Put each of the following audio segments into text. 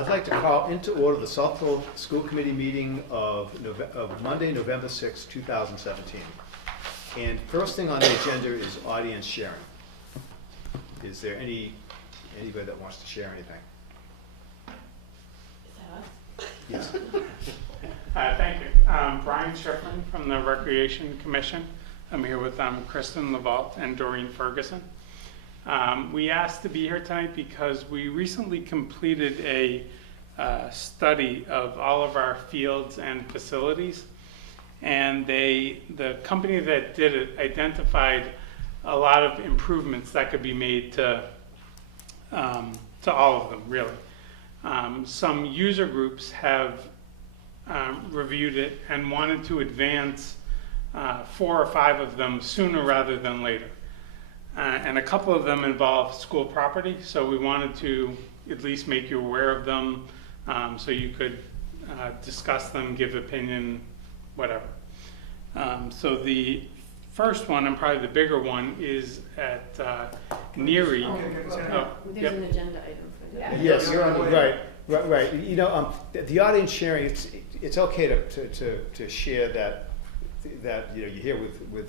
I'd like to call into order the Southborough School Committee meeting of Monday, November 6, 2017. And first thing on the agenda is audience sharing. Is there anybody that wants to share anything? Yes. Thank you. Brian Schiffman from the Recreation Commission. I'm here with Kristen Lavault and Doreen Ferguson. We asked to be here tonight because we recently completed a study of all of our fields and facilities, and the company that did it identified a lot of improvements that could be made to all of them, really. Some user groups have reviewed it and wanted to advance 4 or 5 of them sooner rather than later. And a couple of them involve school property, so we wanted to at least make you aware of them so you could discuss them, give opinion, whatever. So the first one, and probably the bigger one, is at Neary. There's an agenda item for that. Yes, you're on the right. You know, the audience sharing. It's okay to share that you know you're here with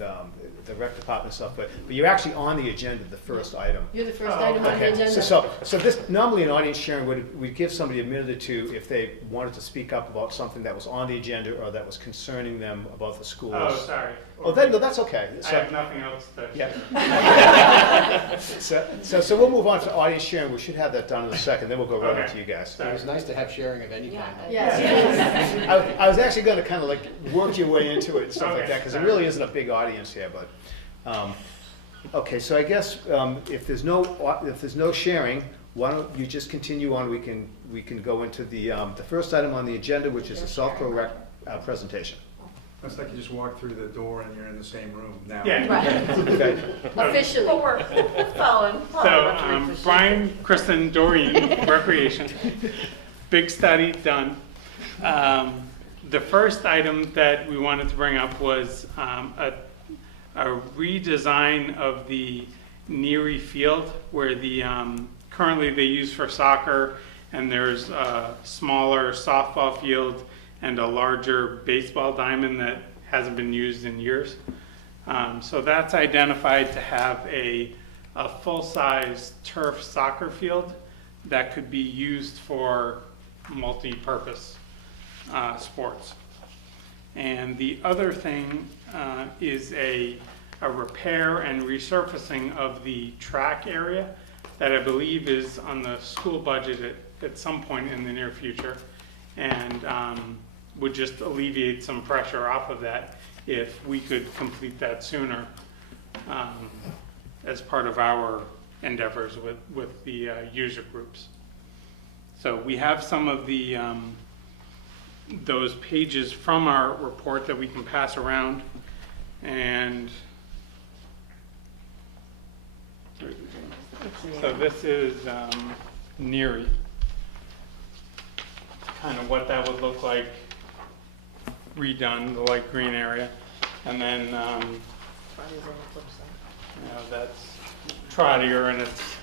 the rec department stuff, but you're actually on the agenda, the first item. You're the first item on the agenda. So this normally an audience sharing would give somebody a minute or two if they wanted to speak up about something that was on the agenda or that was concerning them about the schools. Oh, sorry. Oh, no, that's okay. I have nothing else to share. Yeah. So we'll move on to audience sharing. We should have that done in a second. Then we'll go right into you guys. It was nice to have sharing of any kind. Yes. I was actually going to kind of like work your way into it and stuff like that because it really isn't a big audience here. But okay, so I guess if there's no sharing, why don't you just continue on? We can go into the first item on the agenda, which is the Southborough Rec presentation. It's like you just walk through the door and you're in the same room now. Yeah. Right. Okay. Officially. So Brian, Kristen, Doreen, Recreation, big study done. The first item that we wanted to bring up was a redesign of the Neary field where the currently they use for soccer, and there's a smaller softball field and a larger baseball diamond that hasn't been used in years. So that's identified to have a full-size turf soccer field that could be used for multi-purpose sports. And the other thing is a repair and resurfacing of the track area that I believe is on the school budget at some point in the near future, and would just alleviate some pressure off of that if we could complete that sooner as part of our endeavors with the user groups. So we have some of the those pages from our report that we can pass around, and so this is Neary, kind of what that would look like redone, the light green area, and then you know, that's Trottier, and it's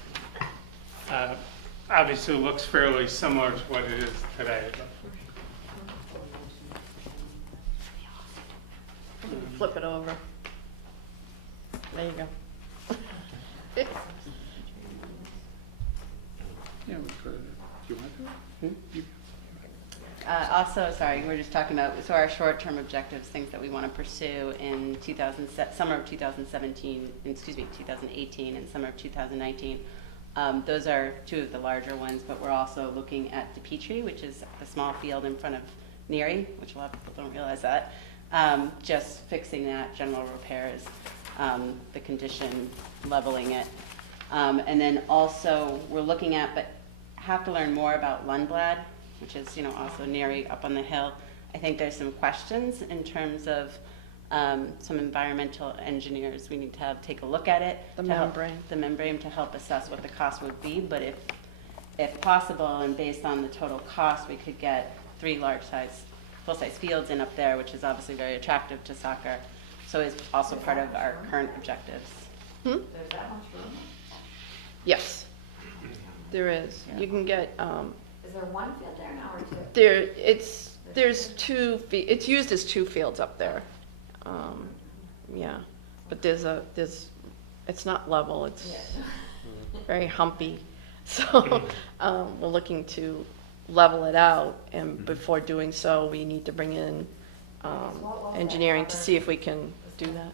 obviously looks fairly similar to what it is today. Flip it over. There you go. Yeah, we could. Do you want to? Also, sorry, we're just talking about, so our short-term objectives, things that we want to pursue in summer of 2017, 2018 and summer of 2019. Those are 2 of the larger ones, but we're also looking at the Petrie, which is the small field in front of Neary, which a lot of people don't realize that. Just fixing that, general repairs, the condition, leveling it. And then also we're looking at, but have to learn more about Lundblad, which is, you know, also Neary up on the hill. I think there's some questions in terms of some environmental engineers. We need to take a look at it. The membrane to help assess what the cost would be. But if possible, and based on the total cost, we could get 3 full-size fields in up there, which is obviously very attractive to soccer. So it's also part of our current objectives. There's that much room? yes, there is. Yeah. You can get Is there one field there now or two? It's used as 2 fields up there. Yeah, but it's not level, it's Yeah. very humpy. So, we're looking to level it out, and before doing so, we need to bring in, What was that engineering to covered? see if we can do that.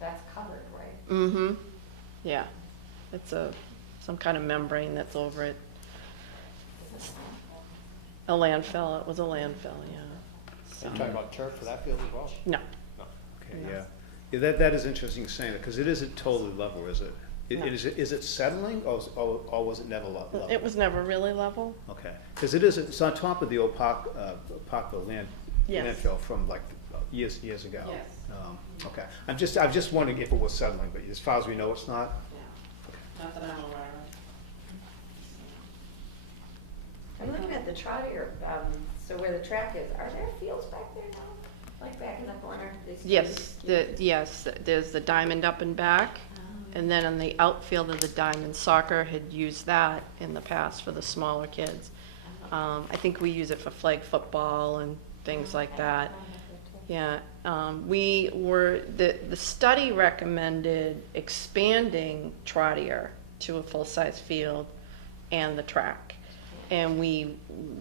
That's covered, right? Mm-hmm, yeah. It's some kind of membrane that's over it. A landfill, it was a landfill, yeah. Are you talking about turf for that field as well? No, Okay, No. yeah. Yeah, that is interesting saying that, because it isn't totally level, is it? No. Is it settling, or was it never level? it was never really level. Okay, because it's on top of the old Parkville Yes. landfill from like years ago. Yes. Okay, I'm just wondering if it was settling, but as far as we know, it's not? Not that I'm aware I'm looking at the Trottier, so where the track is, are there fields back there now? Like back in the corner? These two- Yes, there's the diamond up and back, and then on the outfield of the diamond, soccer had used that in the past for the smaller kids. I think we use it for flag football and things like that. Yeah, the study recommended expanding Trottier to a full-size field and the track. And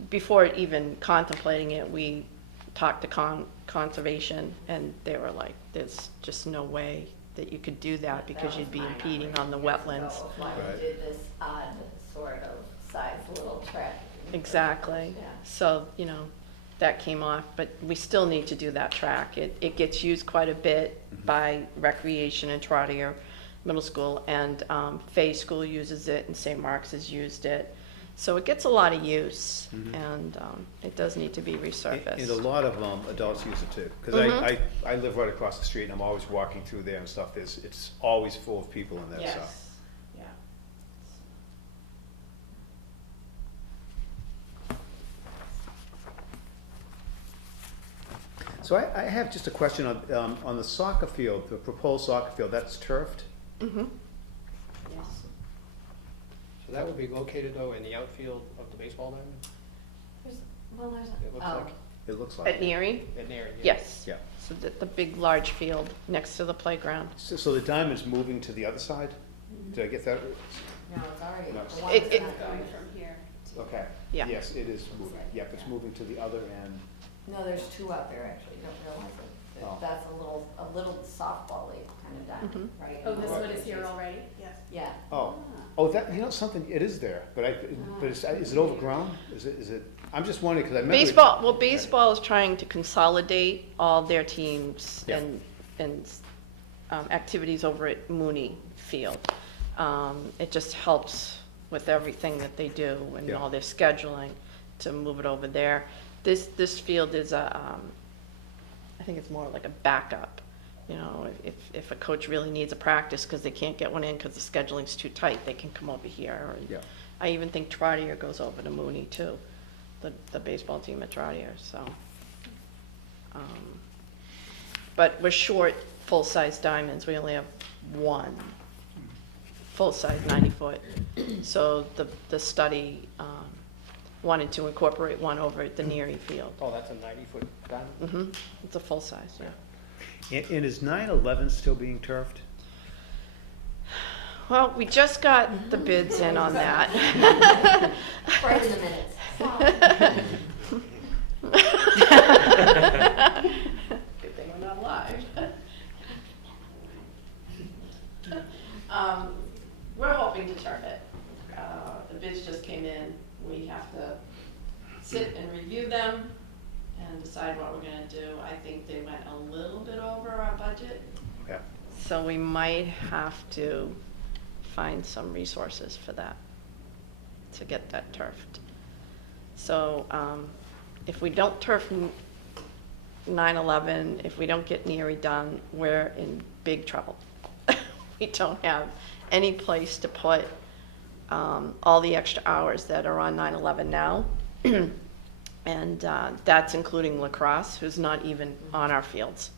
before even contemplating it, we talked to conservation, and they were like, there's just no way that you could do that because you'd be impeding on the wetlands. Why Right. we did this odd sort of size little track. Exactly. Yeah. So, that came off, but we still need to do that track. It gets used quite a bit by recreation in Trottier Middle School, and Fay School uses it, and St. Mark's has used it. So it gets a lot of use, and it does need to be resurfaced. And a lot of adults use it too, because I live right across the street, and I'm always walking through there and stuff. It's always full of people in there, so. Yeah. So I have just a question on the soccer field, the proposed soccer field, that's turfed? Mm-hmm. Yes. So that would be located though in the outfield of the baseball diamond? There's It looks like, It looks like. At Neary? in there, yeah. Yes. Yeah. So the big, large field next to the playground. So the diamond's moving to the other side? Did I get that? No, it's already, No. the one It- that's it- not going from here. Okay. Yeah. Yes, it is moving. Yep, it's moving to the other end. No, there's two out there actually, you don't realize it. Oh. That's a little softball-y kind of diamond, right? Oh, this one is here already? Yes. Yeah. Oh, that, something, it is there, but is it overgrown? Is it, I'm just wondering, because I remember. Baseball is trying to consolidate all their teams Yeah. and activities over at Mooney Field. It just helps with everything that they do and Yeah. all their scheduling to move it over there. This field is I think it's more like a backup. If a coach really needs a practice because they can't get one in because the scheduling's too tight, they can come over here. And Yeah. I even think Trottier goes over to Mooney too, the baseball team at Trottier, so. But we're short full-size diamonds, we only have one full-size 90-foot. So the study wanted to incorporate one over at the Neary Field. Oh, that's a 90-foot diamond? Mm-hmm, it's a full-size, yeah. And is 9/11 still being turfed? Well, we just got the bids in on that. Right in the minutes. Good thing we're not live. We're hoping to turf it. The bids just came in. We have to sit and review them and decide what we're gonna do. I think they went a little bit over our budget, Yeah. so we might have to find some resources for that, to get that turfed. So, if we don't turf 9/11, if we don't get Neary done, we're in big trouble. We don't have any place to put all the extra hours that are on 9/11 now. And that's including lacrosse, who's not even on our fields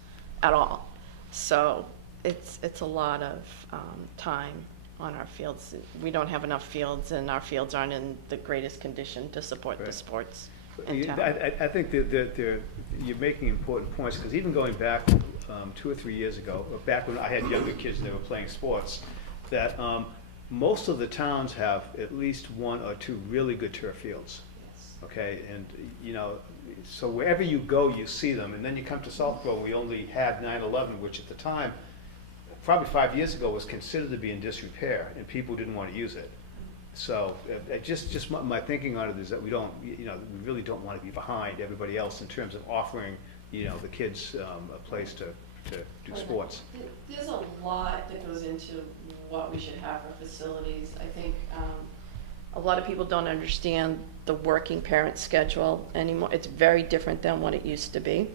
at all. So it's a lot of time on our fields. We don't have enough fields, and our fields aren't in the greatest condition to support the Right. sports in town. I think that you're making important points, because even going back 2 or 3 years ago, or back when I had younger kids and they were playing sports, that most of the towns have at least 1 or 2 really good turf fields. Okay, and you know, so wherever you go, you see them, and then you come to Southborough, we only had 9/11, which at the time, probably 5 years ago, was considered to be in disrepair, and people didn't want to use it. So, just my thinking on it is that we don't, you know, we really don't want to be behind everybody else in terms of offering, you know, the kids a place to do sports. There's a lot that goes into what we should have for facilities. I think a lot of people don't understand the working parent schedule anymore. It's very different than what it used to be.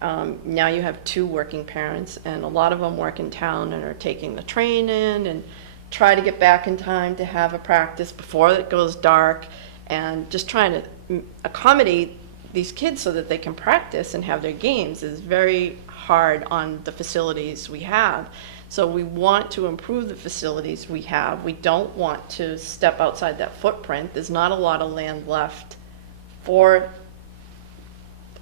Now you have 2 working parents, and a lot of them work in town and are taking the train in and try to get back in time to have a practice before it goes dark, and just trying to accommodate these kids so that they can practice and have their games is very hard on the facilities we have. So we want to improve the facilities we have. We don't want to step outside that footprint. There's not a lot of land left for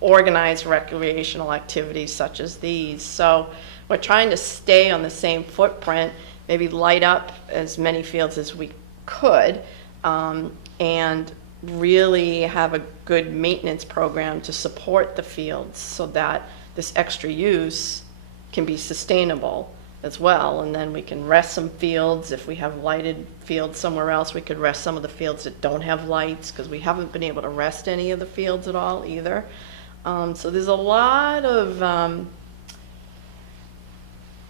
organized recreational activities such as these. So we're trying to stay on the same footprint, maybe light up as many fields as we could, and really have a good maintenance program to support the fields so that this extra use can be sustainable as well. And then we can rest some fields. If we have lighted fields somewhere else, we could rest some of the fields that don't have lights, because we haven't been able to rest any of the fields at all either. So there's a lot of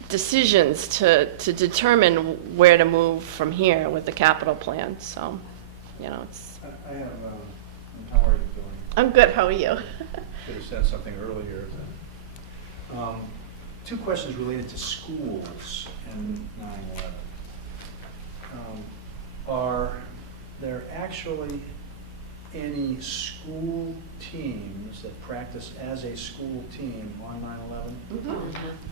decisions to determine where to move from here with the capital plan. So, you know, it's. I have, how are you doing? I'm good. How are you? Should have said something earlier. 2 questions related to schools and 9/11. Are there actually any school teams that practice as a school team on 9/11?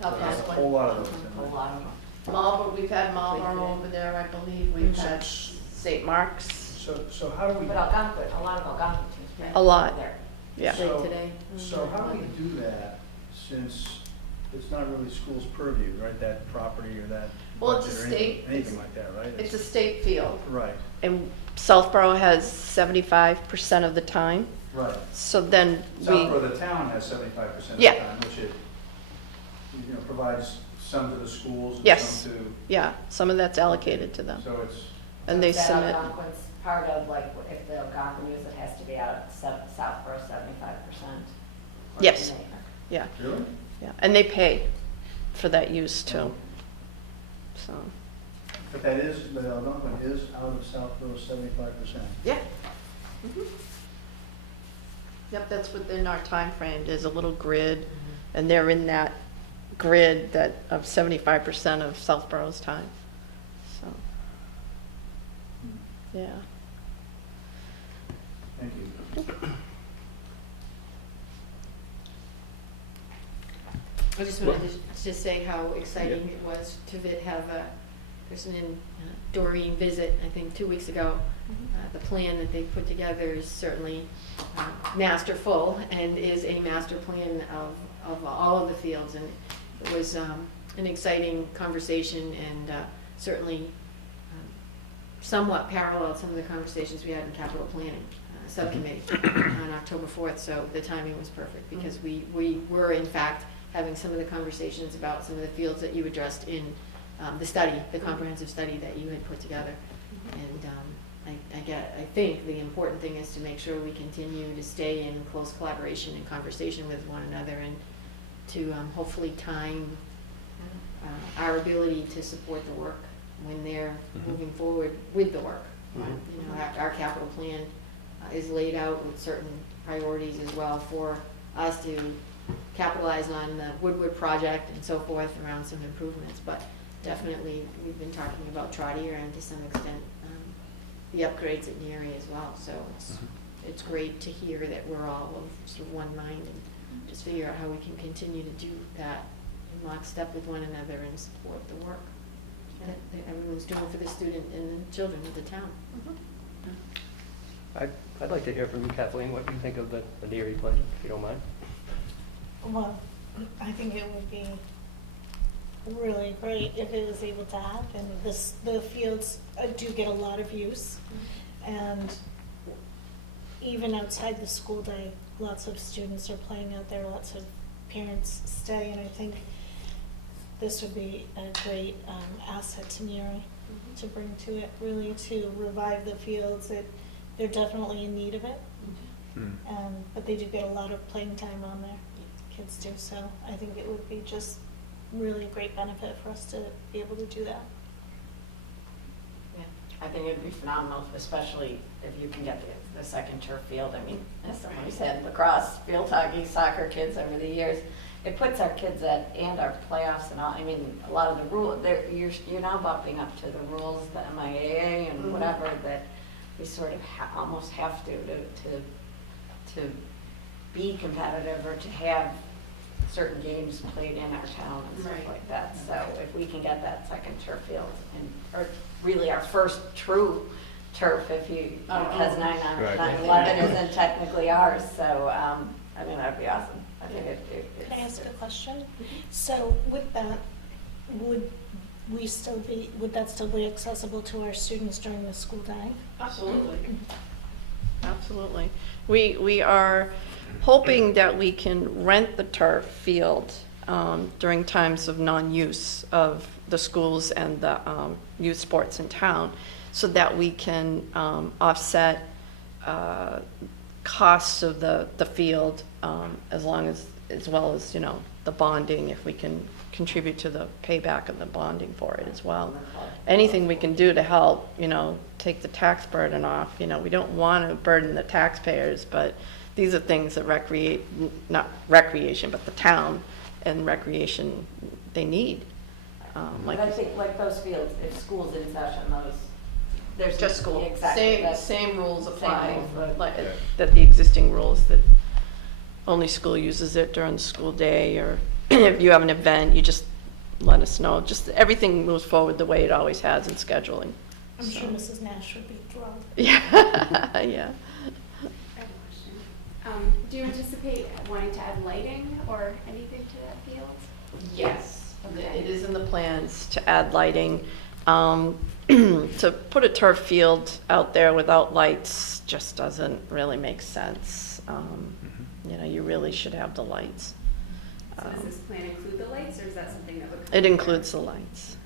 There's a whole lot of those. isn't there? Marlboro, we've had Marlboro over there, I believe. We've had St. Mark's. So how do we? But Algonquin, a lot of Algonquin teams. right? A lot. There. Yeah. So how do we do that, since it's not really school's purview, right, that property or that Well, it's budget a or state- anything like that, right? It's a state field, Right, and Southborough has 75% of the time. right. So then Southborough, the town has 75% of the Yeah. time, which it, you know, provides some to the schools and Yes. some to, yeah, some of that's allocated to them, so it's, and they Is that submit. Algonquin's part of, like, if the Algonquin use it has to be out of Southborough 75%? Or Yes. can they- Yeah, really? yeah, and they pay for that use too. So, But that is, the Algonquin is out of Southborough 75%. yeah. Yep, that's within our time frame. There's a little grid, and they're in that grid that of 75% of Southborough's time. So, yeah. Thank you. I just wanted to just say how exciting it was to have a person in Doreen visit, I think 2 weeks ago. The plan that they put together is certainly masterful and is a master plan of all of the fields. And it was an exciting conversation, and certainly somewhat paralleled some of the conversations we had in capital planning subcommittee on October 4th. So the timing was perfect, because we were in fact having some of the conversations about some of the fields that you addressed in the study, the comprehensive study that you had put together. And I think the important thing is to make sure we continue to stay in close collaboration and conversation with one another, and to hopefully time our ability to support the work when they're moving forward with the work. You know, our capital plan is laid out with certain priorities as well for us to capitalize on the Woodward project and so forth around some improvements. But definitely, we've been talking about Trottier, and to some extent, the upgrades at Neary as well. So it's great to hear that we're all of sort of one mind, and just figure out how we can continue to do that in lockstep with one another and support the work. that everyone's doing for the student and the children of the town. I'd like to hear from you, Kathleen, what you think of the Neary plan, if you don't mind. Well, I think it would be really great if it was able to happen. The fields do get a lot of use, and even outside the school day, lots of students are playing out there, lots of parents stay, and I think this would be a great asset to Neary to bring to it, really to revive the fields. They're definitely in need of it, but they do get a lot of playing time on there, kids do, so I think it would be just really a great benefit for us to be able to do that. Yeah, I think it'd be phenomenal, especially if you can get the second turf field. I mean, as somebody said, lacrosse, field hockey, soccer kids over the years, it puts our kids and our playoffs and all. I mean, a lot of the rules, you're now bumping up to the rules, the MIAA and whatever, that we sort of almost have to be competitive or to have certain games played in our town and stuff like that. So if we can get that second turf field, or really our first true turf, because 9/11 isn't technically ours. So I mean, that'd be awesome. I think Can I ask a question? So with that, would that still be accessible to our students during the school day? Absolutely. Absolutely. We are hoping that we can rent the turf field during times of non-use of the schools and the youth sports in town, so that we can offset costs of the field, as well as, you know, the bonding, if we can contribute to the payback of the bonding for it as well. Anything we can do to help, you know, take the tax burden off. You know, we don't want to burden the taxpayers, but these are things that not recreation, but the town and recreation, they need. But I think like those fields, if school's in session, there's Just school. Exactly. Same rules apply, Same rules. like, that the existing rules, that only school uses it during the school day, or if you have an event, you just let us know. Just everything moves forward the way it always has in scheduling. I'm sure Mrs. Nash would be thrilled. Yeah, yeah. I have a question. Do you anticipate wanting to add lighting or anything to that field? Yes, Okay. it is in the plans to add lighting. To put a turf field out there without lights just doesn't really make sense. You know, you really should have the lights. So does this plan include the lights, or is that something that would come It later? includes the lights,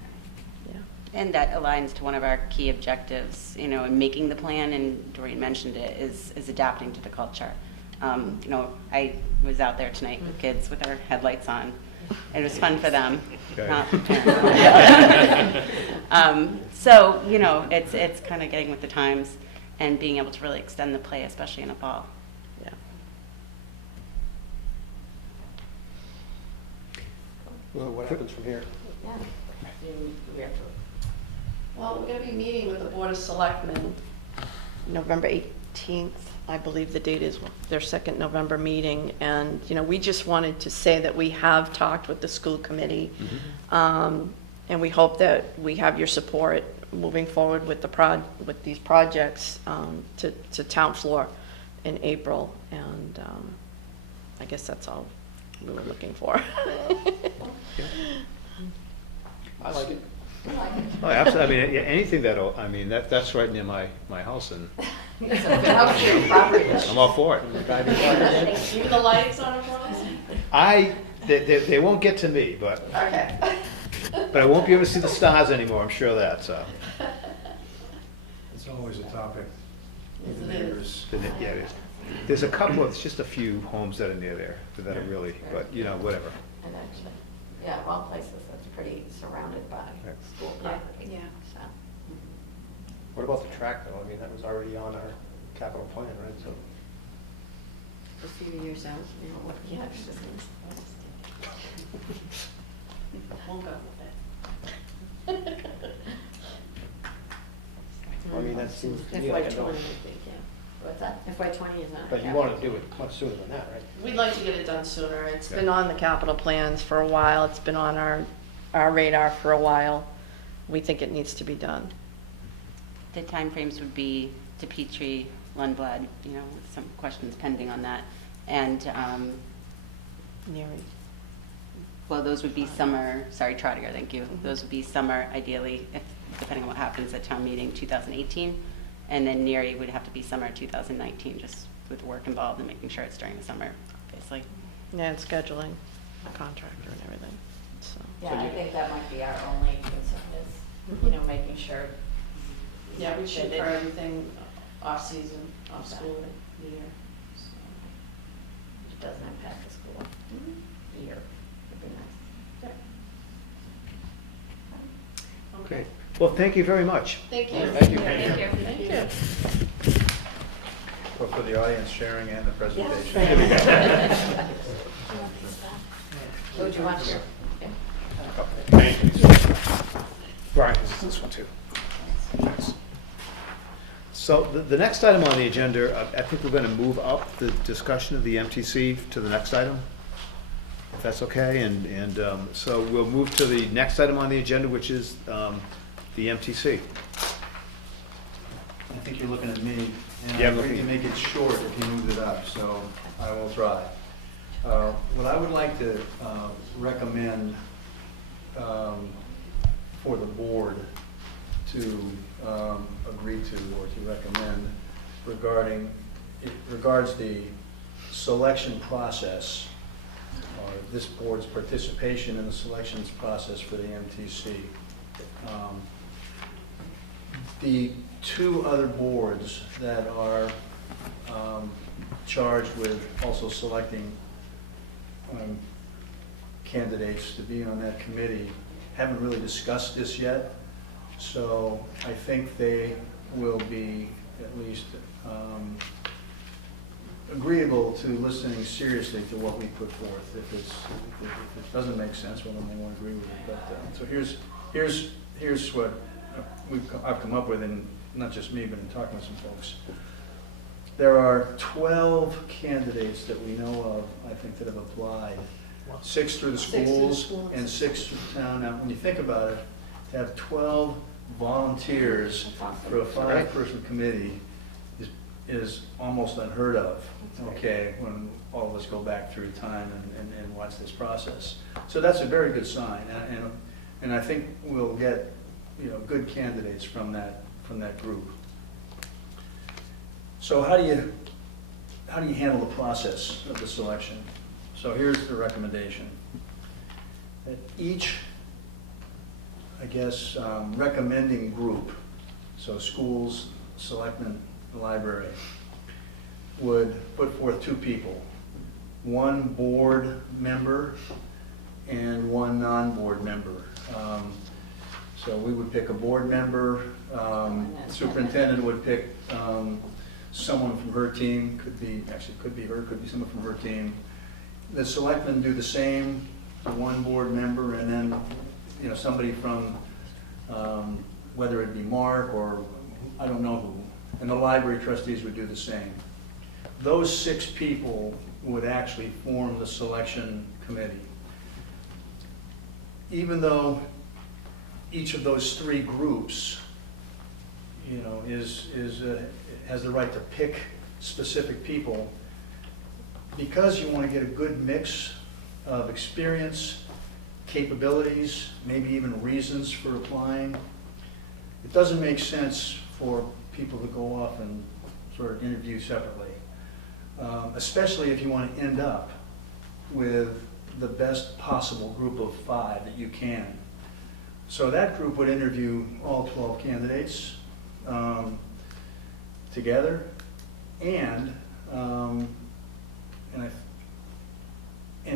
yeah. And that aligns to one of our key objectives, you know, in making the plan, and Doreen mentioned it, is adapting to the culture. You know, I was out there tonight with kids with their headlights on. It was fun for them, Okay. not for parents. So, you know, it's kind of getting with the times and being able to really extend the play, especially in a fall. Yeah. Well, what happens from here? Yeah. We have to. Well, we're gonna be meeting with the Board of Selectmen November 18th, I believe the date is, their second November meeting. And, you know, we just wanted to say that we have talked with the school committee. And we hope that we have your support moving forward with with these projects to town floor in April. And I guess that's all we were looking for. I like it. Oh, absolutely. I mean, anything that's right near my house, and It's a big property. I'm all for it. Even the lights on it, They won't get to me, but Okay. I won't be able to see the stars anymore, I'm sure of that, so. It's always a topic with the Yes, it neighbors. Yeah, it is. There's a couple, it's just a few homes that are near there that are really, but, you know, whatever. And actually, yeah, of all places, that's pretty surrounded by school Yeah, property. yeah. So. What about the track, though? I mean, that was already on our capital plan, right? So A few years out, you know, what, Yeah, it's just. We'll go with it. I mean, that seems to me FY like a 20, no. I think, yeah. What's that? FY 20 is not. But you want to do it much sooner than that, right? We'd like to get it done sooner. It's been Yeah. on the capital plans for a while. It's been on our radar for a while. we think it needs to be done. The timeframes would be DePietri, Lundblad, you know, with some questions pending on that. And, Neary. well, those would be summer, sorry, Trottier, thank you. Those would be summer, ideally, if, depending on what happens at town meeting 2018. And then Neary would have to be summer 2019, just with the work involved and making sure it's during the summer, basically. Yeah, and scheduling, the contractor and everything, so. Yeah, I think that might be our only concern is, you know, making sure. Yeah, we should that for it- everything off-season, off-school year, so. It doesn't impact the school year. Would be nice. Okay, well, thank you very much. Thank you. Thank you. Thank you. Thank you. Both for the audience sharing and the presentation. So do you want to? Thank you. Brian, is this one too? Thanks. So the next item on the agenda, I think we're going to move up the discussion of the MTC to the next item, if that's okay. And so we'll move to the next item on the agenda, which is the MTC. I think you're looking at me, and Yeah, I'm I'm going to looking. make it short if you moved it up, so I will try. What I would like to recommend for the board to agree to or to recommend regards the selection process, or this board's participation in the selections process for the MTC. The two other boards that are charged with also selecting candidates to be on that committee haven't really discussed this yet. So I think they will be at least agreeable to listening seriously to what we put forth. If it doesn't make sense, well, then they won't agree with it. But so here's what I've come up with, and not just me, but in talking with some folks. There are 12 candidates that we know of, I think, that have applied. 6 through the schools and 6 through the town. Now, when you think about it, to have 12 volunteers for a 5-person committee is almost unheard of, okay, when all of us go back through time and watch this process. So that's a very good sign, and I think we'll get, you know, good candidates from that group. So how do you handle the process of the selection? So here's the recommendation. That each, I guess, recommending group, so schools, selectmen, the library, would put forth 2 people. 1 board member and 1 non-board member. So we would pick a board member, superintendent would pick someone from her team, could be her, could be someone from her team. The selectmen do the same, 1 board member, and then, you know, somebody from, whether it be Mark or I don't know who, and the library trustees would do the same. Those 6 people would actually form the selection committee. Even though each of those 3 groups, you know, has the right to pick specific people, because you want to get a good mix of experience, capabilities, maybe even reasons for applying, it doesn't make sense for people to go off and sort of interview separately, especially if you want to end up with the best possible group of 5 that you can. So that group would interview all 12 candidates together, and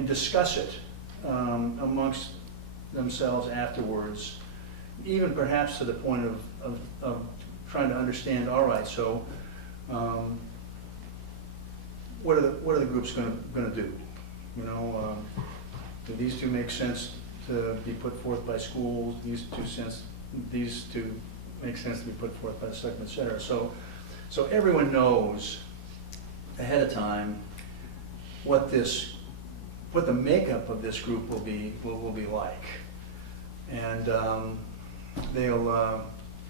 discuss it amongst themselves afterwards, even perhaps to the point of trying to understand, all right, so what are the groups going to do? You know, do these 2 make sense to be put forth by schools? These two make sense to be put forth by the selectmen, et cetera. So everyone knows ahead of time what the makeup of this group will be like, and they'll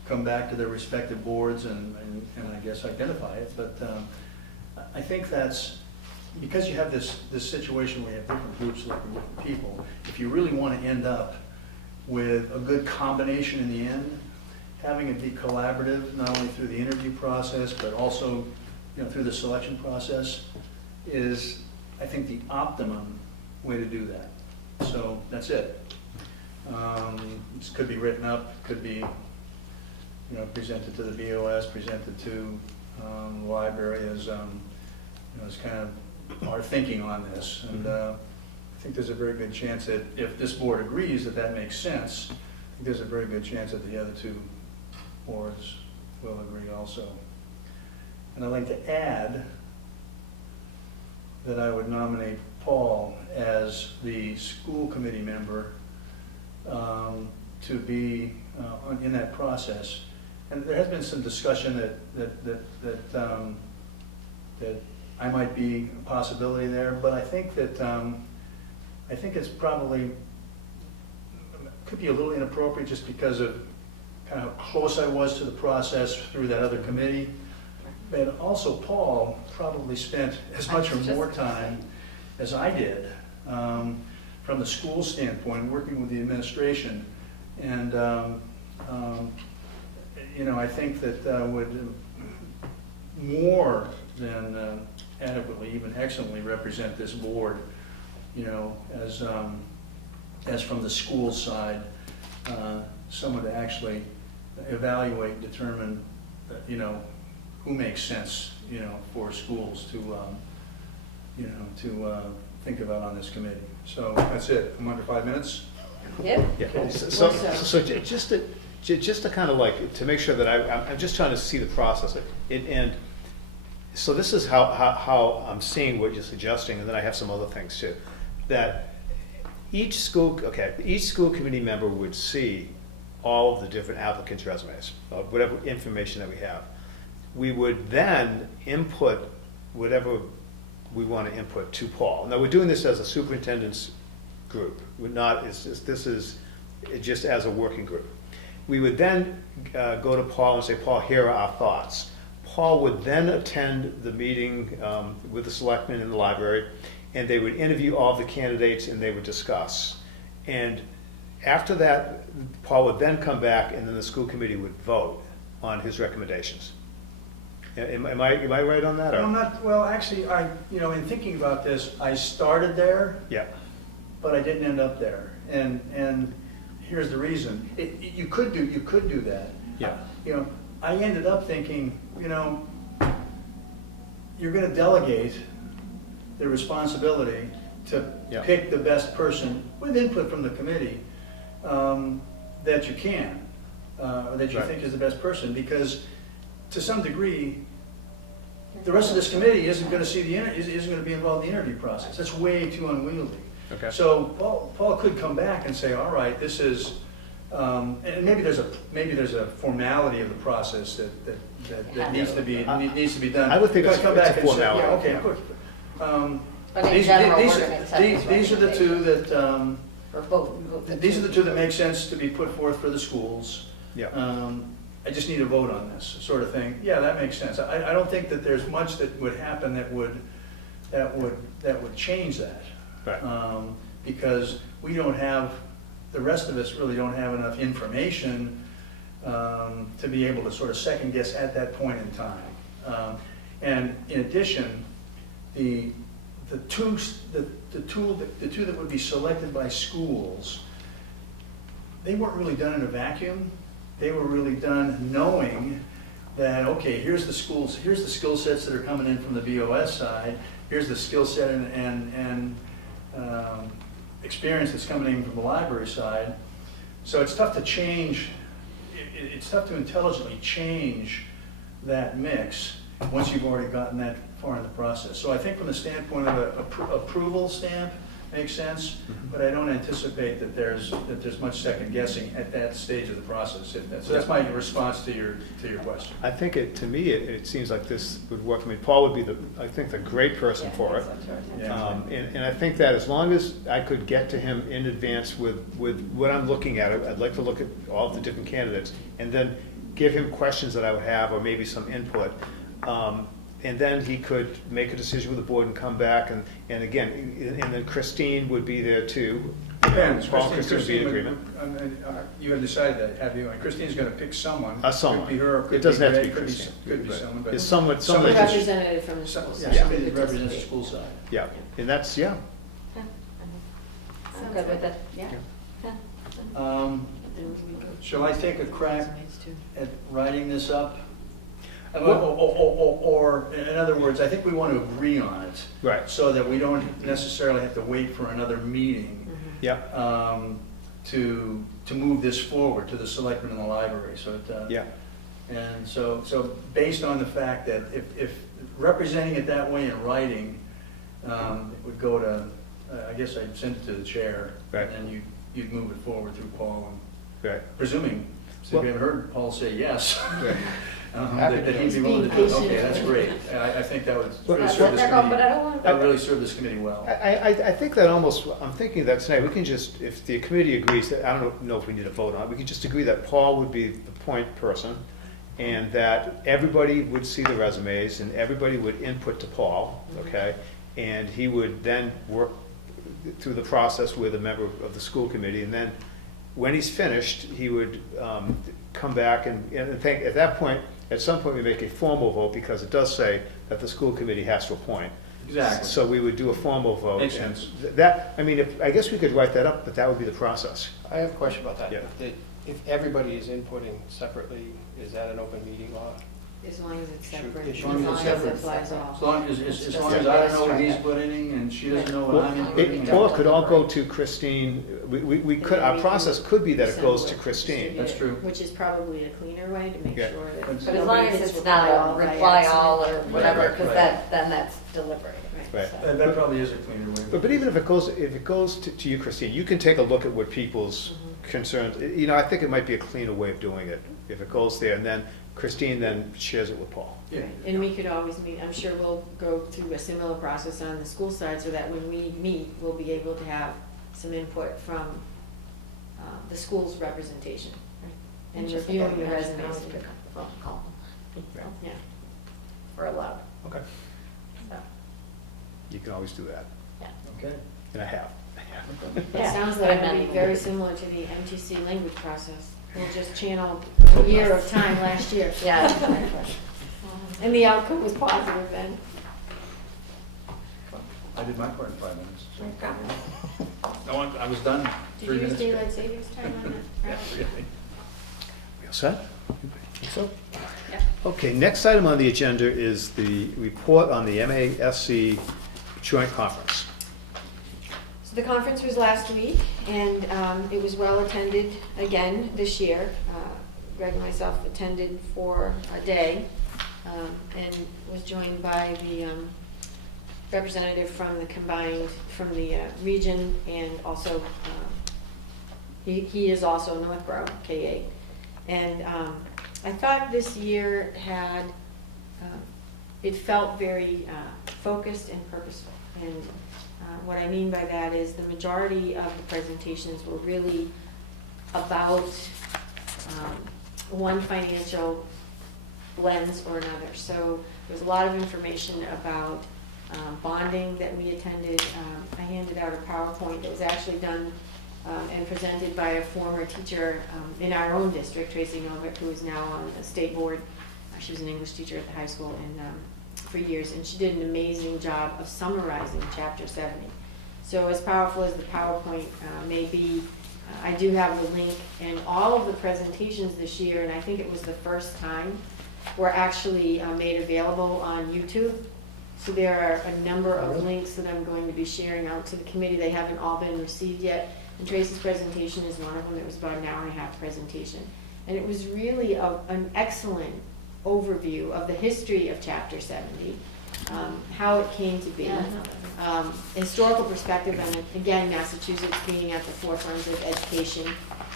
come back to their respective boards and I guess identify it. But I think that's, because you have this situation where you have different groups looking at different people, if you really want to end up with a good combination in the end, having it be collaborative, not only through the interview process, but also, through the selection process, is, I think, the optimum way to do that. So that's it. This could be written up, could be, presented to the BOS, presented to the library as, as kind of our thinking on this. And I think there's a very good chance that if this board agrees that that makes sense, I think there's a very good chance that the other two boards will agree also. And I'd like to add that I would nominate Paul as the school committee member to be in that process. And there has been some discussion that I might be a possibility there, but I think that I think it's probably could be a little inappropriate just because of kind of how close I was to the process through that other committee. But also Paul probably spent as much or more time as I did from the school standpoint, working with the administration. And I think that would more than adequately, even excellently represent this board, as from the school side, someone to actually evaluate, determine, who makes sense, for schools to, to think about on this committee. So that's it. I'm under 5 minutes. Yep. Yeah. So just to kind of like, to make sure that I'm just trying to see the process. And so this is how I'm seeing what you're suggesting, and then I have some other things too. That each school committee member would see all of the different applicants' resumes, whatever information that we have. We would then input whatever we want to input to Paul. Now, we're doing this as a superintendent's group. This is just as a working group. We would then go to Paul and say, Paul, here are our thoughts. Paul would then attend the meeting with the selectmen in the library, and they would interview all the candidates and they would discuss. And after that, Paul would then come back, and then the school committee would vote on his recommendations. Am I right on that? Or? I'm not, well, actually, in thinking about this, I started there. Yeah. But I didn't end up there. And here's the reason. You could do that. Yeah. I ended up thinking, you're going to delegate the responsibility to pick the best person with input from the committee that you can, or that you think is the best person, because to some degree, the rest of this committee isn't going to isn't going to be involved in the interview process. That's way too unwieldy. Okay. So Paul could come back and say, all right, this is, and maybe there's a formality of the process that needs to be done. I would think it's come a back and say, formality. yeah, okay, of course. But in general, we're gonna accept These are the two that Or both. these are the two that make sense to be put forth for the schools. Yeah. I just need a vote on this, sort of thing. Yeah, that makes sense. I don't think that there's much that would happen that would change that. Right. Because we don't have, the rest of us really don't have enough information to be able to sort of second guess at that point in time. And in addition, the two that would be selected by schools, they weren't really done in a vacuum. They were really done knowing that, okay, here's the skill sets that are coming in from the BOS side, here's the skill set and experience that's coming in from the library side. So it's tough to change, it's tough to intelligently change that mix once you've already gotten that far in the process. So I think from the standpoint of an approval stamp, makes sense, Mhm. but I don't anticipate that there's much second guessing at that stage of the process. So that's my response to your question. I think to me, it seems like this would work. I mean, Paul would be I think the great person for it. Yeah. And I think that as long as I could get to him in advance with what I'm looking at, I'd like to look at all the different candidates, and then give him questions that I would have, or maybe some input. And then he could make a decision with the board and come back, and again, and then Christine would be there too. Depends. Paul and Christine would be in agreement. You have decided that, have you? And Christine's gonna pick someone. Someone. Could be her, could be It doesn't have to Ray, be Christine. Could be But someone, but. it's someone Somebody that just- Representative from the schools. Somebody that represents the school side. Yeah, and that's, yeah. I'm good with it. Yeah. Shall I take a crack Resumes too. at writing this up? Or, in other words, I think we want to agree on it. Right. So that we don't necessarily have to wait for another meeting Yeah, to move this forward to the selectmen in the library. So, yeah. and so based on the fact that if representing it that way in writing, it would go to, I guess I'd send it to the chair. Right. And then you'd move it forward through Paul, and Right. presuming, so we haven't heard Paul say yes. Right. That he'd be willing to do it. Okay, that's great. I think that would really serve this But I committee, don't want that would really serve this committee well. I think that almost, I'm thinking that tonight, we can just, if the committee agrees, that I don't know if we need a vote on it, we can just agree that Paul would be the point person, and that everybody would see the resumes, and everybody would input to Paul, okay? And he would then work through the process with a member of the school committee, and then when he's finished, he would come back and think, at that point, at some point, we make a formal vote, because it does say that the school committee has to appoint. Exactly. So we would do a formal vote. Makes and sense. That, I mean, I guess we could write that up, but that would be the process. I have a question about that. Yeah. If everybody is inputting separately, is that an open meeting law? As long as it's Should- separate. it should be As separate. it applies all. As long as I don't know what he's putting, and she doesn't know what I'm inputting. Or it could all go to Christine, we could, our process could be that it goes to Christine. That's true. Which is probably a cleaner way to make Yeah. sure that. But But as long nobody as hits it's not a by reply accident. all or whatever, Right, because right. then that's deliberated. Right. So- That probably is a cleaner way. But even if it goes to you, Christine, you can take a look at what people's concerns, you know, I think it might be a cleaner way of doing it, if it goes there, and then Christine then shares it with Paul. Yeah. Right. And we could always meet, I'm sure we'll go through a similar process on the school side, so that when we meet, we'll be able to have some input from the school's representation. And Just reviewing like the I can resumes. always pick up the phone and call them. Yeah. We're allowed, Okay. so, You can always do that, yeah. Okay. and I have. It Yeah. sounds like it'll be very similar to the MTC language process. We'll just channel a year of time last year. Yeah. And the outcome was positive then. I did my part in 5 minutes. Okay. No, I was done Did 3 you use minutes ago. daylight savings time on that? We all set? Think so? Yep. Okay, next item on the agenda is the report on the MASC joint conference. So the conference was last week, and it was well attended again this year. Greg and myself attended for a day, and was joined by the representative from the region, and also, he is also Northborough, K-8. And I thought this year it felt very focused and purposeful. And what I mean by that is the majority of the presentations were really about one financial lens or another. So there's a lot of information about bonding that we attended. I handed out a PowerPoint that was actually done and presented by a former teacher in our own district, Tracy Novik, who is now on the state board. She was an English teacher at the high school and for years, and she did an amazing job of summarizing Chapter 70. So as powerful as the PowerPoint may be, I do have the link, and all of the presentations this year, and I think it was the first time, were actually made available on YouTube. So there are a number of links that I'm going to be sharing out to the committee. They haven't all been received yet. And Tracy's presentation is one of them. It was about an hour-and-a-half presentation. And it was really an excellent overview of the history of Chapter 70, how it came to be. Historical perspective, and again, Massachusetts being at the forefront of education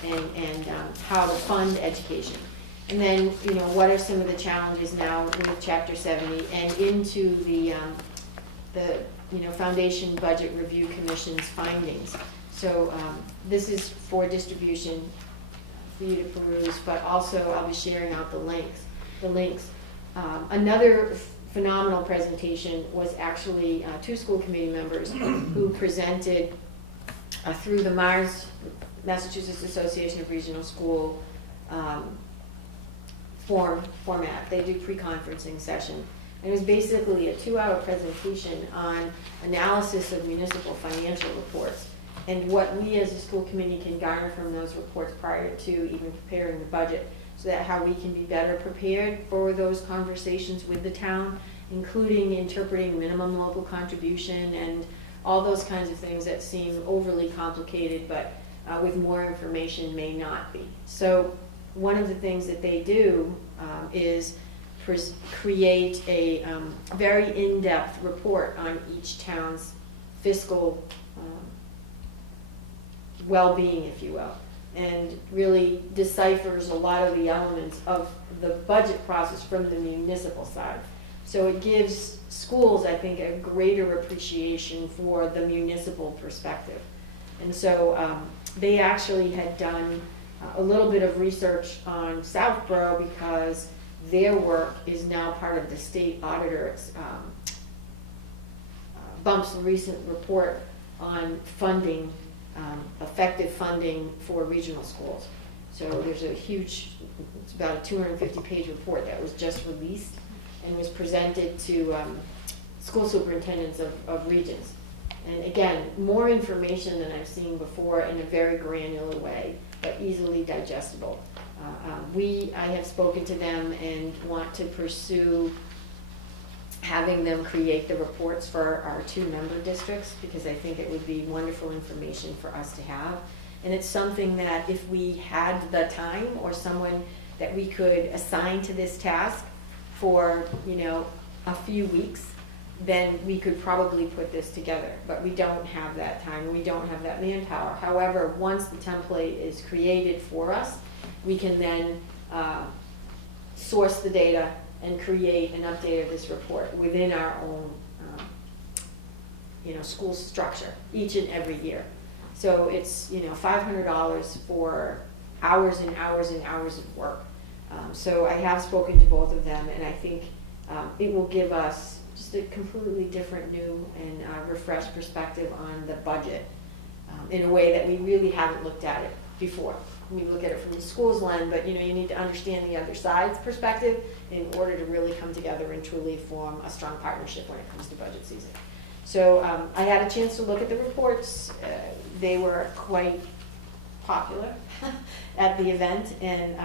and how to fund education. And then, you know, what are some of the challenges now with Chapter 70 and into the Foundation Budget Review Commission's findings. So this is for distribution for you to peruse, but also I'll be sharing out the links. Another phenomenal presentation was actually two school committee members who presented through the MARS, Massachusetts Association of Regional School format. They do pre-conferencing session. And it was basically a 2-hour presentation on analysis of municipal financial reports and what we as a school committee can garner from those reports prior to even preparing the budget, so that how we can be better prepared for those conversations with the town, including interpreting minimum local contribution and all those kinds of things that seem overly complicated, but with more information may not be. So one of the things that they do is create a very in-depth report on each town's fiscal well-being, if you will, and really deciphers a lot of the elements of the budget process from the municipal side. So it gives schools, I think, a greater appreciation for the municipal perspective. And so they actually had done a little bit of research on Southborough because their work is now part of the state auditor. Bump's recent report on funding, effective funding for regional schools. So there's a huge, it's about a 250-page report that was just released and was presented to school superintendents of regions. And again, more information than I've seen before in a very granular way, but easily digestible. I have spoken to them and want to pursue having them create the reports for our 2 member districts, because I think it would be wonderful information for us to have. And it's something that if we had the time or someone that we could assign to this task for, you know, a few weeks, then we could probably put this together. But we don't have that time, we don't have that manpower. However, once the template is created for us, we can then source the data and create an update of this report within our own school structure each and every year. So it's $500 for hours and hours and hours of work. So I have spoken to both of them, and I think it will give us just a completely different, new and refreshed perspective on the budget in a way that we really haven't looked at it before. We look at it from the school's lens, but you need to understand the other side's perspective in order to really come together and truly form a strong partnership when it comes to budget season. So I had a chance to look at the reports. They were quite popular at the event, and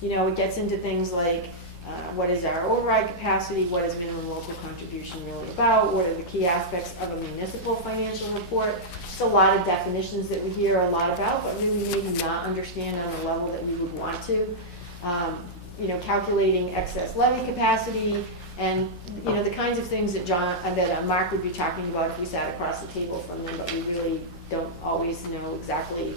it gets into things like what is our override capacity, what is minimum local contribution really about, what are the key aspects of a municipal financial report. Just a lot of definitions that we hear a lot about, but really maybe not understand on the level that we would want to. Calculating excess levy capacity, and the kinds of things that Mark would be talking about if we sat across the table from them, but we really don't always know exactly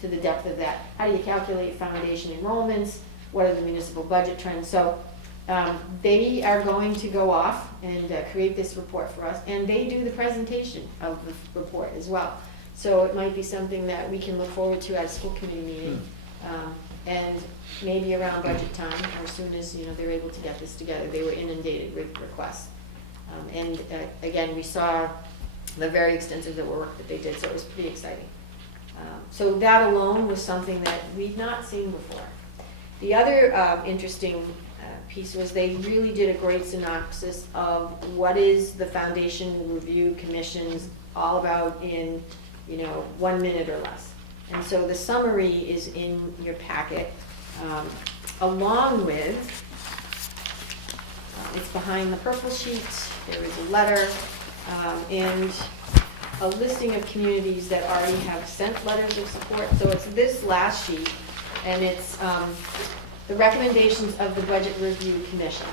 to the depth of that. How do you calculate foundation enrollments? What are the municipal budget trends? So they are going to go off and create this report for us, and they do the presentation of the report as well. So it might be something that we can look forward to at a school committee meeting, and maybe around budget time, or as soon as they're able to get this together. They were inundated with requests, and again, we saw the very extensive work that they did, so it was pretty exciting. So that alone was something that we'd not seen before. The other interesting piece was they really did a great synopsis of what is the Foundation Review Commission's all about in 1 minute or less. And so the summary is in your packet, along with, it's behind the purple sheet, there is a letter, and a listing of communities that already have sent letters of support. So it's this last sheet, and it's the recommendations of the Budget Review Commission.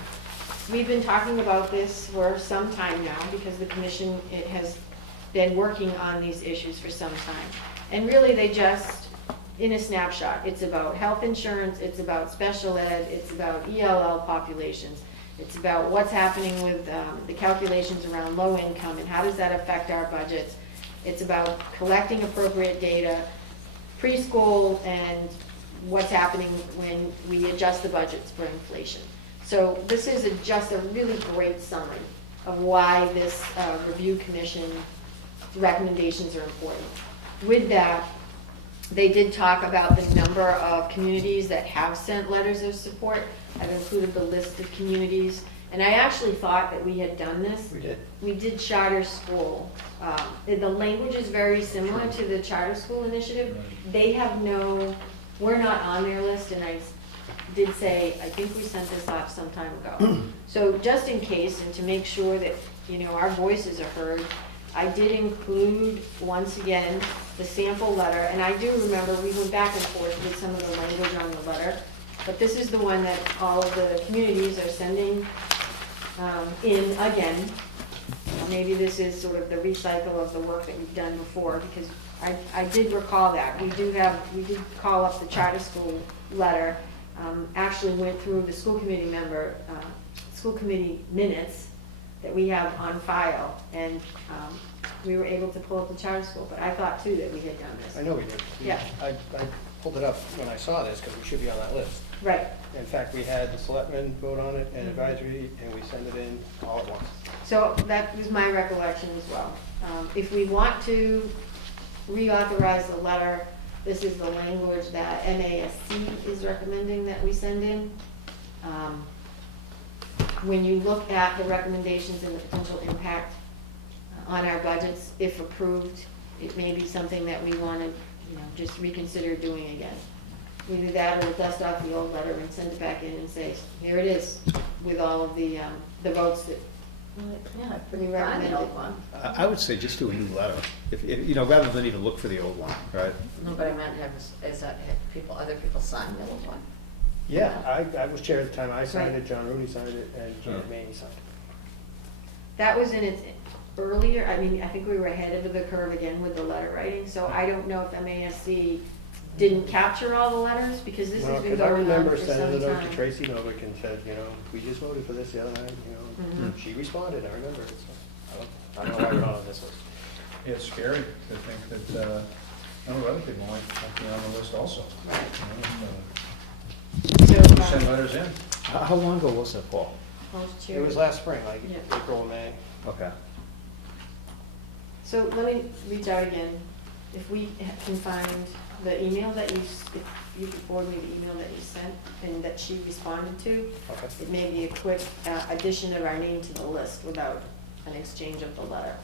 we've been talking about this for some time now, because the commission, it has been working on these issues for some time. And really, they just, in a snapshot, it's about health insurance, it's about special ed, it's about ELL populations, it's about what's happening with the calculations around low income and how does that affect our budgets. It's about collecting appropriate data, preschool, and what's happening when we adjust the budgets for inflation. So this is just a really great summary of why this review commission recommendations are important. With that, they did talk about the number of communities that have sent letters of support. I've included the list of communities, and I actually thought that we had done this. We did. We did charter school. The language is very similar to the charter school initiative. They have no, we're not on their list, and I did say, I think we sent this off some time ago. So just in case, and to make sure that, you know, our voices are heard, I did include, once again, the sample letter, and I do remember we went back and forth with some of the language on the letter, but this is the one that all of the communities are sending in again. Maybe this is sort of the recycle of the work that we've done before, because I did recall that. We did call up the charter school letter, actually went through the school committee school committee minutes that we have on file, and we were able to pull up the charter school, but I thought too that we had done this. I know we did. Yeah. I pulled it up when I saw this, because we should be on that list. Right. In fact, we had the selectmen vote on it and advisory, and we send it in all at once. So that was my recollection as well. If we want to reauthorize the letter, this is the language that MASC is recommending that we send in. When you look at the recommendations and the potential impact on our budgets, if approved, it may be something that we want to, you know, just reconsider doing again. Either that, or we'll dust off the old letter and send it back in and say, here it is, with all of the votes that Yeah, we pretty fine, recommended. the old one. I would say just do a new letter, if, you know, rather than even look for the old one, right? No, but I meant have other people sign the old one. Yeah, I was chair at the time. I signed Right. it, John Rooney signed it, and Janet Maney signed it. That was in its earlier, I mean, I think we were ahead of the curve again with the letter writing, so I don't know if MASC didn't capture all the letters, because this No, has been because I going on remember for sending some it over time. to Tracy Novick and said, you know, we just voted for this the other night, you know. Mhm. She responded, I remember it, so I don't know why we're not on this list. It's scary to think that, a number of other people might be on the list also. So, Send letters in. How long ago was that, Paul? It was last spring, like Yeah. April, May. Okay. So let me reach out again. If we can find the email that if you could forward me the email that you sent and that she responded to, Okay. it may be a quick addition of our name to the list without an exchange of the letter.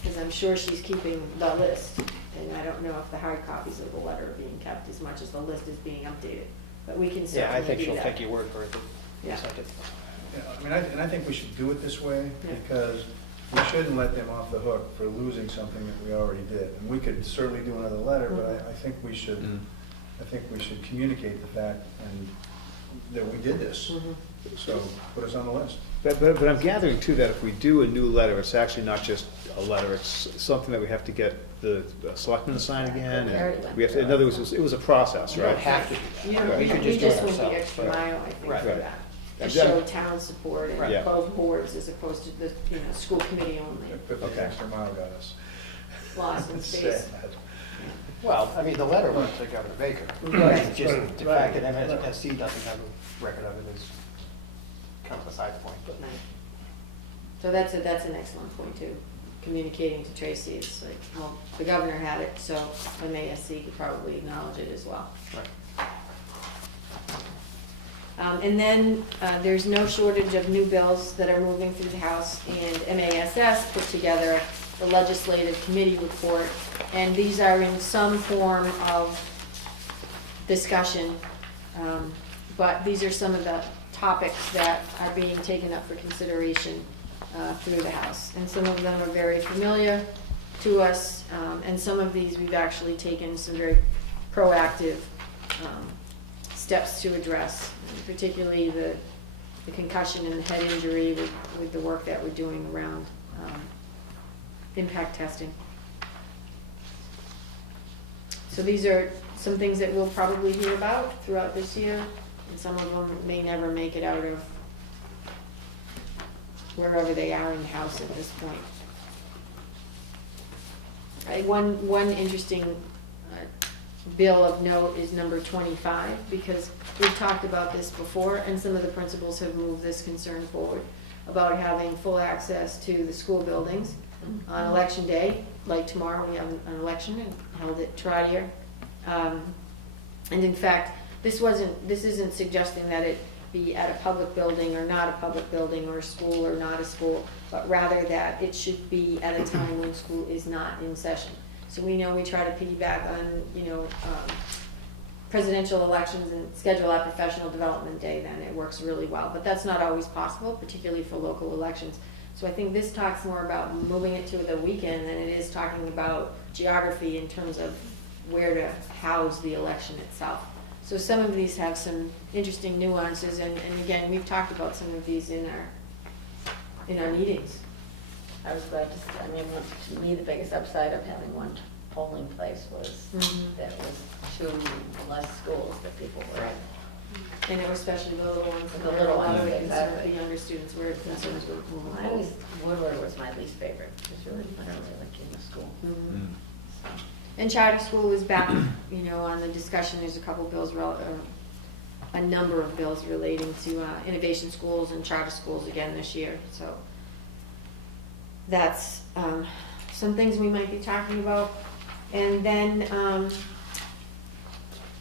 Because I'm sure she's keeping the list, and I don't know if the hard copies of the letter are being kept as much as the list is being updated. But we can Yeah, I certainly think do she'll that. take your word for it. that you Yeah. sent it. Yeah, I mean, I think we should do it this way, Yeah. because we shouldn't let them off the hook for losing something that we already did. And we could certainly do another letter, but I think we should, I think we should communicate the fact and that we did this. Mhm. So put us on the list. But I'm gathering too that if we do a new letter, it's actually not just a letter, it's something that we have to get the selectmen to sign again. And we have to, in other words, it was a process, You right? don't have to do You that. know, We could just do it went the ourselves. extra but- mile, I think, Right. for Right. that. To Exactly. show town support Right. Yeah. and both boards as opposed to the, you know, school committee only. But the Okay. extra mile got us. Lost in It's space. sad. Well, I mean, the letter went to Governor Baker. Right. It's just Right. the fact that MSC doesn't have a record of it is kind of a side point. But So that's an excellent point too, communicating to Tracy, it's like, well, the governor had it, so MASC could probably acknowledge it as well. Right. And then there's no shortage of new bills that are moving through the House, and MASS put together the legislative committee report, and these are in some form of discussion, but these are some of the topics that are being taken up for consideration through the House. And some of them are very familiar to us, and some of these we've actually taken some very proactive steps to address, particularly the the concussion and the head injury with the work that we're doing around impact testing. So these are some things that we'll probably hear about throughout this year, and some of them may never make it out of wherever they are in the house at this point. One interesting bill of note is number 25, because we've talked about this before, and some of the principals have moved this concern forward about having full access to the school buildings on election day. Like tomorrow, we have an election held at Trottier. And in fact, this isn't suggesting that it be at a public building or not a public building, or a school or not a school, but rather that it should be at a time when school is not in session. So we know we try to piggyback on, presidential elections and schedule our professional development day, then it works really well. But that's not always possible, particularly for local elections. So I think this talks more about moving it to the weekend than it is talking about geography in terms of where to house the election itself. So some of these have some interesting nuances, and again, we've talked about some of these in our meetings. I was glad to see, I mean, to me, the biggest upside of having one polling place was that was 2 less schools that people were in. And especially the little ones, The little ones, the exactly. younger students were concerned with moving. I always, Woodward was my least favorite, it's really, I don't really like in the school. So. And charter school is back, on the discussion. There's a couple bills, a number of bills relating to innovation schools and charter schools again this year. So that's some things we might be talking about. And then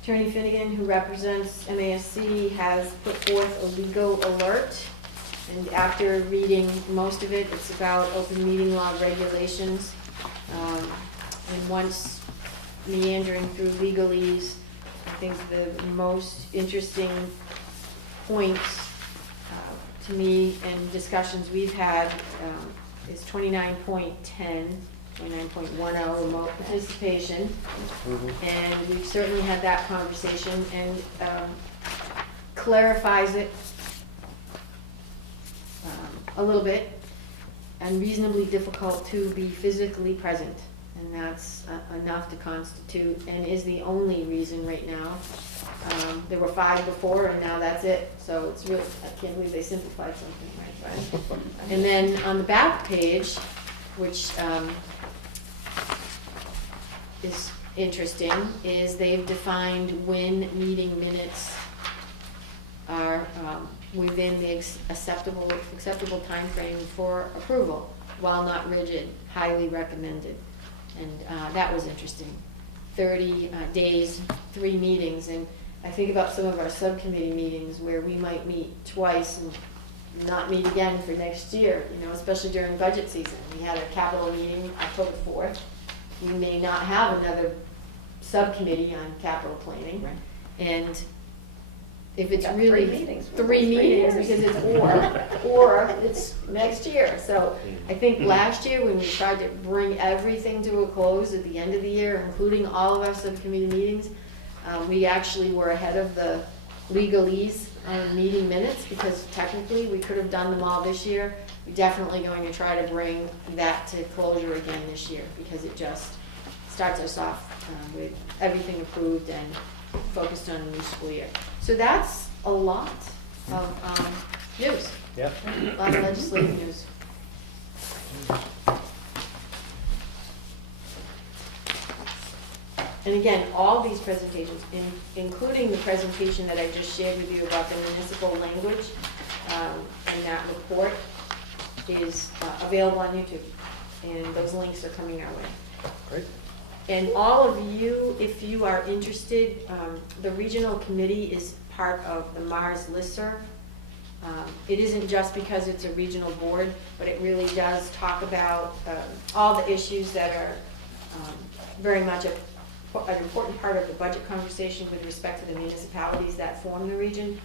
Attorney Finnegan, who represents MASC, has put forth a legal alert. And after reading most of it, it's about open meeting law regulations. And once meandering through legalese, I think the most interesting points to me and discussions we've had is 29.10, 29.10, remote participation. And we've certainly had that conversation, and clarifies it a little bit, and reasonably difficult to be physically present. And that's enough to constitute, and is the only reason right now. There were 5 before, and now that's it. So it's really, I can't believe they simplified something, right? And then on the back page, which is interesting, is they've defined when meeting minutes are within the acceptable timeframe for approval, while not rigid, highly recommended. And that was interesting. 30 days, 3 meetings, and I think about some of our subcommittee meetings where we might meet twice and not meet again for next year, especially during budget season. We had a capital meeting October 4th. We may not have another subcommittee on capital planning. Right. And if it's Got really 3 meetings. 3 meetings, because it's or it's next year. So I think last year when we tried to bring everything to a close at the end of the year, including all of our subcommittee meetings, we actually were ahead of the legalese on meeting minutes, because technically we could have done them all this year. We're definitely going to try to bring that to closure again this year, because it just starts us off with everything approved and focused on the new school year. So that's a lot of news, Yeah. a lot of legislative news. And again, all these presentations, including the presentation that I just shared with you about the municipal language, and that report is available on YouTube, and those links are coming our way. Great. And all of you, if you are interested, the regional committee is part of the Mars listserv. It isn't just because it's a regional board, but it really does talk about all the issues that are very much an important part of the budget conversation with respect to the municipalities that form the region.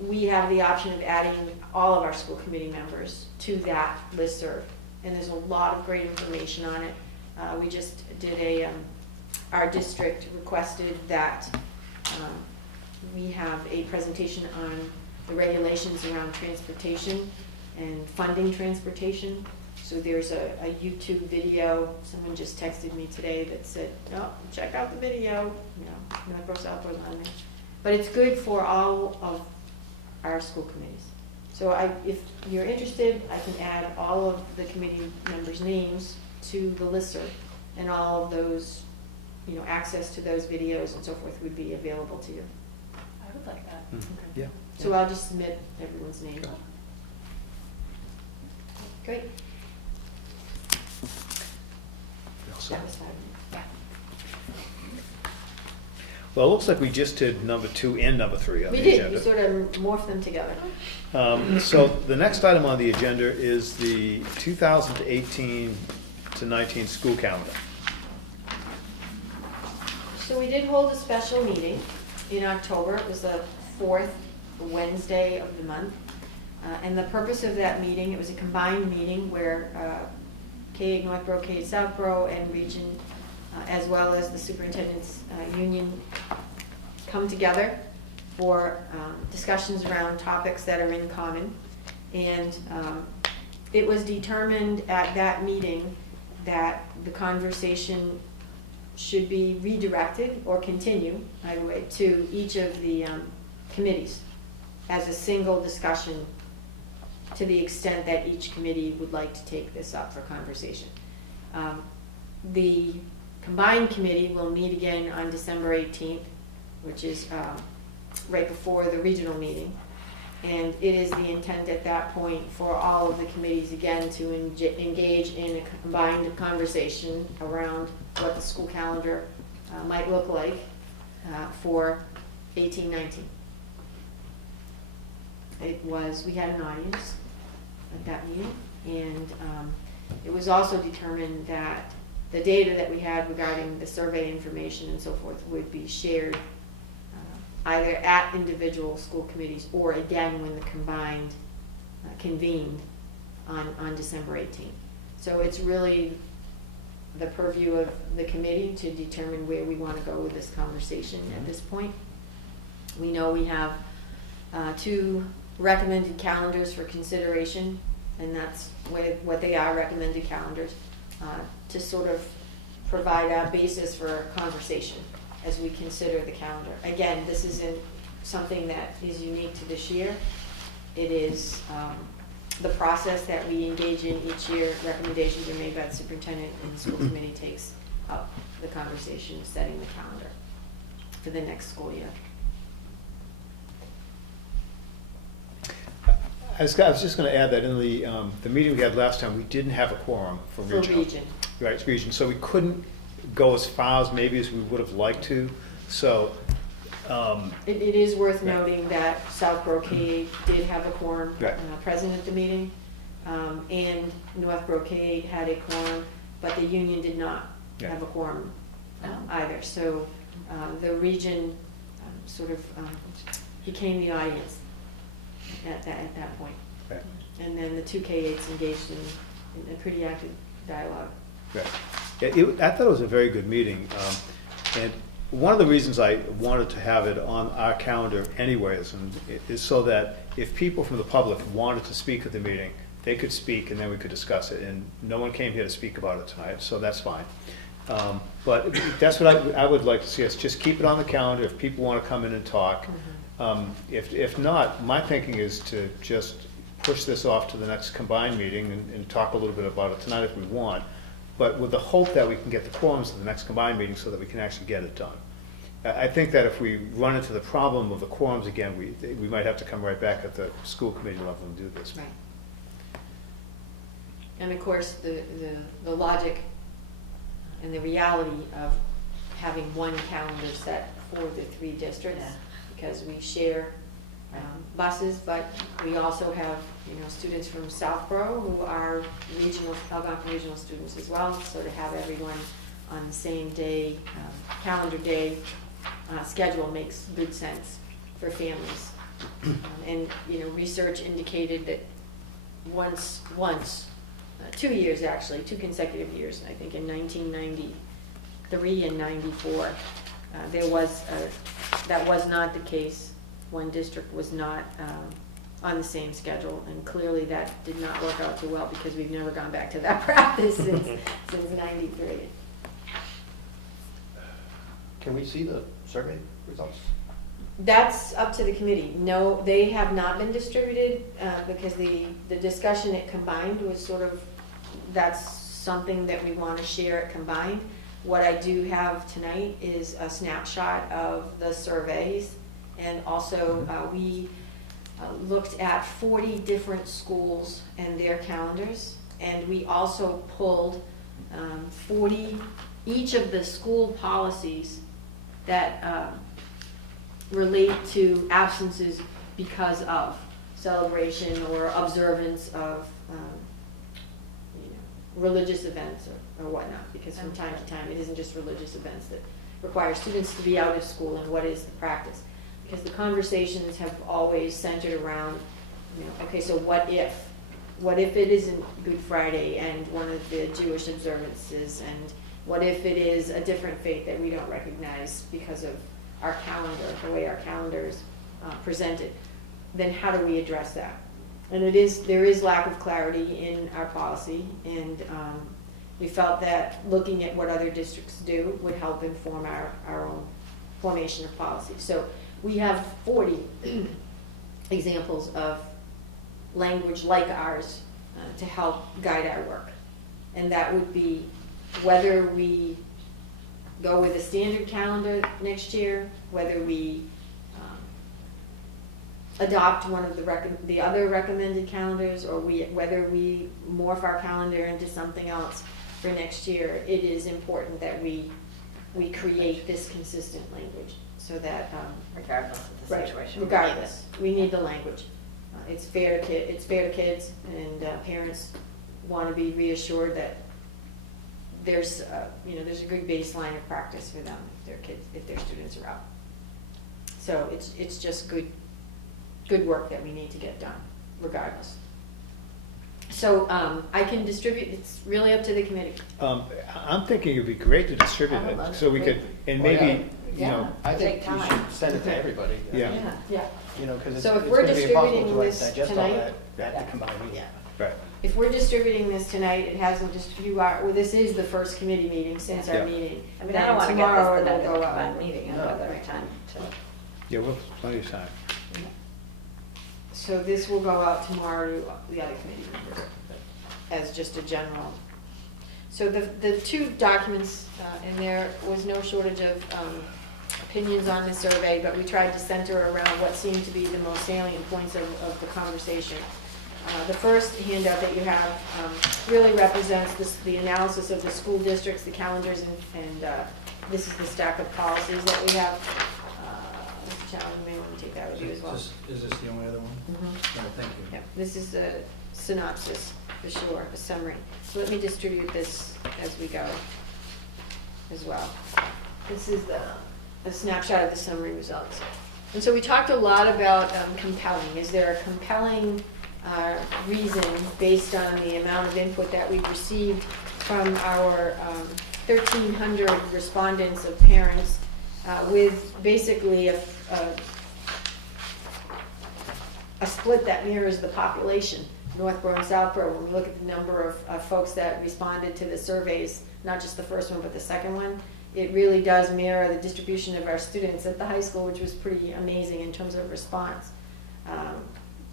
We have the option of adding all of our school committee members to that listserv, and there's a lot of great information on it. We just did our district requested that we have a presentation on the regulations around transportation and funding transportation. So there's a YouTube video, someone just texted me today that said, oh, check out the video, you know, Northborough, Southborough, London. But it's good for all of our school committees. So if you're interested, I can add all of the committee members' names to the listserv, and all of those, you know, access to those videos and so forth would be available to you. I would like that. Yeah. So I'll just submit everyone's name. Great. That was 5 minutes. Yeah. Well, it looks like we just did number 2 and number 3 on We the did, agenda. we sort of morphed them together. So the next item on the agenda is the 2018 to 19 school calendar. So we did hold a special meeting in October. It was the 4th Wednesday of the month. And the purpose of that meeting, it was a combined meeting where K-8 Northborough, K-8 Southborough, and Region, as well as the superintendent's union, come together for discussions around topics that are in common. And it was determined at that meeting that the conversation should be redirected or continue, either way, to each of the committees as a single discussion, to the extent that each committee would like to take this up for conversation. The combined committee will meet again on December 18th, which is right before the regional meeting. And it is the intent at that point for all of the committees again to engage in a combined conversation around what the school calendar might look like for 18-19. We had an audience at that meeting, and it was also determined that the data that we had regarding the survey information and so forth would be shared either at individual school committees or again when the combined convened on December 18th. So it's really the purview of the committee to determine where we want to go with this conversation at this point. We know we have 2 recommended calendars for consideration, and that's what they are, recommended calendars, to sort of provide a basis for conversation as we consider the calendar. Again, this isn't something that is unique to this year. It is the process that we engage in each year. Recommendations are made by the superintendent, and the school committee takes up the conversation setting the calendar for the next school year. I was just going to add that in the meeting we had last time, we didn't have a quorum for regional. For region. Right, region. So we couldn't go as far as maybe as we would have liked to. So It is worth noting that Southborough K-8 did have a quorum Right. present at the meeting, and Northborough K-8 had a quorum, but the union did not Yeah. have a quorum either. So the region sort of became the audience at that point. Right. And then the 2 K-8s engaged in a pretty active dialogue. Right. Yeah, I thought it was a very good meeting. And one of the reasons I wanted to have it on our calendar anyways, is so that if people from the public wanted to speak at the meeting, they could speak and then we could discuss it. And no one came here to speak about it tonight, so that's fine. But that's what I would like to see us, just keep it on the calendar if people want to come in and talk. If not, my thinking is to just push this off to the next combined meeting and talk a little bit about it tonight if we want, but with the hope that we can get the quorums to the next combined meeting so that we can actually get it done. I think that if we run into the problem of the quorums again, we might have to come right back at the school committee level and do this. Right. And of course, the logic and the reality of having one calendar set for the 3 districts, because we share buses, but we also have, students from Southborough who are Algonquin regional students as well, so to have everyone on the same day, calendar day schedule makes good sense for families. And, research indicated that once, 2 years actually, 2 consecutive years, I think in 1993 and 94, that was not the case one district was not on the same schedule, and clearly that did not work out too well because we've never gone back to that practice since '93. Can we see the survey results? That's up to the committee. No, they have not been distributed, because the discussion it combined was sort of, that's something that we want to share it combined. What I do have tonight is a snapshot of the surveys, and also we looked at 40 different schools and their calendars, and we also pulled 40, each of the school policies that relate to absences because of celebration or observance of religious events or whatnot, because from time to time, it isn't just religious events that require students to be out of school, and what is the practice. Because the conversations have always centered around, okay, so what if? What if it isn't Good Friday and one of the Jewish observances, and what if it is a different faith that we don't recognize because of our calendar, the way our calendar is presented? Then how do we address that? And there is lack of clarity in our policy, and we felt that looking at what other districts do would help inform our own formation of policy. So we have 40 examples of language like ours to help guide our work. And that would be whether we go with a standard calendar next year, whether we adopt one of the other recommended calendars, or whether we morph our calendar into something else for next year. It is important that we create this consistent language so that Regardless of the situation. Regardless, we need the language. It's fair to kids, and parents want to be reassured that there's a good baseline of practice for them if their students are out. So it's just good work that we need to get done, regardless. So I can distribute, it's really up to the committee. I'm thinking it'd be great to distribute I would it, love so we to. could, and Oh, yeah. maybe, you know, I think Take you time. should send it to everybody. Yeah. Yeah. You know, because it's So if it's we're gonna be impossible distributing to like this digest all tonight- that at the combined meeting. Yeah. right. If we're distributing this tonight, it hasn't this is the first committee meeting since Yeah. our meeting. I mean, Then I don't want to get tomorrow this the night it'll of the go out. combined meeting, I'd rather have time to. Yeah, we'll have plenty of time. So this will go out tomorrow to the other committee members as just a general. So the two documents, and there was no shortage of opinions on the survey, but we tried to center around what seemed to be the most salient points of the conversation. The first handout that you have really represents the analysis of the school districts, the calendars, and this is the stack of policies that we have. Mr. Challenger, you may want to take that with you as well. Is this the only other one? Mhm. No, thank you. Yeah, this is a synopsis, for sure, a summary. So let me distribute this as we go as well. This is a snapshot of the summary results. And so we talked a lot about compelling. Is there a compelling reason based on the amount of input that we've received from our 1,300 respondents of parents with basically a split that mirrors the population, Northborough and Southborough. When we look at the number of folks that responded to the surveys, not just the first one, but the second one, it really does mirror the distribution of our students at the high school, which was pretty amazing in terms of response.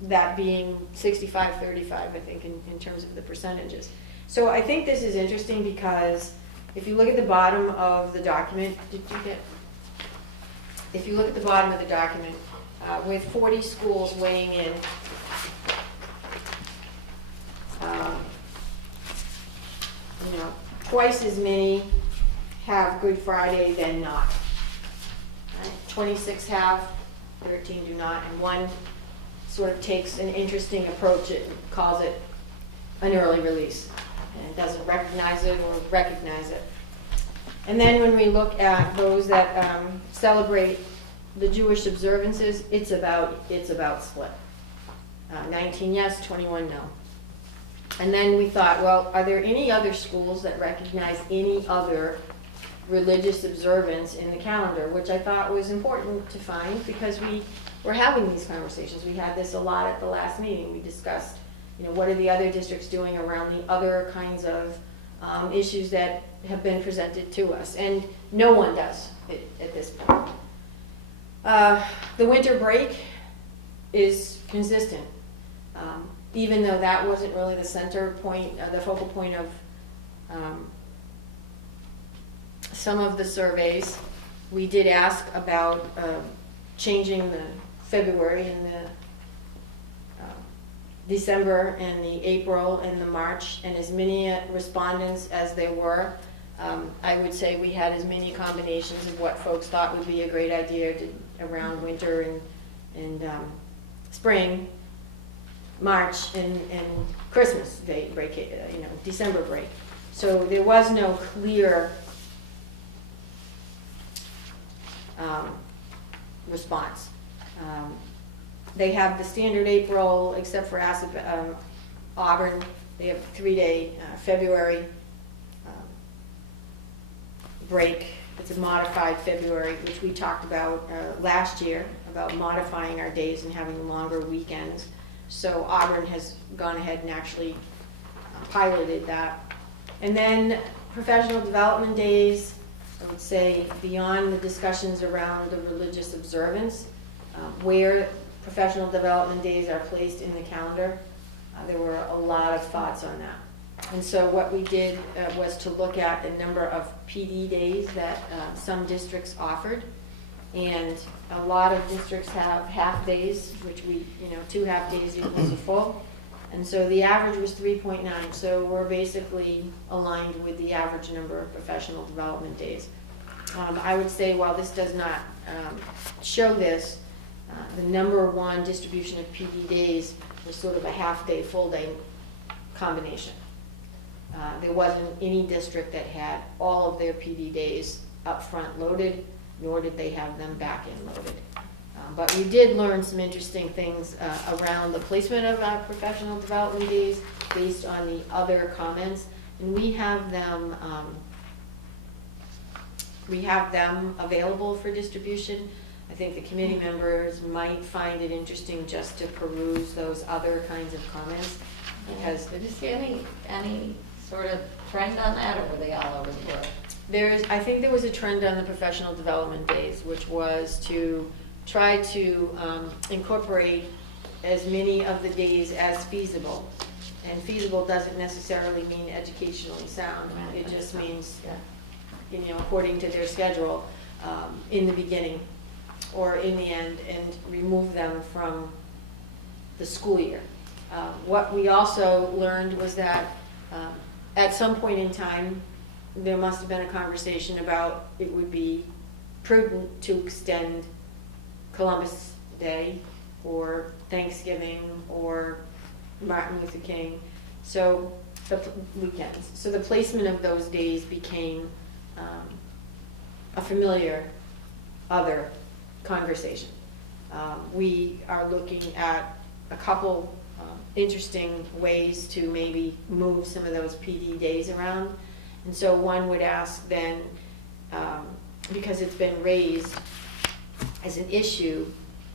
That being 65-35, I think, in terms of the percentages. So I think this is interesting because if you look at the bottom of the document, if you look at the bottom of the document, with 40 schools weighing in, twice as many have Good Friday than not. Right? 26 have, 13 do not, and one sort of takes an interesting approach. It calls it an early release, and doesn't recognize it or recognize it. And then when we look at those that celebrate the Jewish observances, it's about split. 19 yes, 21 no. And then we thought, well, are there any other schools that recognize any other religious observance in the calendar, which I thought was important to find because we're having these conversations. We had this a lot at the last meeting. We discussed, what are the other districts doing around the other kinds of issues that have been presented to us, and no one does at this point. The winter break is consistent, even though that wasn't really the center point, the focal point of some of the surveys. We did ask about changing the February and the December and the April and the March, and as many respondents as there were, I would say we had as many combinations of what folks thought would be a great idea around winter and spring, March, and Christmas break, December break. So there was no clear response. They have the standard April, except for Auburn. They have a 3-day February break. It's a modified February, which we talked about last year, about modifying our days and having longer weekends. So Auburn has gone ahead and actually piloted that. And then professional development days, I would say beyond the discussions around the religious observance, where professional development days are placed in the calendar, there were a lot of thoughts on that. And so what we did was to look at a number of PD days that some districts offered. And a lot of districts have half days, which 2 half days equals a full. And so the average was 3.9. So we're basically aligned with the average number of professional development days. I would say while this does not show this, the number one distribution of PD days was sort of a half day, full day combination. There wasn't any district that had all of their PD days up front loaded, nor did they have them back end loaded. But we did learn some interesting things around the placement of our professional development days based on the other comments, and we have them available for distribution. I think the committee members might find it interesting just to peruse those other kinds of comments, because Did you see any sort of trend on that, or were they all over the board? I think there was a trend on the professional development days, which was to try to incorporate as many of the days as feasible. And feasible doesn't necessarily mean educationally sound. It just means, according to their schedule, in the beginning or in the end, and remove them from the school year. What we also learned was that at some point in time, there must have been a conversation about it would be prudent to extend Columbus Day or Thanksgiving or Martin Luther King, so the weekends. So the placement of those days became a familiar other conversation. We are looking at a couple interesting ways to maybe move some of those PD days around. And so one would ask then, because it's been raised as an issue,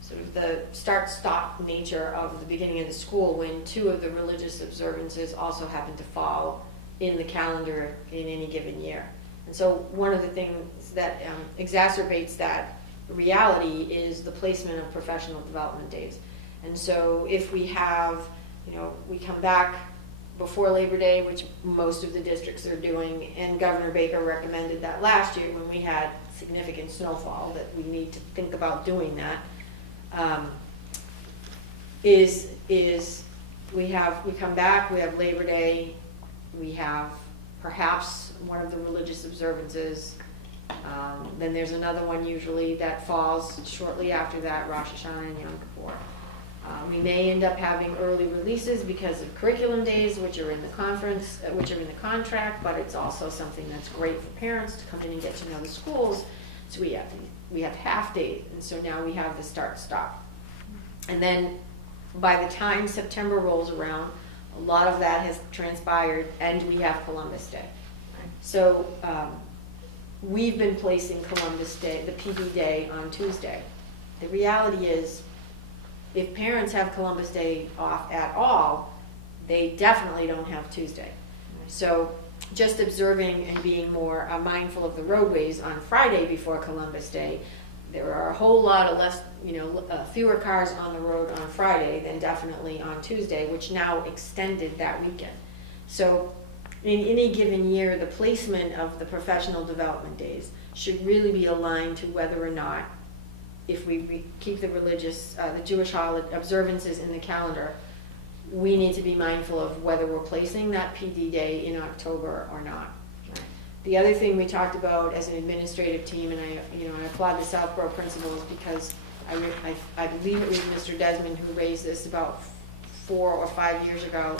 sort of the start-stop nature of the beginning of the school, when 2 of the religious observances also happen to fall in the calendar in any given year. And so one of the things that exacerbates that reality is the placement of professional development days. And so if we have, we come back before Labor Day, which most of the districts are doing, and Governor Baker recommended that last year when we had significant snowfall, that we need to think about doing that, is we come back, we have Labor Day, we have perhaps one of the religious observances, then there's another one usually that falls shortly after that, Rosh Hashanah and Yom Kippur. We may end up having early releases because of curriculum days, which are in the contract, but it's also something that's great for parents to come in and get to know the schools. So we have half days, and so now we have the start-stop. And then by the time September rolls around, a lot of that has transpired, and we have Columbus Day. So we've been placing Columbus Day, the PD day, on Tuesday. The reality is if parents have Columbus Day off at all, they definitely don't have Tuesday. So just observing and being more mindful of the roadways on Friday before Columbus Day, there are a whole lot of less, fewer cars on the road on Friday than definitely on Tuesday, which now extended that weekend. So in any given year, the placement of the professional development days should really be aligned to whether or not, if we keep the the Jewish holiday observances in the calendar, we need to be mindful of whether we're placing that PD day in October or not. The other thing we talked about as an administrative team, and I applaud the Southborough principals because I believe it was Mr. Desmond who raised this about 4 or 5 years ago,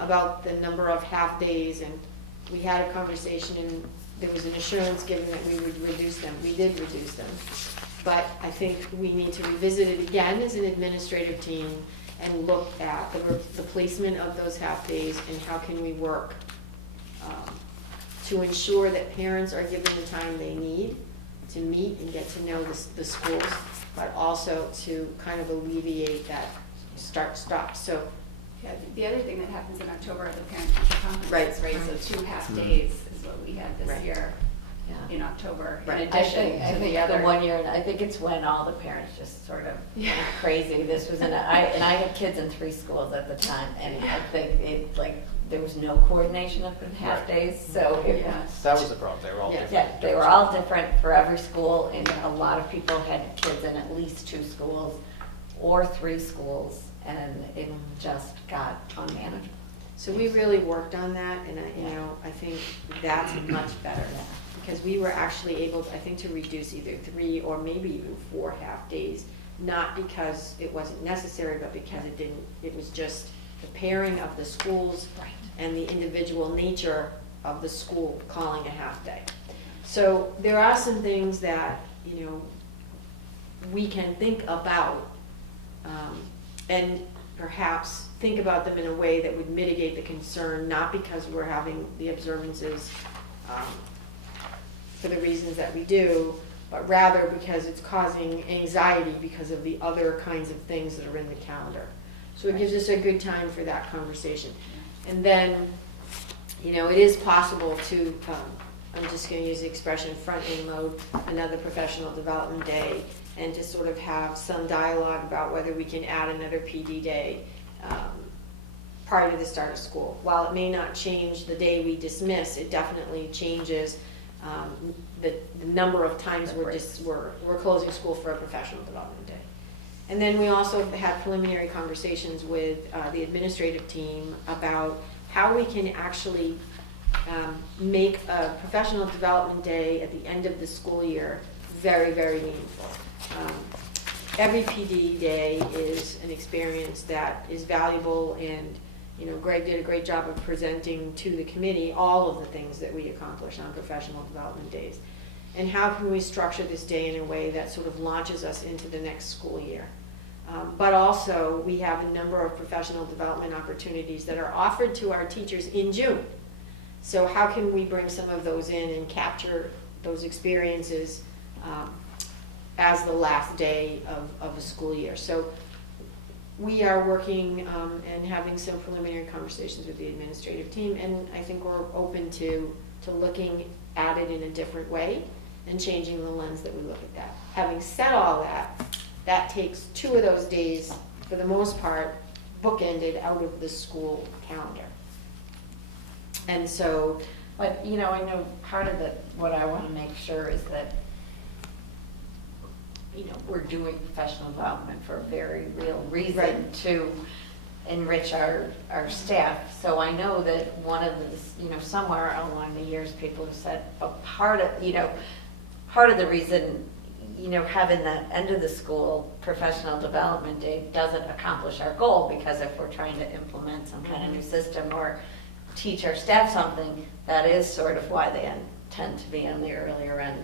about the number of half days, and we had a conversation and there was an assurance given that we would reduce them. We did reduce them. But I think we need to revisit it again as an administrative team and look at the placement of those half days and how can we work to ensure that parents are given the time they need to meet and get to know the schools, but also to kind of alleviate that start-stop. So, Yeah, the other thing that happens in October are the parent-teacher conferences, right? So 2 half days is what we had this year in October. Right. In addition I to think the other. one year, I think it's when all the parents just sort of went crazy. This was I had kids in 3 schools at the time, and I think there was no coordination of the half days, so it was. That was the problem, they were all different. Yeah, they were all different for every school, and a lot of people had kids in at least 2 schools or 3 schools, and it just got unmanageable. So we really worked on that, and I think that's much better now. Because we were actually able, I think, to reduce either 3 or maybe even 4 half days, not because it wasn't necessary, but because it was just the pairing of the schools and the individual nature of the school calling a half day. So there are some things that, we can think about, and perhaps think about them in a way that would mitigate the concern, not because we're having the observances for the reasons that we do, but rather because it's causing anxiety because of the other kinds of things that are in the calendar. So it gives us a good time for that conversation. And then, it is possible to, I'm just going to use the expression front-end load another professional development day and to sort of have some dialogue about whether we can add another PD day prior to the start of school. While it may not change the day we dismiss, it definitely changes the number of times we're closing school for a professional development day. And then we also had preliminary conversations with the administrative team about how we can actually make a professional development day at the end of the school year very, very meaningful. Every PD day is an experience that is valuable, and Greg did a great job of presenting to the committee all of the things that we accomplish on professional development days. And how can we structure this day in a way that sort of launches us into the next school year? But also, we have a number of professional development opportunities that are offered to our teachers in June. So how can we bring some of those in and capture those experiences as the last day of a school year? So we are working and having some preliminary conversations with the administrative team, and I think we're open to looking at it in a different way and changing the lens that we look at that. Having said all that, that takes 2 of those days, for the most part, bookended out of the school calendar. And so, But, I know part of what I want to make sure is that, we're doing professional development for a very real reason to enrich our staff. So I know that one of the, somewhere along the years, people have said, part of the reason, having that end of the school professional development day doesn't accomplish our goal, because if we're trying to implement some kind of new system or teach our staff something, that is sort of why they tend to be on the earlier end,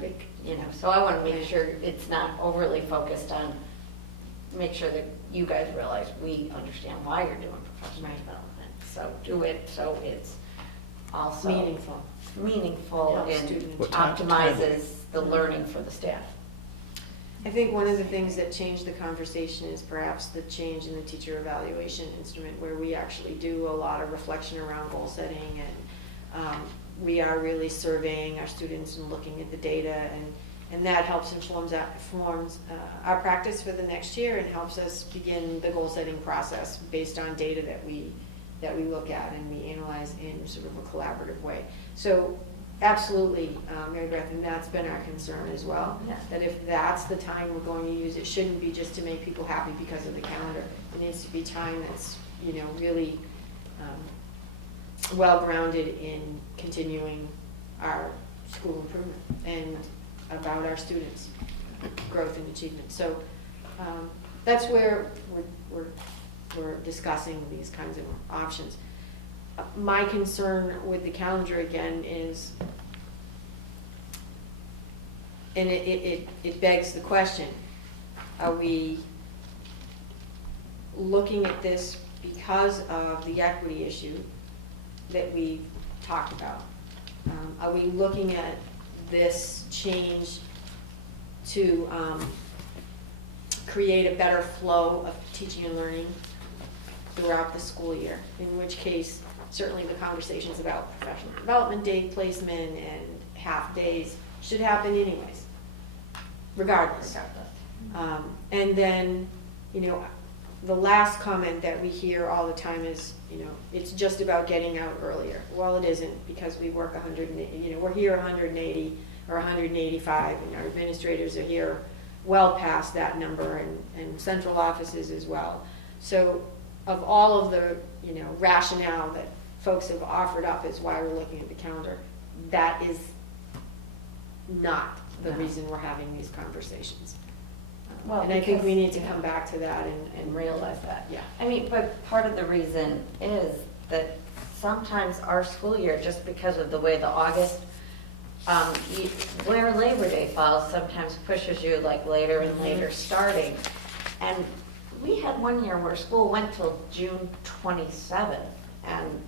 so I want to make sure it's not overly focused on, make sure that you guys realize we understand why you're doing professional development. So do it so it's also meaningful Helps and students. What time- optimizes the learning for the staff. I think one of the things that changed the conversation is perhaps the change in the teacher evaluation instrument, where we actually do a lot of reflection around goal setting, and we are really surveying our students and looking at the data, and that helps informs our practice for the next year, and helps us begin the goal setting process based on data that we look at and we analyze in sort of a collaborative way. So absolutely, Mary Beth, and that's been our concern as well, Yeah. that if that's the time we're going to use, it shouldn't be just to make people happy because of the calendar. It needs to be time that's, really well-grounded in continuing our school improvement and about our students' growth and achievement. So that's where we're discussing these kinds of options. My concern with the calendar again is, and it begs the question, are we looking at this because of the equity issue that we talked about? Are we looking at this change to create a better flow of teaching and learning throughout the school year? In which case, certainly the conversations about professional development day placement and half days should happen anyways, regardless. And then, the last comment that we hear all the time is, it's just about getting out earlier. Well, it isn't, because we work 180, we're here 180 or 185, and our administrators are here well past that number, and central offices as well. So of all of the, rationale that folks have offered up as why we're looking at the calendar, that is not the reason we're having these conversations. Well, and I think we need to because, come back to that and realize that. Yeah. I mean, but part of the reason is that sometimes our school year, just because of the way the August, where Labor Day falls, sometimes pushes you like later and later starting. And we had one year where school went till June 27th, and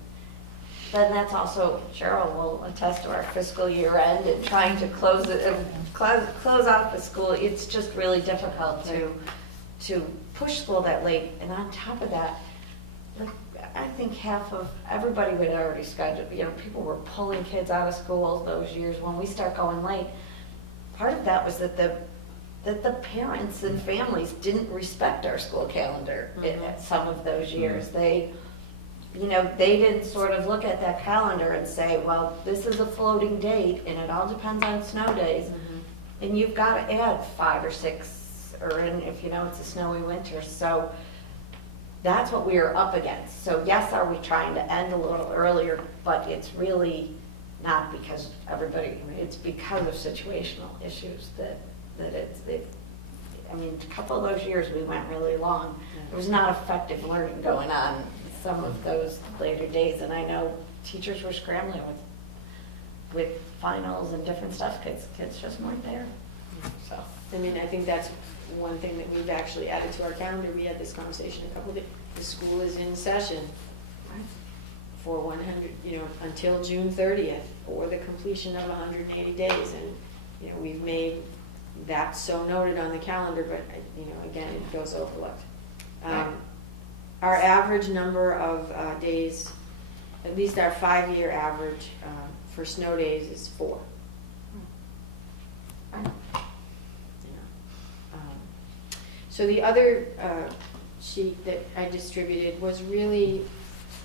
then that's also, Cheryl will attest to our fiscal year end and trying to close out the school. It's just really difficult to push school that late. And on top of that, like, I think half of everybody would already scheduled, people were pulling kids out of school those years when we start going late. Part of that was that the parents and families didn't respect our school calendar at some of those years. They didn't sort of look at that calendar and say, well, this is a floating date and it all depends on snow days. And you've got to add 5 or 6, or if it's a snowy winter. So that's what we are up against. So yes, are we trying to end a little earlier, but it's really not because it's because of situational issues that I mean, a couple of those years we went really long. There was not effective learning going on some of those later days, and I know teachers were scrambling with finals and different stuff because kids just weren't there. So I mean, I think that's one thing that we've actually added to our calendar. We had this conversation a couple of days. The school is in session for 100, until June 30th, or the completion of 180 days, and we've made that so noted on the calendar, but again, it goes overlooked. Our average number of days, at least our 5-year average for snow days, is 4. So the other sheet that I distributed was really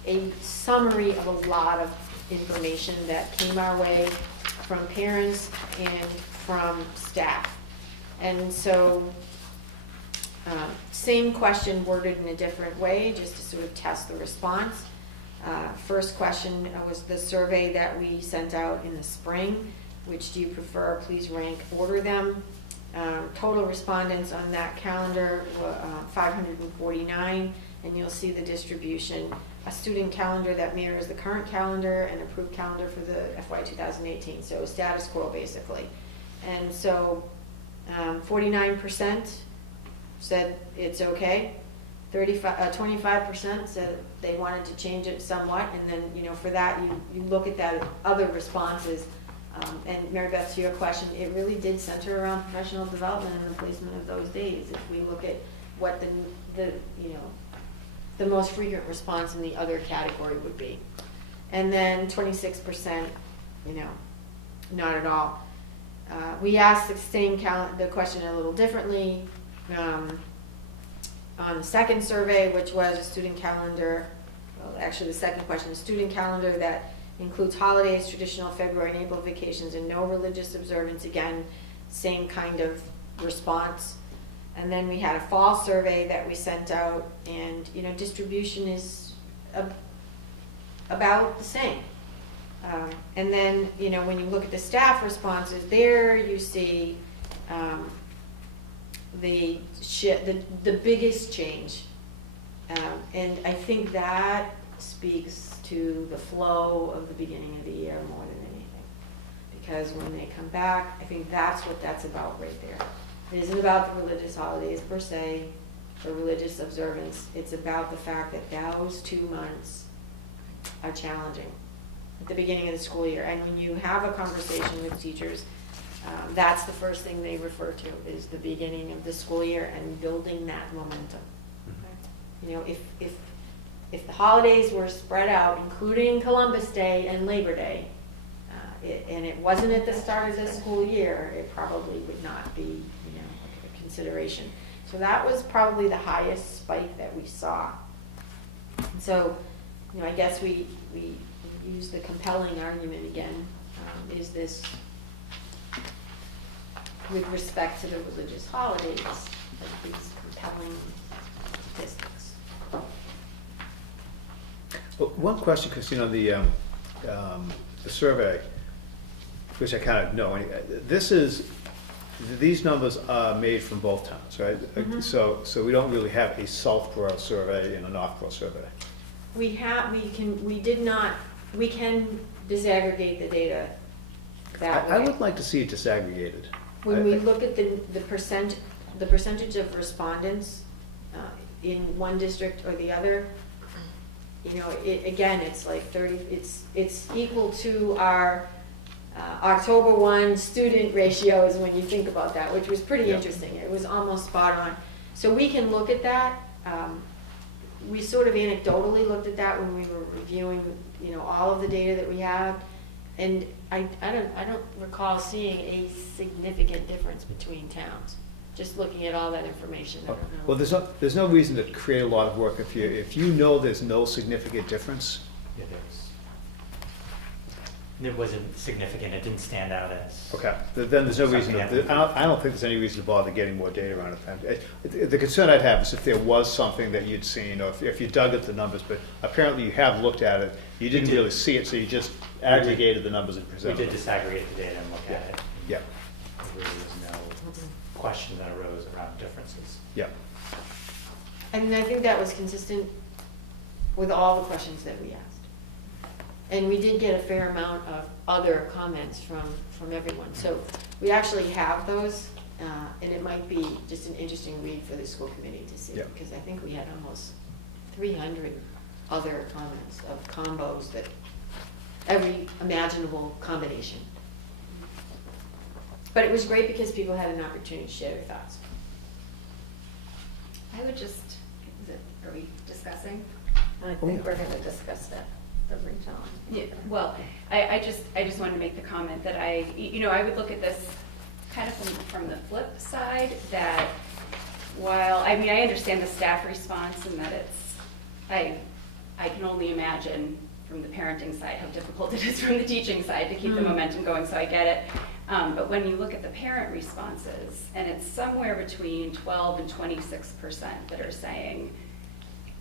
a summary of a lot of information that came our way from parents and from staff. And so, same question worded in a different way, just to sort of test the response. First question was the survey that we sent out in the spring. Which do you prefer? Please rank, order them. Total respondents on that calendar were 549, and you'll see the distribution. A student calendar that mirrors the current calendar and approved calendar for the FY 2018, so status quo basically. And so 49% said it's okay. 25% said they wanted to change it somewhat, and then for that you look at that other responses. And Mary Beth, to your question, it really did center around professional development and the placement of those days. If we look at what the most frequent response in the other category would be. And then 26%, not at all. We asked the question a little differently on the second survey, which was a student calendar. Well, actually, the second question, a student calendar that includes holidays, traditional February and April vacations, and no religious observance. Again, same kind of response. And then we had a fall survey that we sent out, and distribution is about the same. And then when you look at the staff responses, there you see the biggest change, and I think that speaks to the flow of the beginning of the year more than anything. Because when they come back, I think that's what that's about right there. It isn't about the religious holidays per se, or religious observance. It's about the fact that those 2 months are challenging at the beginning of the school year. And when you have a conversation with teachers, that's the first thing they refer to is the beginning of the school year and building that momentum. If the holidays were spread out, including Columbus Day and Labor Day, and it wasn't at the start of the school year, it probably would not be, a consideration. So that was probably the highest spike that we saw. So, I guess we use the compelling argument again. Is this with respect to the religious holidays, like these compelling statistics? Well, one question, because the survey, which I kind of know, these numbers are made from both towns, right? Mm-hmm. So we don't really have a Southborough survey and a Northborough survey. We can disaggregate the data that way. I would like to see it disaggregated. When we look at the percentage of respondents in one district or the other, it's like 30. It's equal to our October 1 student ratios when you think about that, which was pretty interesting. It was almost spot on. So we can look at that. We sort of anecdotally looked at that when we were reviewing, all of the data that we have, and I don't recall seeing a significant difference between towns. Just looking at all that information. I don't know. Well, there's no reason to create a lot of work if you know there's no significant difference. Yeah, it wasn't significant. It didn't stand out as. Okay, then there's no reason. I don't think there's any reason to bother getting more data around it. The concern I'd have is if there was something that you'd seen, or if you dug at the numbers, but apparently you have looked at it. You didn't really see it, so you just aggregated the numbers and presented them. We did disaggregate the data and look at it. Yeah. There was no question that arose around differences. Yeah. And I think that was consistent with all the questions that we asked. And we did get a fair amount of other comments from everyone. So we actually have those, and it might be just an interesting read for the school committee to see, because I think we had almost 300 other comments of combos that every imaginable combination. But it was great because people had an opportunity to share their thoughts. I would just, are we discussing? I think we're gonna discuss that, the regional. Yeah, well, I just wanted to make the comment that I would look at this kind of from the flip side, that while, I understand the staff response and that I can only imagine from the parenting side how difficult it is from the teaching side to keep the momentum going, so I get it. But when you look at the parent responses, and it's somewhere between 12 and 26% that are saying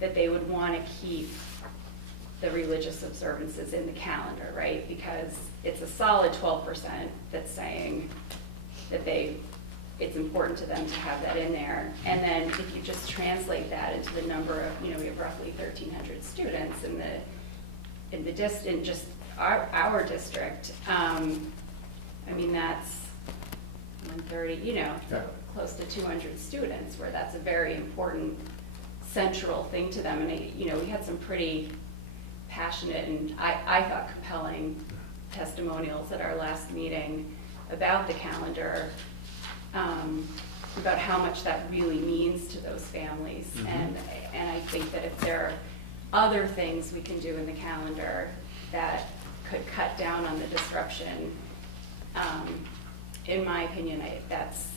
that they would want to keep the religious observances in the calendar, right? Because it's a solid 12% that's saying that it's important to them to have that in there. And then if you just translate that into the number of, we have roughly 1,300 students in just our district. That's 130, close to 200 students, where that's a very important central thing to them. And we had some pretty passionate and I thought compelling testimonials at our last meeting about the calendar, about how much that really means to those families. And I think that if there are other things we can do in the calendar that could cut down on the disruption, in my opinion, that's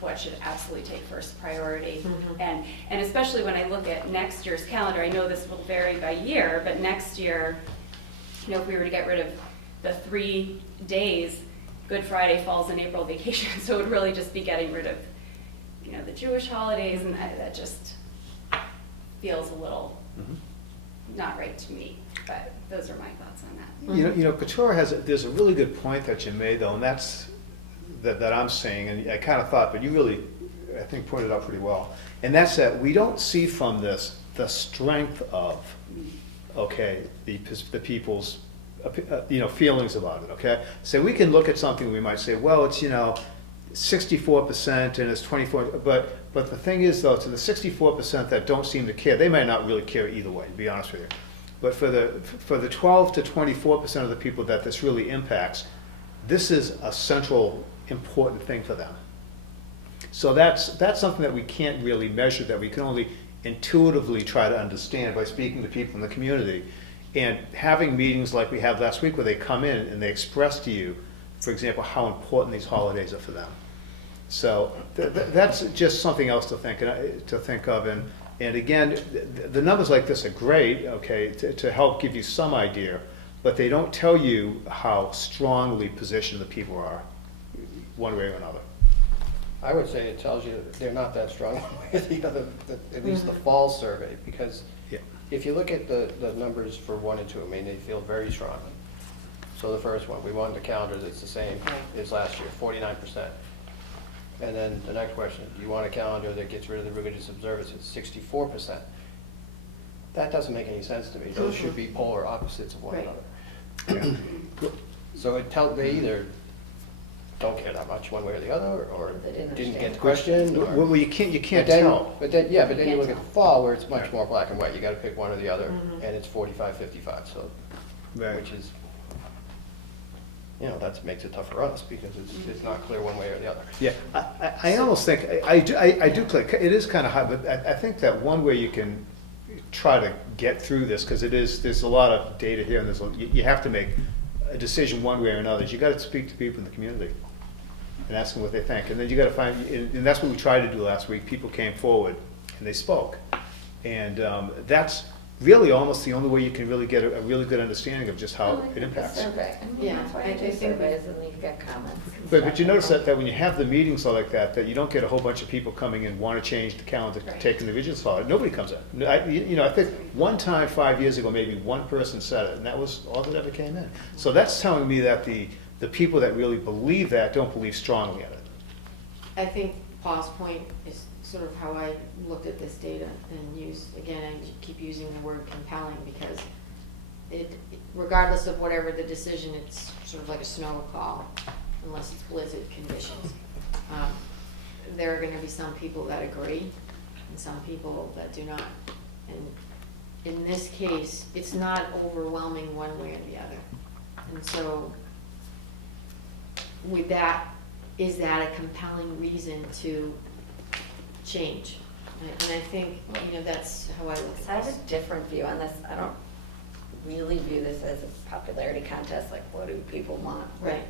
what should absolutely take first priority. And especially when I look at next year's calendar, I know this will vary by year, but next year, you know, if we were to get rid of the 3 days, Good Friday falls in April vacation, so it would really just be getting rid of, you know, the Jewish holidays, and that just feels a little not right to me. But those are my thoughts on that. You know, Couture there's a really good point that you made though, and that's, that I'm saying, and I kind of thought, but you really, I think, pointed out pretty well. And that's that we don't see from this the strength of, okay, the people's, you know, feelings about it, okay? So we can look at something, we might say, well, it's, you know, 64% and it's 24, but the thing is though, to the 64% that don't seem to care, they might not really care either way, to be honest with you. But for the 12 to 24% of the people that this really impacts, this is a central important thing for them. So that's something that we can't really measure, that we can only intuitively try to understand by speaking to people in the community and having meetings like we had last week where they come in and they express to you, for example, how important these holidays are for them. So that's just something else to think of. And again, the numbers like this are great, okay, to help give you some idea, but they don't tell you how strongly positioned the people are, one way or another. I would say it tells you that they're not that strong one way or the other, at least the fall survey, because if you look at the numbers for 1 and 2, I mean, they feel very strongly. So the first one, we want the calendar that's the same as last year, 49%. And then the next question, do you want a calendar that gets rid of the religious observances? 64%. That doesn't make any sense to me. Those should be polar opposites of one another. So they either don't care that much one way or the other, or didn't get the question. Or, well, you can't tell. But then you look at the fall where it's much more black and white. You got to pick one or the other, and it's 45-55. So, which is, you know, that makes it tough for us because it's not clear one way or the other. Yeah, I almost think I do click. It is kind of hard, but I think that one way you can try to get through this, because there's a lot of data here, and you have to make a decision one way or another. You got to speak to people in the community and ask them what they think, and then you got to find, and that's what we tried to do last week. People came forward and they spoke, and that's really almost the only way you can really get a really good understanding of just how it impacts. Survey. I mean, that's why I do surveys, and you get comments. But you notice that when you have the meetings like that you don't get a whole bunch of people coming in, want to change the calendar, take individuals holiday. Nobody comes in. I think one time 5 years ago, maybe one person said it, and that was all that ever came in. So that's telling me that the people that really believe that don't believe strongly in it. I think Paul's point is sort of how I looked at this data and I keep using the word compelling, because regardless of whatever the decision, it's sort of like a snowfall, unless it's blizzard conditions. There are going to be some people that agree and some people that do not. And in this case, it's not overwhelming one way or the other. And so with that, is that a compelling reason to change? And I think, that's how I look at this. I have a different view on this. I don't really view this as a popularity contest, like what do people want? Right.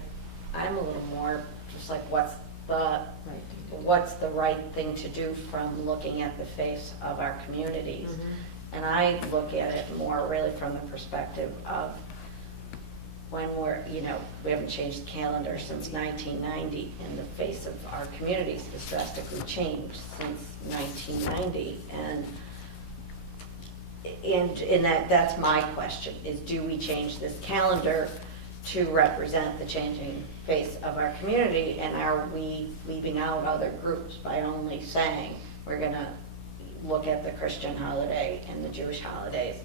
I'm a little more just like what's the right thing to do from looking at the face of our communities. Mm-hmm. And I look at it more really from the perspective of when we haven't changed the calendar since 1990, and the face of our communities has drastically changed since 1990. And that's my question, is do we change this calendar to represent the changing face of our community, and are we leaving out other groups by only saying we're going to look at the Christian holiday and the Jewish holidays?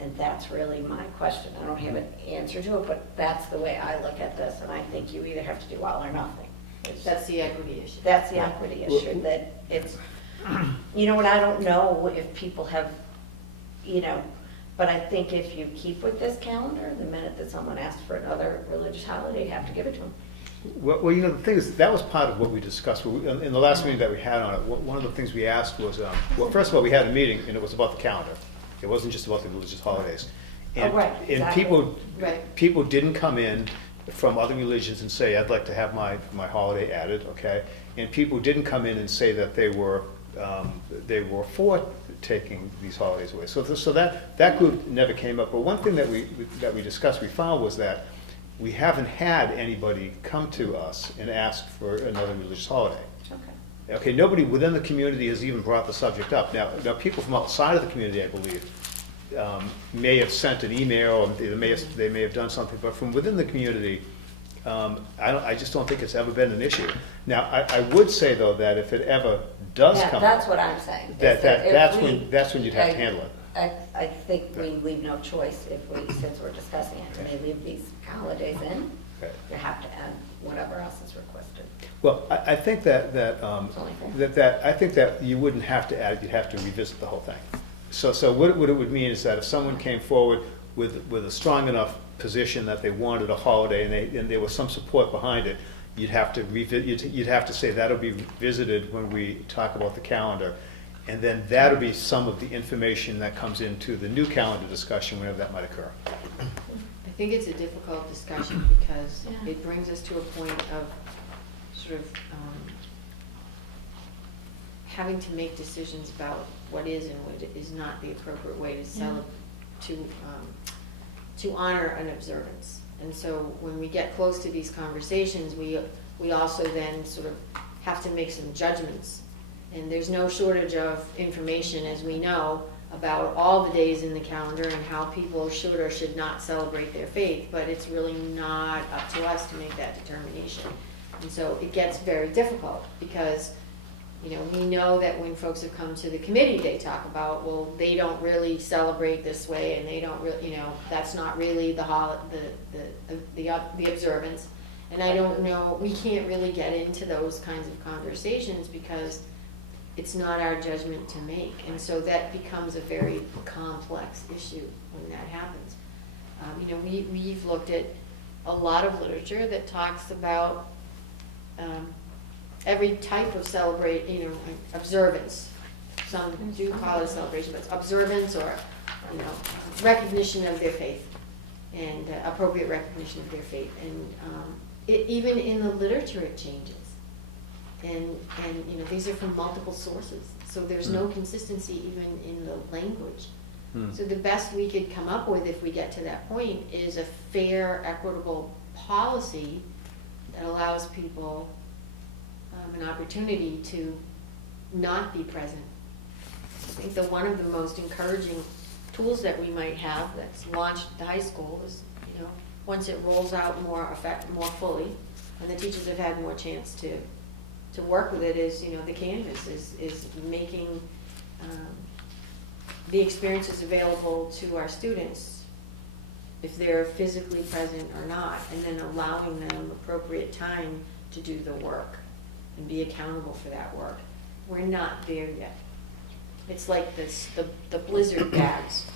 And that's really my question. I don't have an answer to it, but that's the way I look at this, and I think you either have to do all or nothing. That's the equity issue. That's the equity issue, that it's, and I don't know if people have, But I think if you keep with this calendar, the minute that someone asks for another religious holiday, you have to give it to them. Well, you know, the thing is, that was part of what we discussed. In the last meeting that we had on it, one of the things we asked was, well, first of all, we had a meeting, and it was about the calendar. It wasn't just about the religious holidays. And- Oh, right, And exactly. people didn't come in from other religions and say, I'd like to have my holiday added, okay? And people didn't come in and say that they were for taking these holidays away. So that group never came up. But one thing that we discussed, we found was that we haven't had anybody come to us and ask for another religious holiday. Okay. Okay, nobody within the community has even brought the subject up. Now people from outside of the community, I believe, may have sent an email, or they may have done something, but from within the community, I just don't think it's ever been an issue. Now, I would say though that if it ever does Yeah, come that's up, what I'm saying. is that's if we- when you'd have to handle it. I think we leave no choice if we, since we're discussing it, may leave these holidays in. Right. You have to add whatever else is requested. Well, I think that only fair. I think that you wouldn't have to add it, you'd have to revisit the whole thing. So what it would mean is that if someone came forward with a strong enough position that they wanted a holiday and there was some support behind it, you'd have to say that'll be visited when we talk about the calendar. And then that'll be some of the information that comes into the new calendar discussion whenever that might occur. I think it's a difficult discussion because Yeah. it brings us to a point of sort of having to make decisions about what is and what is not the appropriate way to honor an observance. And so when we get close to these conversations, we also then sort of have to make some judgments. And there's no shortage of information, as we know, about all the days in the calendar and how people should or should not celebrate their faith, but it's really not up to us to make that determination. And so it gets very difficult because, you know, we know that when folks have come to the committee, they talk about, well, they don't really celebrate this way and they don't really, you know, that's not really the observance. And I don't know, we can't really get into those kinds of conversations because it's not our judgment to make. And so that becomes a very complex issue when that happens. You know, we've looked at a lot of literature that talks about every type of observance. Some do call it a celebration, but it's observance or, you know, recognition of their faith and appropriate recognition of their faith. And even in the literature, it changes. And you know, these are from multiple sources, so there's no consistency even in the language. So the best we could come up with, if we get to that point, is a fair, equitable policy that allows people an opportunity to not be present. I think that one of the most encouraging tools that we might have that's launched at the high school is, you know, once it rolls out more fully, and the teachers have had more chance to work with it, is, you know, the Canvas is making the experiences available to our students if they're physically present or not, and then allowing them appropriate time to do the work and be accountable for that work. We're not there yet. It's like the blizzard bags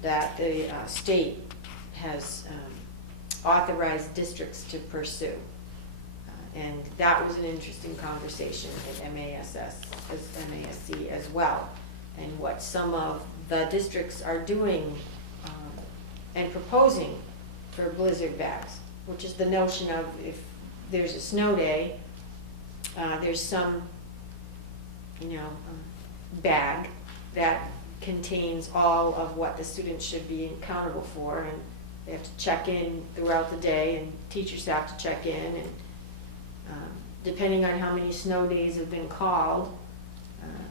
that the state has authorized districts to pursue. And that was an interesting conversation at MASC as well. And what some of the districts are doing and proposing for blizzard bags, which is the notion of if there's a snow day, there's some, you know, bag that contains all of what the students should be accountable for, and they have to check in throughout the day, and teachers have to check in, and depending on how many snow days have been called,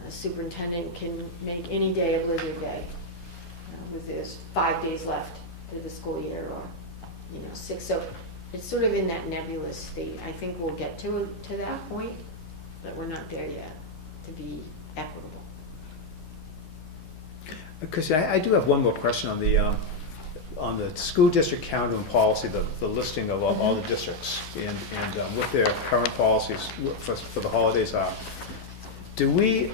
a superintendent can make any day a blizzard day, with there's 5 days left to the school year, or, you know, 6. So it's sort of in that nebulous state. I think we'll get to that point, but we're not there yet to be equitable. Because I do have one more question on the school district calendar and policy, the listing of all the districts and what their current policies for the holidays are. Do we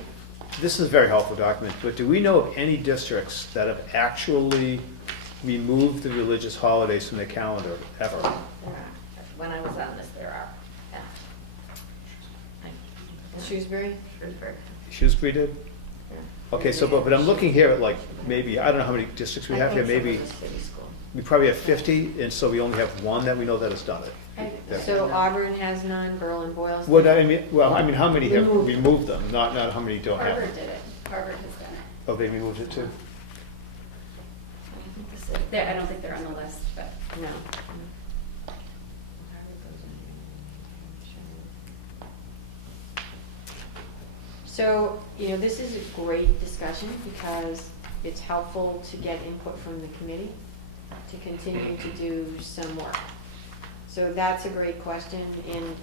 this is a very helpful document, but do we know of any districts that have actually removed the religious holidays from their calendar ever? There are. When I was on this, there are, yeah. Shrewsbury? Shrewsbury. Shrewsbury did? Okay, so, but I'm looking here at like, maybe, I don't know how many districts we have here, maybe, we probably have 50, and so we only have one that we know that has done it. So Auburn has none, Berlin, Boylston? Well, I mean, how many have removed them, not how many don't have Harvard them? did it. Harvard has done it. Oh, they removed it too? I don't think they're on the list, but. No. So, this is a great discussion because it's helpful to get input from the committee to continue to do some work. So that's a great question, and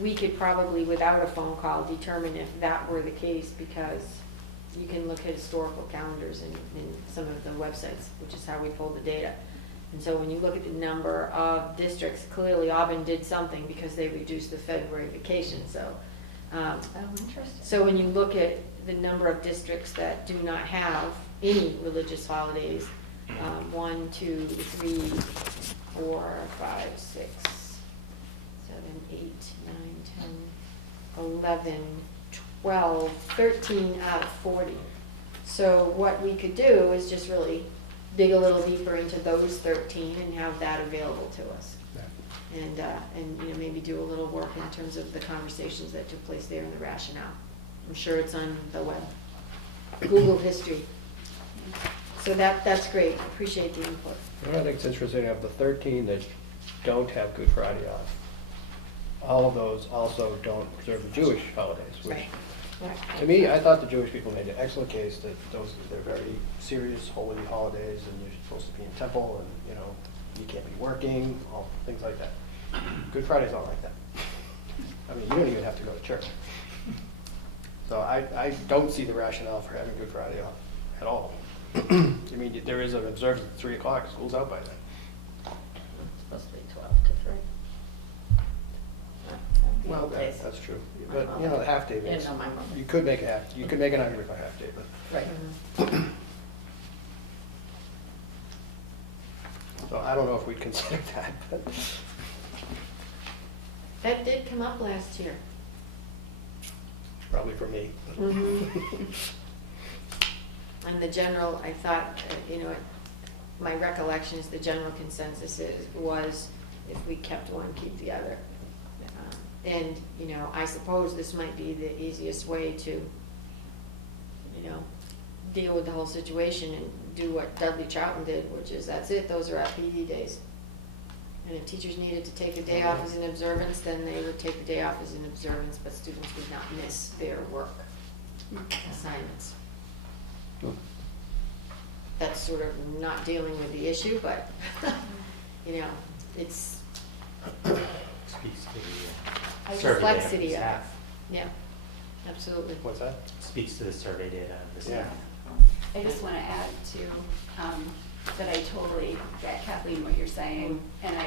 we could probably, without a phone call, determine if that were the case, because you can look at historical calendars in some of the websites, which is how we pull the data. And so when you look at the number of districts, clearly Auburn did something because they reduced the February vacation, so. Interesting. So when you look at the number of districts that do not have any religious holidays, 1, 2, 3, 4, 5, 6, 7, 8, 9, 10, 11, 12, 13 out of 40. So what we could do is just really dig a little deeper into those 13 and have that available to us. And maybe do a little work in terms of the conversations that took place there and the rationale. I'm sure it's on the web. Google history. So that's great. Appreciate the input. I think it's interesting, of the 13 that don't have Good Friday off, all of those also don't observe the Jewish holidays, which, Right. to me, I thought the Jewish people made an excellent case that they're very serious, holy holidays, and you're supposed to be in temple, and, you can't be working, all things like that. Good Friday's not like that. I mean, you don't even have to go to church. So I don't see the rationale for having Good Friday off at all. I mean, there is an observance at 3 o'clock, school's out by then. It's supposed to be 12 to 3. Well, that's true. But, the half day, Yeah, no, my mom. you could make an argument for half day, but. Right. So I don't know if we'd consider that, but. That did come up last year. Probably for me. And the general, I thought, my recollection is the general consensus was if we kept one, keep the other. And, I suppose this might be the easiest way to, deal with the whole situation and do what Dudley Troughton did, which is, that's it, those are our PD days. And if teachers needed to take a day off as an observance, then they would take the day off as an observance, but students would not miss their work assignments. That's sort of not dealing with the issue, but, it's Speaks to a the survey data of complexity the of it. staff. Yeah, absolutely. What's that? Speaks to the survey data of the Yeah. staff. I just want to add to, that I totally get, Kathleen, what you're saying, and I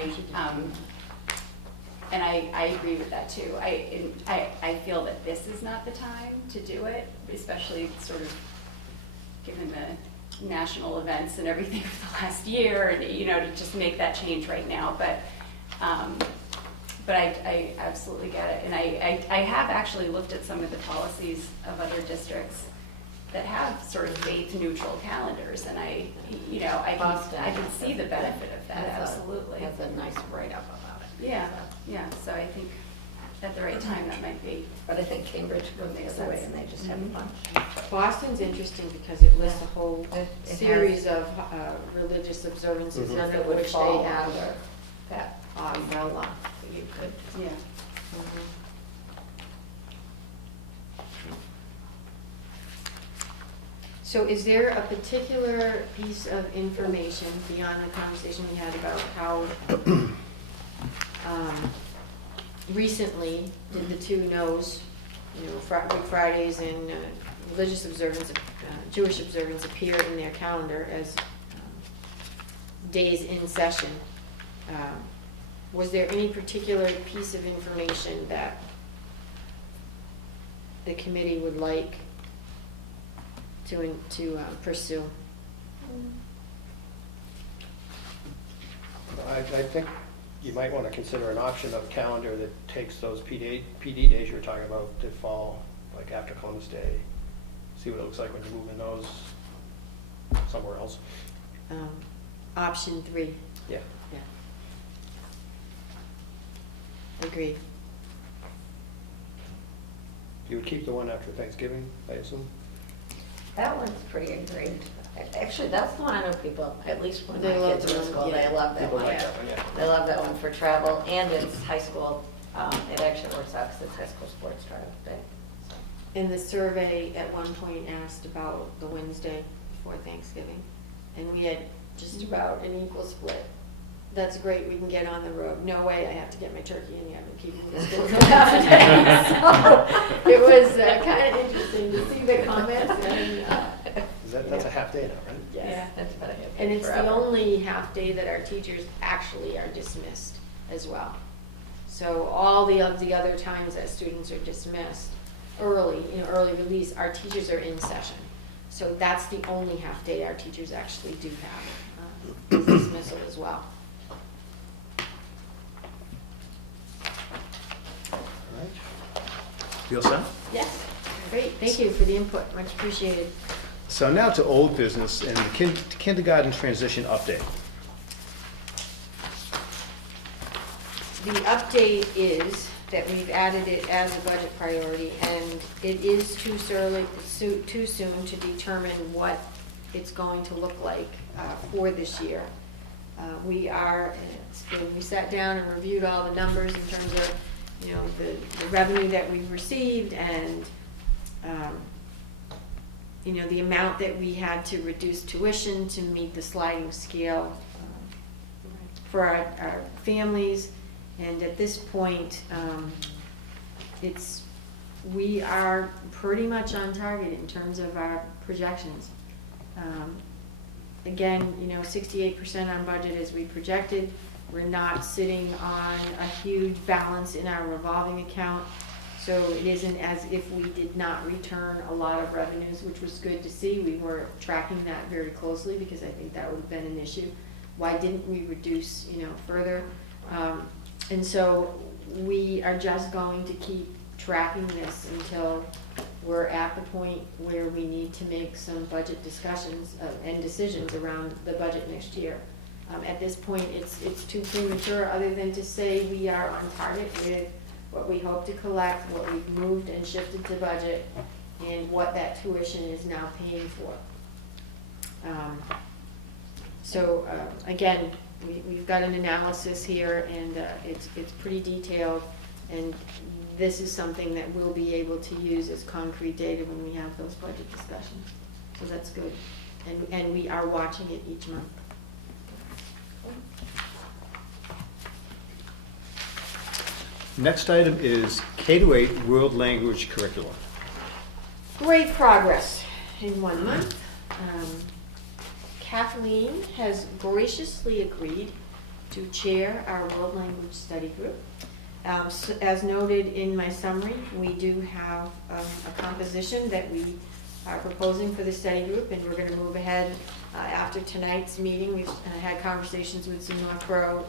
agree with that too. I feel that this is not the time to do it, especially sort of given the national events and everything for the last year, and, to just make that change right now, but I absolutely get it. And I have actually looked at some of the policies of other districts that have sort of faith-neutral calendars, and I can see the benefit of that, absolutely. Has a nice write-up about it. Yeah, so I think at the right time, that might be. But I think Cambridge goes the other way, and they just have a bunch. Boston's interesting because it lists a whole It series of religious observances None under that would which they fall have. under that umbrella. You could. Yeah. So is there a particular piece of information beyond the conversation we had about how recently did the two no's, Good Fridays and religious observance, Jewish observance appear in their calendar as days in session? Was there any particular piece of information that the committee would like to pursue. I think you might want to consider an option of calendar that takes those PD days you were talking about to fall, like after Columbus Day. See what it looks like when you're moving those somewhere else. Option 3. Yeah. Yeah. Agreed. You would keep the one after Thanksgiving, I assume? That one's pretty ingrained. Actually, that's the one I know people, at least when They my love kids were in that school, one, they yeah. love that People one. like that one, yeah. They love that one for travel, and it's high school, it actually works out because it's high school sports drive day. So. And the survey at one point asked about the Wednesday before Thanksgiving, and we had just about an equal split. That's great, we can get on the road. No way, I have to get my turkey in the oven, keeping the school for half a day. So it was kind of interesting to see the comments and, That's a half day now, right? yes. Yeah, that's about it. And it's the Forever. only half day that our teachers actually are dismissed as well. So all the other times that students are dismissed early, early release, our teachers are in session. So that's the only half day our teachers actually do have, is dismissal as well. All right. You all set? Yes. Great, thank you for the input, much appreciated. So now to old business and the kindergarten transition update. The update is that we've added it as a budget priority, and it is too soon to determine what it's going to look like for this year. We sat down and reviewed all the numbers in terms of, the revenue that we received and, the amount that we had to reduce tuition to meet the sliding scale for our families. And at this point, we are pretty much on target in terms of our projections. Again, 68% on budget as we projected. We're not sitting on a huge balance in our revolving account. So it isn't as if we did not return a lot of revenues, which was good to see. We were tracking that very closely because I think that would have been an issue. Why didn't we reduce, further? And so we are just going to keep tracking this until we're at the point where we need to make some budget discussions and decisions around the budget next year. At this point, it's too premature, other than to say we are on target with what we hope to collect, what we've moved and shifted to budget, and what that tuition is now paying for. Again, we've got an analysis here, and it's pretty detailed, and this is something that we'll be able to use as concrete data when we have those budget discussions. So that's good. And we are watching it each month. Next item is K-8 World Language Curriculum. Great progress in 1 month. Kathleen has graciously agreed to chair our World Language Study Group. As noted in my summary, we do have a composition that we are proposing for the study group, and we're going to move ahead after tonight's meeting. We've had conversations with some Northborough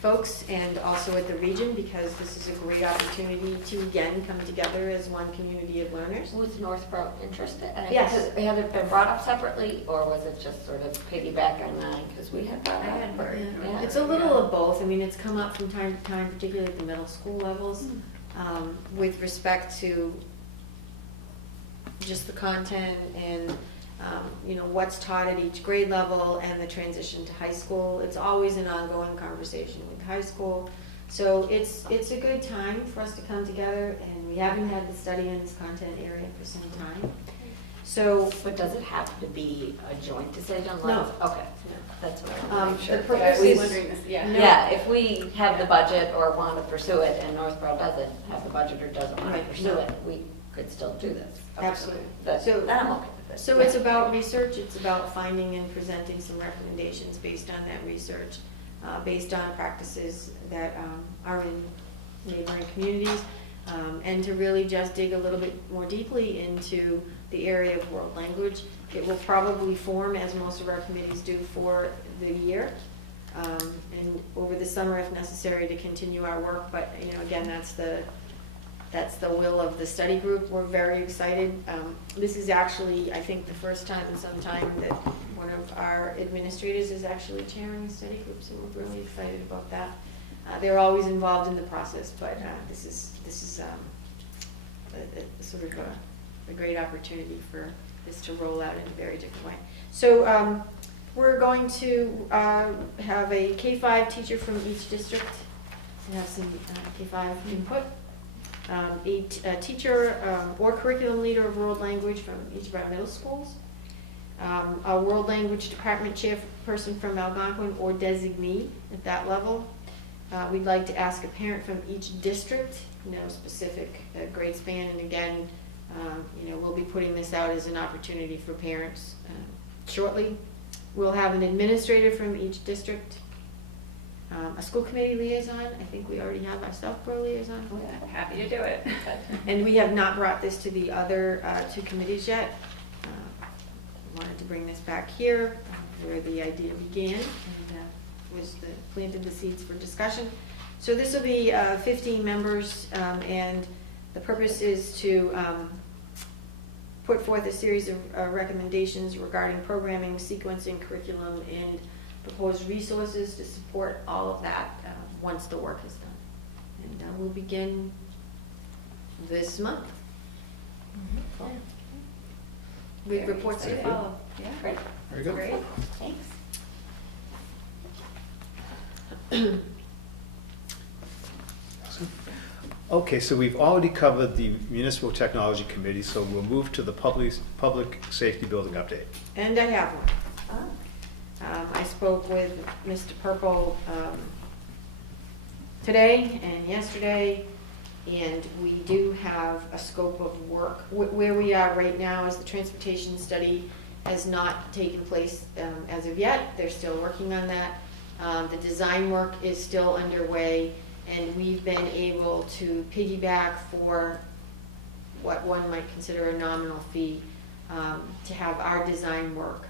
folks and also at the region, because this is a great opportunity to again come together as one community of learners. Was Northborough interested? Yes. Had it been brought up separately, or was it just sort of piggyback on mine? Because we had brought it up. Yeah. It's a little of both. I mean, it's come up from time to time, particularly at the middle school levels, with respect to just the content and what's taught at each grade level and the transition to high school. It's always an ongoing conversation with high school. So it's a good time for us to come together, and we haven't had the study in this content area for some time. So, But does it have to be a joint decision? No. Okay, that's what I want to make sure. the purpose I was is- wondering this, yeah. No. Yeah, if we have the budget or want to pursue it, and Northborough doesn't have the budget or doesn't want to Right, pursue no. it, we could still do this. Absolutely. But So- then I'm okay with it. So it's about research, it's about finding and presenting some recommendations based on that research, based on practices that are in neighboring communities, and to really just dig a little bit more deeply into the area of world language. It will probably form, as most of our committees do, for the year. And over the summer if necessary to continue our work, but, you know, again, that's the will of the study group. We're very excited. This is actually, I think, the first time in some time that one of our administrators is actually chairing a study group, so we're really excited about that. They're always involved in the process, but this is a sort of a great opportunity for this to roll out in a very different way. So we're going to have a K-5 teacher from each district and have some K-5 input. A teacher or curriculum leader of world language from each of our middle schools. A world language department chairperson from Algonquin or designee at that level. We'd like to ask a parent from each district, no specific grade span, and again, you know, we'll be putting this out as an opportunity for parents shortly. We'll have an administrator from each district, a school committee liaison. I think we already have our Southborough liaison. I'm happy to do it. And we have not brought this to the other two committees yet. Wanted to bring this back here where the idea began and was planted the seeds for discussion. So this will be 15 members and the purpose is to put forth a series of recommendations regarding programming, sequencing, curriculum, and proposed resources to support all of that once the work is done. And we'll begin this month. With reports to follow. Yeah, great. Very good. Great, thanks. Okay, so we've already covered the Municipal Technology Committee, so we'll move to the Public Safety Building update. And I have one. I spoke with Mr. Purple today and yesterday, and we do have a scope of work. Where we are right now is the transportation study has not taken place as of yet. They're still working on that. The design work is still underway, and we've been able to piggyback for what one might consider a nominal fee to have our design work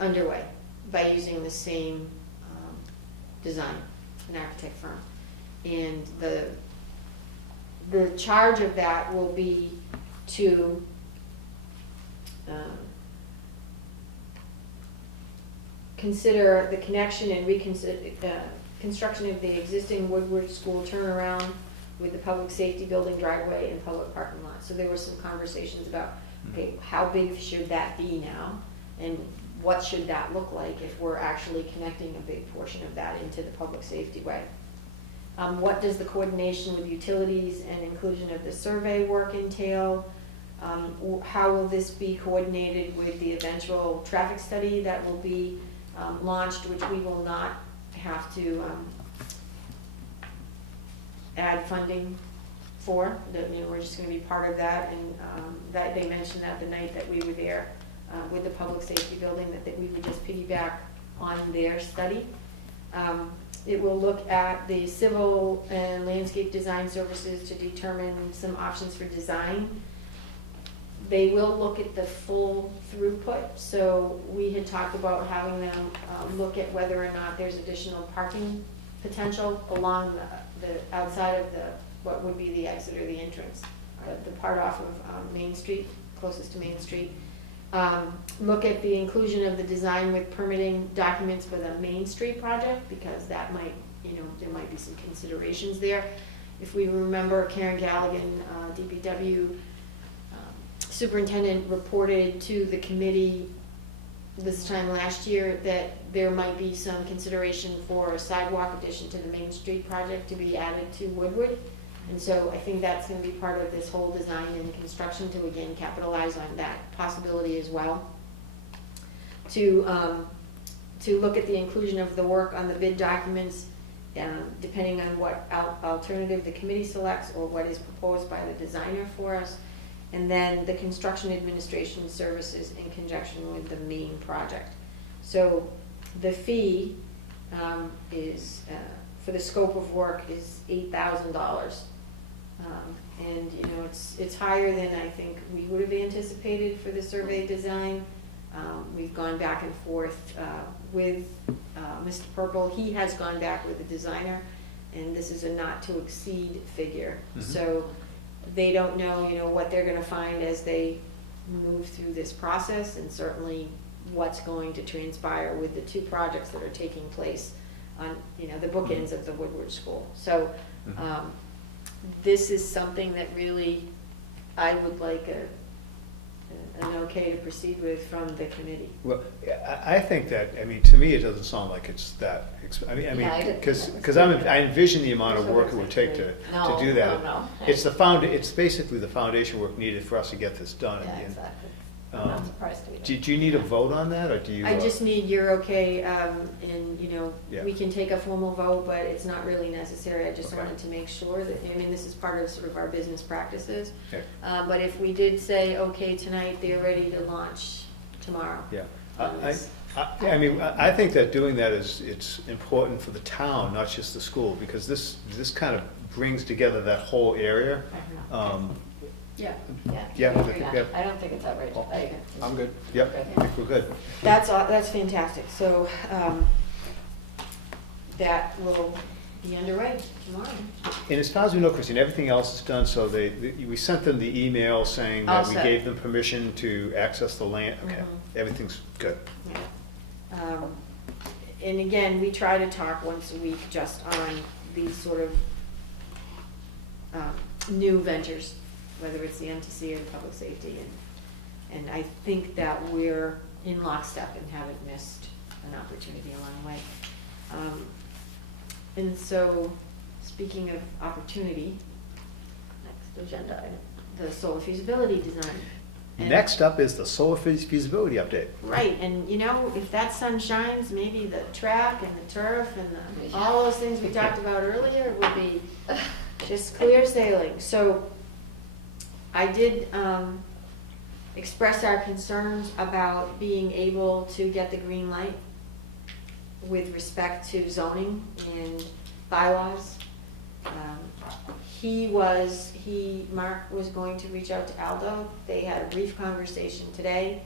underway by using the same design, an architect firm. And the charge of that will be to consider the connection and construction of the existing Woodward School turnaround with the public safety building driveway and public parking lot. So there were some conversations about, okay, how big should that be now? And what should that look like if we're actually connecting a big portion of that into the public safety way? What does the coordination with utilities and inclusion of the survey work entail? How will this be coordinated with the eventual traffic study that will be launched, which we will not have to add funding for? We're just going to be part of that, and that they mentioned that the night that we were there with the public safety building, that we would just piggyback on their study. It will look at the civil and landscape design services to determine some options for design. They will look at the full throughput, so we had talked about having them look at whether or not there's additional parking potential along the outside of what would be the exit or the entrance, the part off of Main Street, closest to Main Street. Look at the inclusion of the design with permitting documents for the Main Street project, because that might, there might be some considerations there. If we remember, Karen Galligan, DPW superintendent, reported to the committee this time last year that there might be some consideration for a sidewalk addition to the Main Street project to be added to Woodward. And so I think that's going to be part of this whole design and construction to again capitalize on that possibility as well. To look at the inclusion of the work on the bid documents, depending on what alternative the committee selects or what is proposed by the designer for us. And then the construction administration services in conjunction with the main project. So the fee is, for the scope of work, is $8,000 And, you know, it's higher than I think we would have anticipated for the survey design. We've gone back and forth with Mr. Purple. He has gone back with the designer, and this is a not to exceed figure. Mhm. So they don't know, you know, what they're gonna find as they move through this process, and certainly what's going to transpire with the two projects that are taking place on, you know, the bookends of the Woodward School. So, Mhm. this is something that really I would like an okay to proceed with from the committee. Well, I think that, I mean, to me, it doesn't sound like it's that, I mean, Yeah, I didn't- because I envision the amount of work it would take to No, do that. no. It's basically the foundation work needed for us to get this done. Yeah, And, exactly. I'm not um, surprised to be. Do you need a vote on that, or do you? I just need your okay, and, you know, Yeah. we can take a formal vote, but it's not really necessary. I just Okay. wanted to make sure that, I mean, this is part of sort of our business practices. Okay. But if we did say, okay, tonight, they're ready to launch tomorrow. Yeah. on this. I mean, I think that doing that it's important for the town, not just the school, because this kind of brings together that whole area. Yeah. Yeah, I I think, agree. yeah. I don't think it's outrageous. I'm good. Yep, I think we're good. That's fantastic. So, that will be underway tomorrow. And as far as we know, Christine, everything else is done, so we sent them the email saying All that we set. gave them permission to access the land. Okay, Mhm. everything's good. Yeah. And again, we try to talk once a week just on these sort of new ventures, whether it's the MTC or the public safety. And I think that we're in lockstep and haven't missed an opportunity along the way. And so, speaking of opportunity, next agenda item, the solar feasibility design. And- Next up is the solar feasibility update. Right, and you know, if that sun shines, maybe the track and the turf and all those things we talked about earlier would be just clear sailing. So I did express our concerns about being able to get the green light with respect to zoning and bylaws. Mark was going to reach out to Aldo. They had a brief conversation today,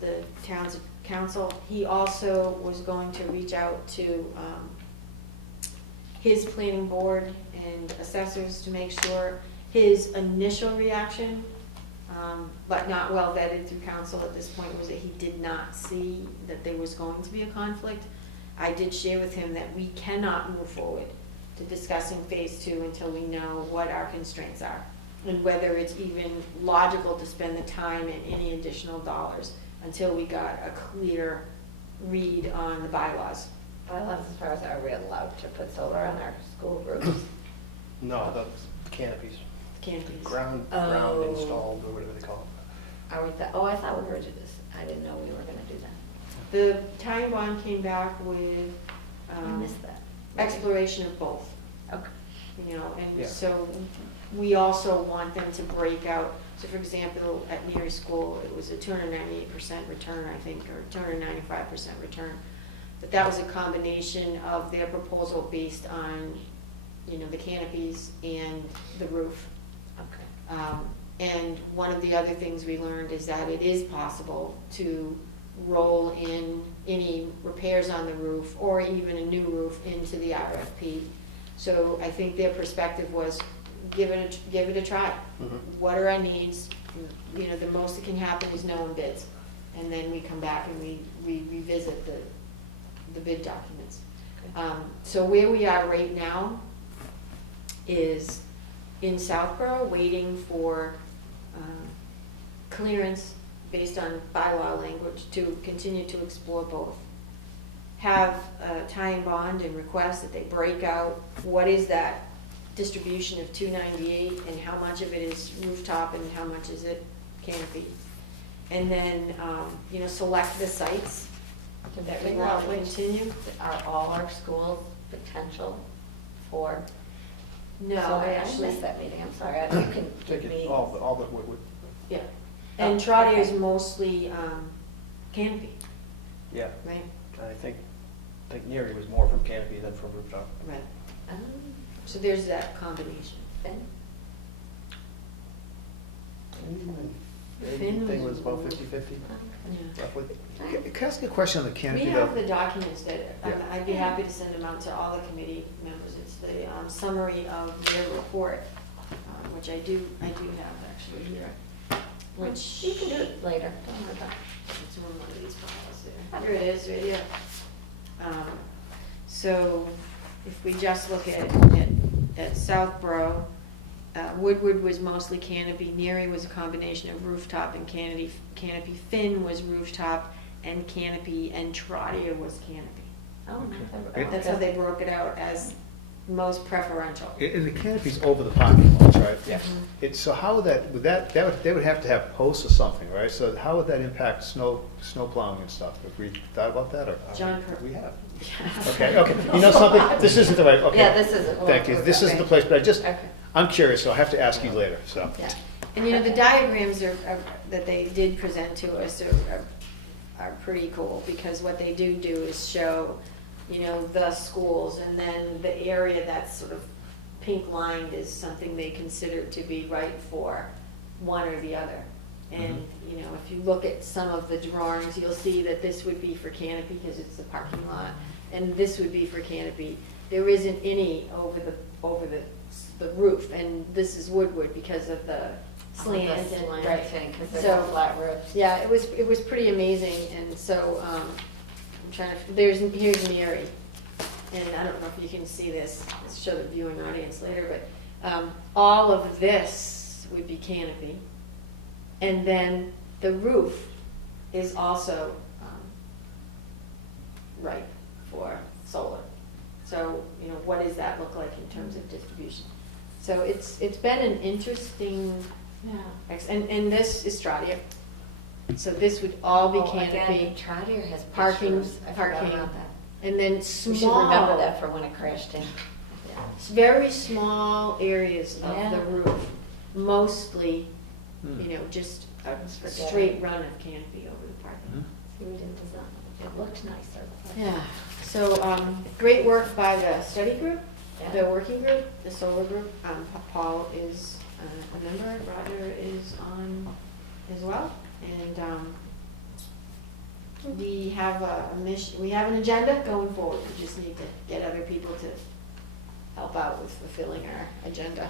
the town's council. He also was going to reach out to his planning board and assessors to make sure his initial reaction, but not well vetted through council at this point, was that he did not see that there was going to be a conflict. I did share with him that we cannot move forward to discussing phase 2 until we know what our constraints are and whether it's even logical to spend the time and any additional dollars until we got a clear read on the bylaws. Bylaws as far as are we allowed to put solar on our school roofs? No, the canopies, Canopies. ground Oh. installed, or whatever they call Are we, I thought we were to this, I didn't know we were gonna do that. The tying bond came back with I missed that. exploration of both. Okay. You know, and Yeah. so we also want them to break out. So for example, at Neary School, it was a 298% return, I think, or 295% return. But that was a combination of their proposal based on, you know, the canopies and the roof. Okay. And one of the other things we learned is that it is possible to roll in any repairs on the roof or even a new roof into the RFP. So I think their perspective was, give it a try. Mhm. What are our needs? You know, the most that can happen is no one bids. And then we come back and we revisit the bid documents. So where we are right now is in Southborough, waiting for clearance based on bylaw language to continue to explore both. Have a tying bond and request that they break out what is that distribution of 298 and how much of it is rooftop and how much is it canopy. And then, you know, select the sites Did they that we figure want out to which, continue. are all our schools potential for No, solar? I actually, missed that meeting, I'm sorry, you can it. give Take me. it, all the Woodward. yeah. And Oh, Trottier is okay. mostly canopy, Yeah, right? I think Neary was more from canopy than from rooftop. Right. Um, So there's that combination. Finn? Anything was about 50/50, Yeah. roughly. Can I ask you a question on the We canopy have though? the documents that, Yeah. I'd be happy to send them out to all the committee members. It's the summary of their report, which I do have actually here, which. You can do it later, don't worry about it. It's in one of these files there. Here it is, right here. So if we just look at Southborough, Woodward was mostly canopy, Neary was a combination of rooftop and canopy, Finn was rooftop and canopy, and Trottier was canopy. Oh, Okay. That's how they broke it out, as most preferential. And the canopy's over the parking lots, right? Yes. So how would they would have to have posts or something, right? So how would that impact snow plowing and stuff? Have we thought about that, or? John Kirk. We have. Okay, you know something, this isn't the right, okay. Yeah, this isn't. Thank you, this isn't the place, but Okay. I'm curious, so I'll have to ask you later, so. Yeah, and you know, the diagrams that they did present to us are pretty cool, because what they do is show, you know, the schools, and then the area that's sort of pink lined is something they consider to be right for one or the other. And, you know, if you look at some of the drawings, you'll see that this would be for canopy, because it's the parking lot, and this would be for canopy. There isn't any over the roof, and this is Woodward because of the slant and, right. Because they're So, both flat roofs. Yeah, it was pretty amazing, and so, I'm trying to, here's Neary, and I don't know if you can see this, let's show the viewing audience later, but, all of this would be canopy, and then the roof is also, ripe for solar. So, you know, what does that look like in terms of distribution? So it's been an interesting, Yeah. and this is Trottier. So this would all be Oh, canopy, again, Trottier has parking, pictures. I forgot parking, about that. and then We should small. remember that for when it crashed in. Very small areas of Yeah. the roof, mostly, Hmm. you know, just a Forget straight it. run of canopy over the parking. Hmm. See, we didn't design it. It looked nicer. Yeah, so, great work by the study group, the Yeah. working group, the solar group. Paul is a member, Roger is on as well, and, we have a mission, we have an agenda going forward. We just need to get other people to help out with fulfilling our agenda.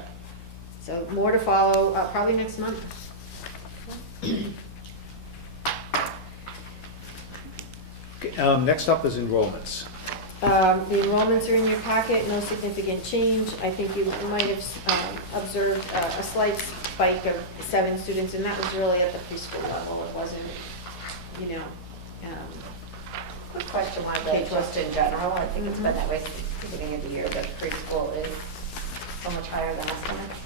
So more to follow, probably next month. Okay, next up is enrollments. The enrollments are in your packet, no significant change. I think you might have observed a slight spike of 7 students, and that was really at the preschool level. It wasn't, you know, Good question, why Okay, the, just in general, I think it's been Mhm. that way since the beginning of the year, that preschool is so much higher than estimates.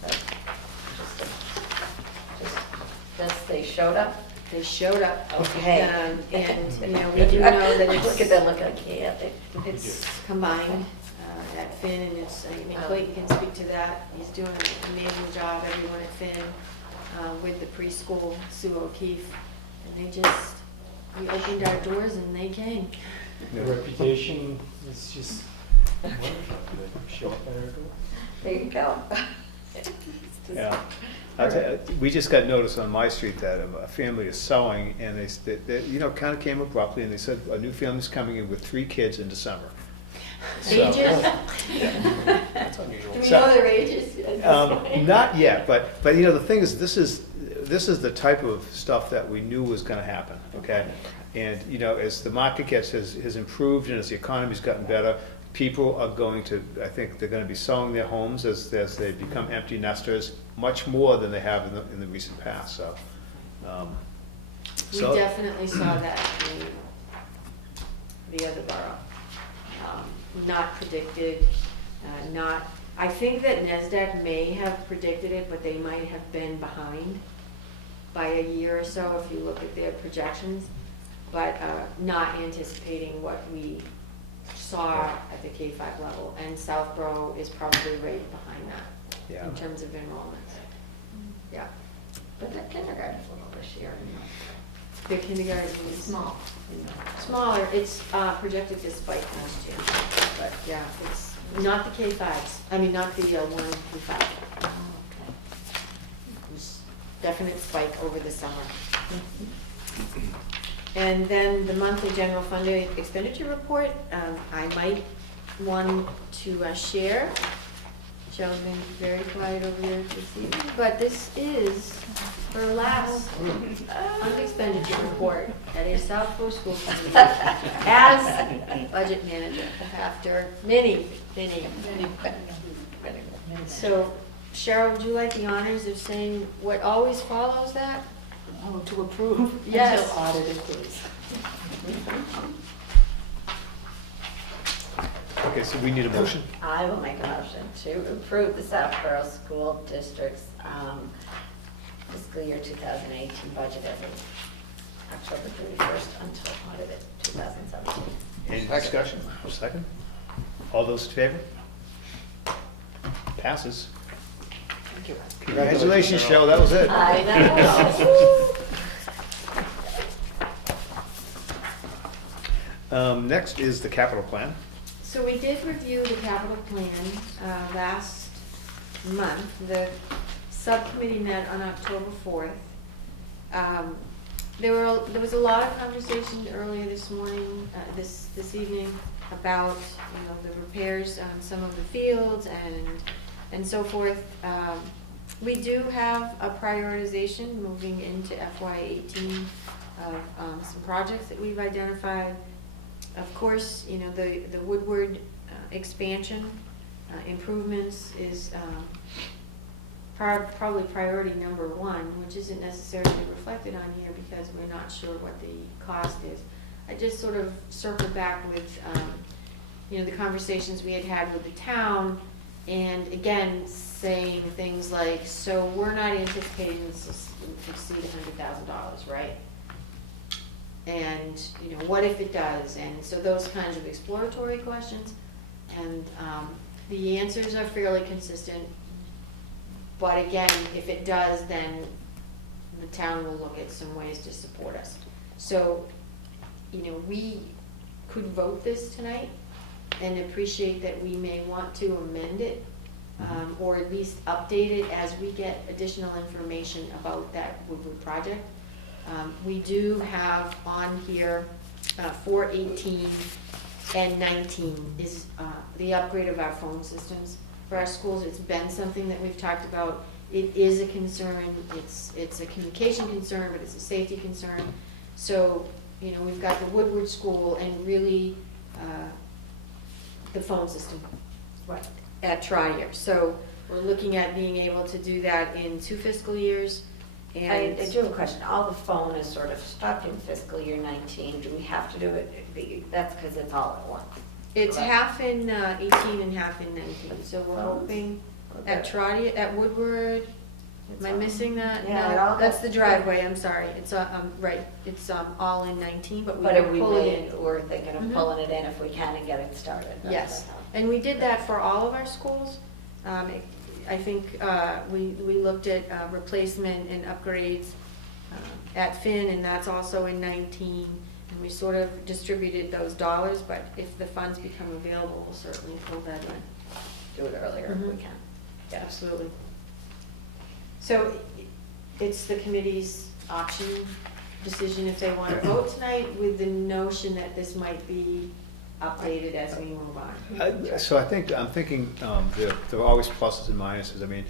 But just, they showed up. they showed up. Okay. And, you know, we do know that Look at it's, them, look like, yeah, it's combined at Finn, and it's, I mean, Clayton can speak to that. He's doing an amazing job, everyone at Finn, with the preschool, Sue O'Keefe. And they just, we opened our doors and they came. The reputation is just wonderful. They show up at our door. there you go. Yeah. I'll tell you, we just got notice on my street that a family is selling, and they you know, kind of came abruptly, and they said a new family's coming in with 3 kids in December. So- Ages? That's unusual. Do we So- know their ages? Not yet, but you know, the thing is, this is the type of stuff that we knew was gonna happen, okay? And, you know, as the market has improved and as the economy's gotten better, people are going to, I think they're gonna be selling their homes as they become empty nesters, much more than they have in the recent past, so. We So- definitely saw that in the other borough. Not predicted, I think that NASDAQ may have predicted it, but they might have been behind by a year or so if you look at their projections, but not anticipating what we saw at the K-5 level, and Southborough is probably right behind that Yeah. in terms of enrollments. Yeah, But the kindergarten's little this year, their kindergarten is small. smaller, it's projected to spike next year, but yeah, it's Not the K-5s, I mean, not the 1 through 5. Oh, okay. There's definite spike over the summer. And then the monthly general fund expenditure report, I might want to share. Michelle's been very quiet over there this evening, but this is her last fund expenditure report at a Southborough school committee as budget manager after many. So Cheryl, would you like the honors of saying what always follows that? Oh, to approve? Yes. Until audited, please. Okay, so we need a motion. I will make a motion to approve the Southborough School District's fiscal year 2018 budget as of October 31st until audited 2017. Any discussion? Second? All those in favor? Passes. Thank you. Congratulations, Cheryl, that was it. I know. Next is the capital plan. So we did review the capital plan last month. The subcommittee met on October 4th. There was a lot of conversation earlier this morning, this evening, about the repairs on some of the fields and so forth. We do have a prioritization moving into FY18 of some projects that we've identified. Of course, the Woodward expansion improvements is probably priority number 1, which isn't necessarily reflected on here because we're not sure what the cost is. I just sort of circled back with the conversations we had with the town, and again saying things like, so we're not anticipating this to exceed $100,000, right? And what if it does? And so those kinds of exploratory questions, and the answers are fairly consistent. But again, if it does, then the town will look at some ways to support us. So, we could vote this tonight and appreciate that we may want to amend it, or at least update it as we get additional information about that Woodward project. We do have on here 418 and 19 is the upgrade of our phone systems for our schools. It's been something that we've talked about. It is a concern. It's a communication concern, but it's a safety concern. So, we've got the Woodward School and really the phone system at Trottier. So we're looking at being able to do that in 2 fiscal years. And I do have a question. All the phone is sort of stuck in fiscal year 19. Do we have to do it? That's because it's all at once. It's Correct. half in 18 and half in 19. So we're hoping at Trottier, at Woodward. Am I missing that? Yeah, it No, all that's goes- the driveway. I'm sorry. It's right. It's all in 19, but But we're pulling it. we're thinking of Mhm. pulling it in if we can and get it started. That's Yes, what I thought. and we did that for all of our schools. I think we looked at replacement and upgrades at Finn, and that's also in 19. And we sort of distributed those dollars, but if the funds become available, we'll certainly pull that in. Do it earlier if we Mhm. can. Absolutely. So it's the committee's option, decision if they want to vote tonight with the notion that this might be updated as we move on. So I'm thinking there are always pluses and minuses. I mean,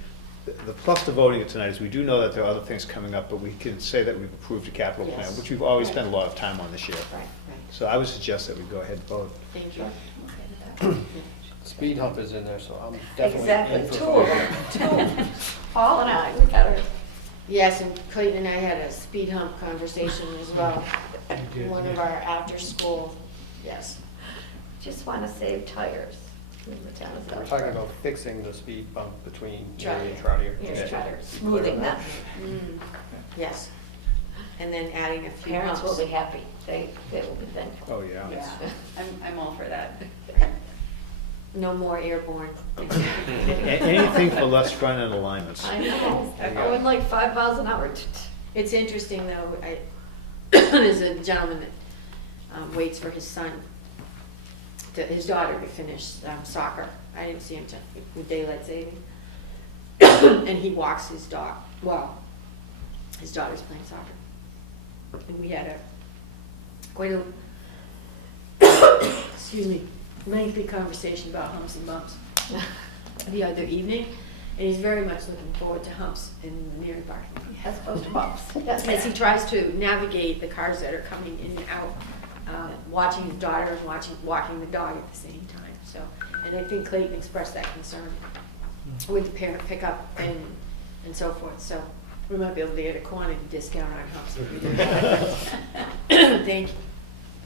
the plus to voting it tonight is we do know that there are other things coming up, but we can say that we've approved a capital plan, Yes. which we've always spent a lot of time on this year. Right, right. So I would suggest that we go ahead and vote. Thank you. Okay with that. Speed hump is in there, so I'm definitely Exactly, in for 2 of them, 2 of them. Paul and I, we got her. Yes, and Clayton and I had a speed hump conversation as well. One of our after-school, yes. Just want to save tires in the town of We're Southborough. talking about fixing the speed bump between Erie and Trottier. Trottier. Yes, Yeah. Trottier, smoothing that. Yes. And then adding a few Parents will humps. be happy. They will be thankful. Oh, yeah. Yeah, I'm all for that. No more airborne. Anything for less front-end alignments. I know, going like 5 miles an hour. It's interesting, though, there's a gentleman that waits for his son his daughter to finish soccer. I didn't see him with daylight saving. And he walks his dog. Well, his daughter's playing soccer. And we had quite a excuse me, lengthy conversation about humps and bumps the other evening. And he's very much looking forward to humps in the near parking lot. As opposed to bumps. As he tries to navigate the cars that are coming in and out, watching his daughter and walking the dog at the same time. So, and I think Clayton expressed that concern with the parent pickup and so forth. So we might be able to get a quantity discount on humps if we do that. Thank you.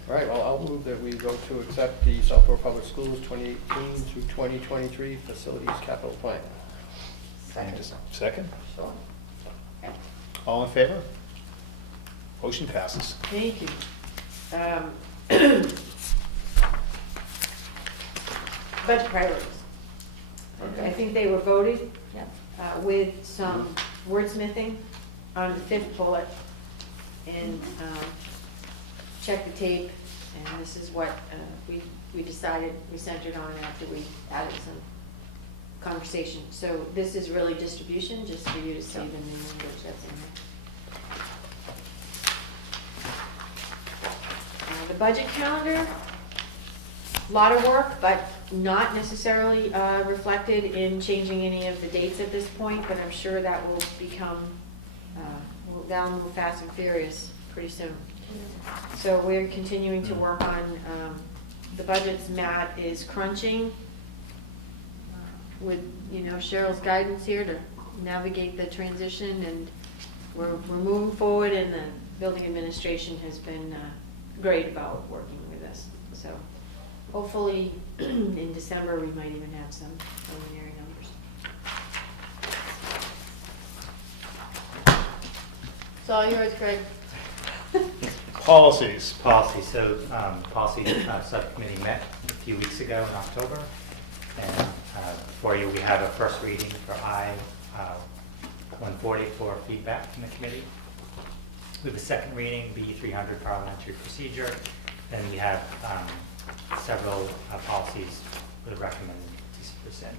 All right, well, I'll move that we go to accept the Southborough Public Schools 2018 through 2023 Facilities Capital Plan. Second? Sure. All in favor? Motion passes. Thank you. Budget priorities. I think they were voted with some wordsmithing on the fifth bullet. And check the tape, and this is what we decided we centered on after we added some conversation. So this is really distribution, just for you to see the new language that's in there. The budget calendar, a lot of work, but not necessarily reflected in changing any of the dates at this point, but I'm sure that will become, that'll move fast and furious pretty soon. So we're continuing to work on the budgets. Matt is crunching with, Cheryl's guidance here to navigate the transition, and we're moving forward, and the building administration has been great about working with us. So hopefully in December, we might even have some preliminary numbers. It's all yours, Craig. Policies. Policy, so policy subcommittee met a few weeks ago in October. And for you, we have a first reading for I-140 for feedback from the committee. We have a second reading, B-300 parliamentary procedure. Then we have several policies with a recommendation.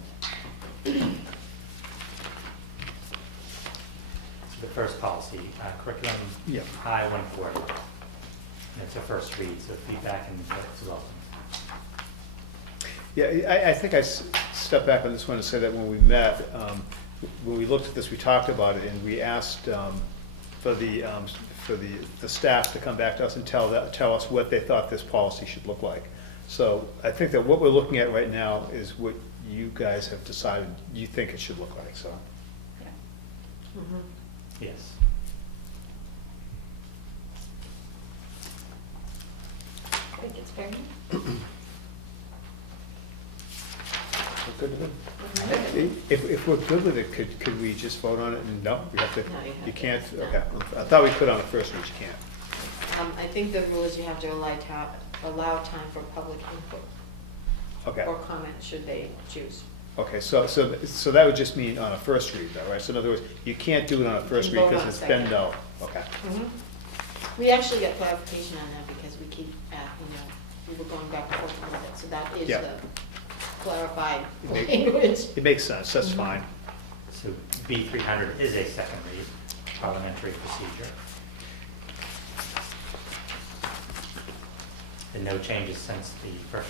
So the first policy, curriculum I-140. And it's a first read, so feedback and input is welcome. Yeah, I think I stepped back on this one to say that when we met, when we looked at this, we talked about it, and we asked for the staff to come back to us and tell us what they thought this policy should look like. So I think that what we're looking at right now is what you guys have decided you think it should look like. So. Yeah. Mm-hmm. Yes. I think it's fair. We're good with it? If we're good with it, could we just vote on it? And no, we have to. No, you have You to. can't. No. Okay. I thought we could on the first read. You can't. I think the rule is you have to allow time for public input Okay. or comment should they choose. Okay. So that would just mean on a first read, though, right? So in other words, you can't do it on a first read Vote because on it's second. been no. Okay. We actually got clarification on that because we keep, we were going back and forth with it, so that is Yeah. the clarified It language. It makes sense. That's fine. So B-300 is a second read, parliamentary procedure. And no changes since the first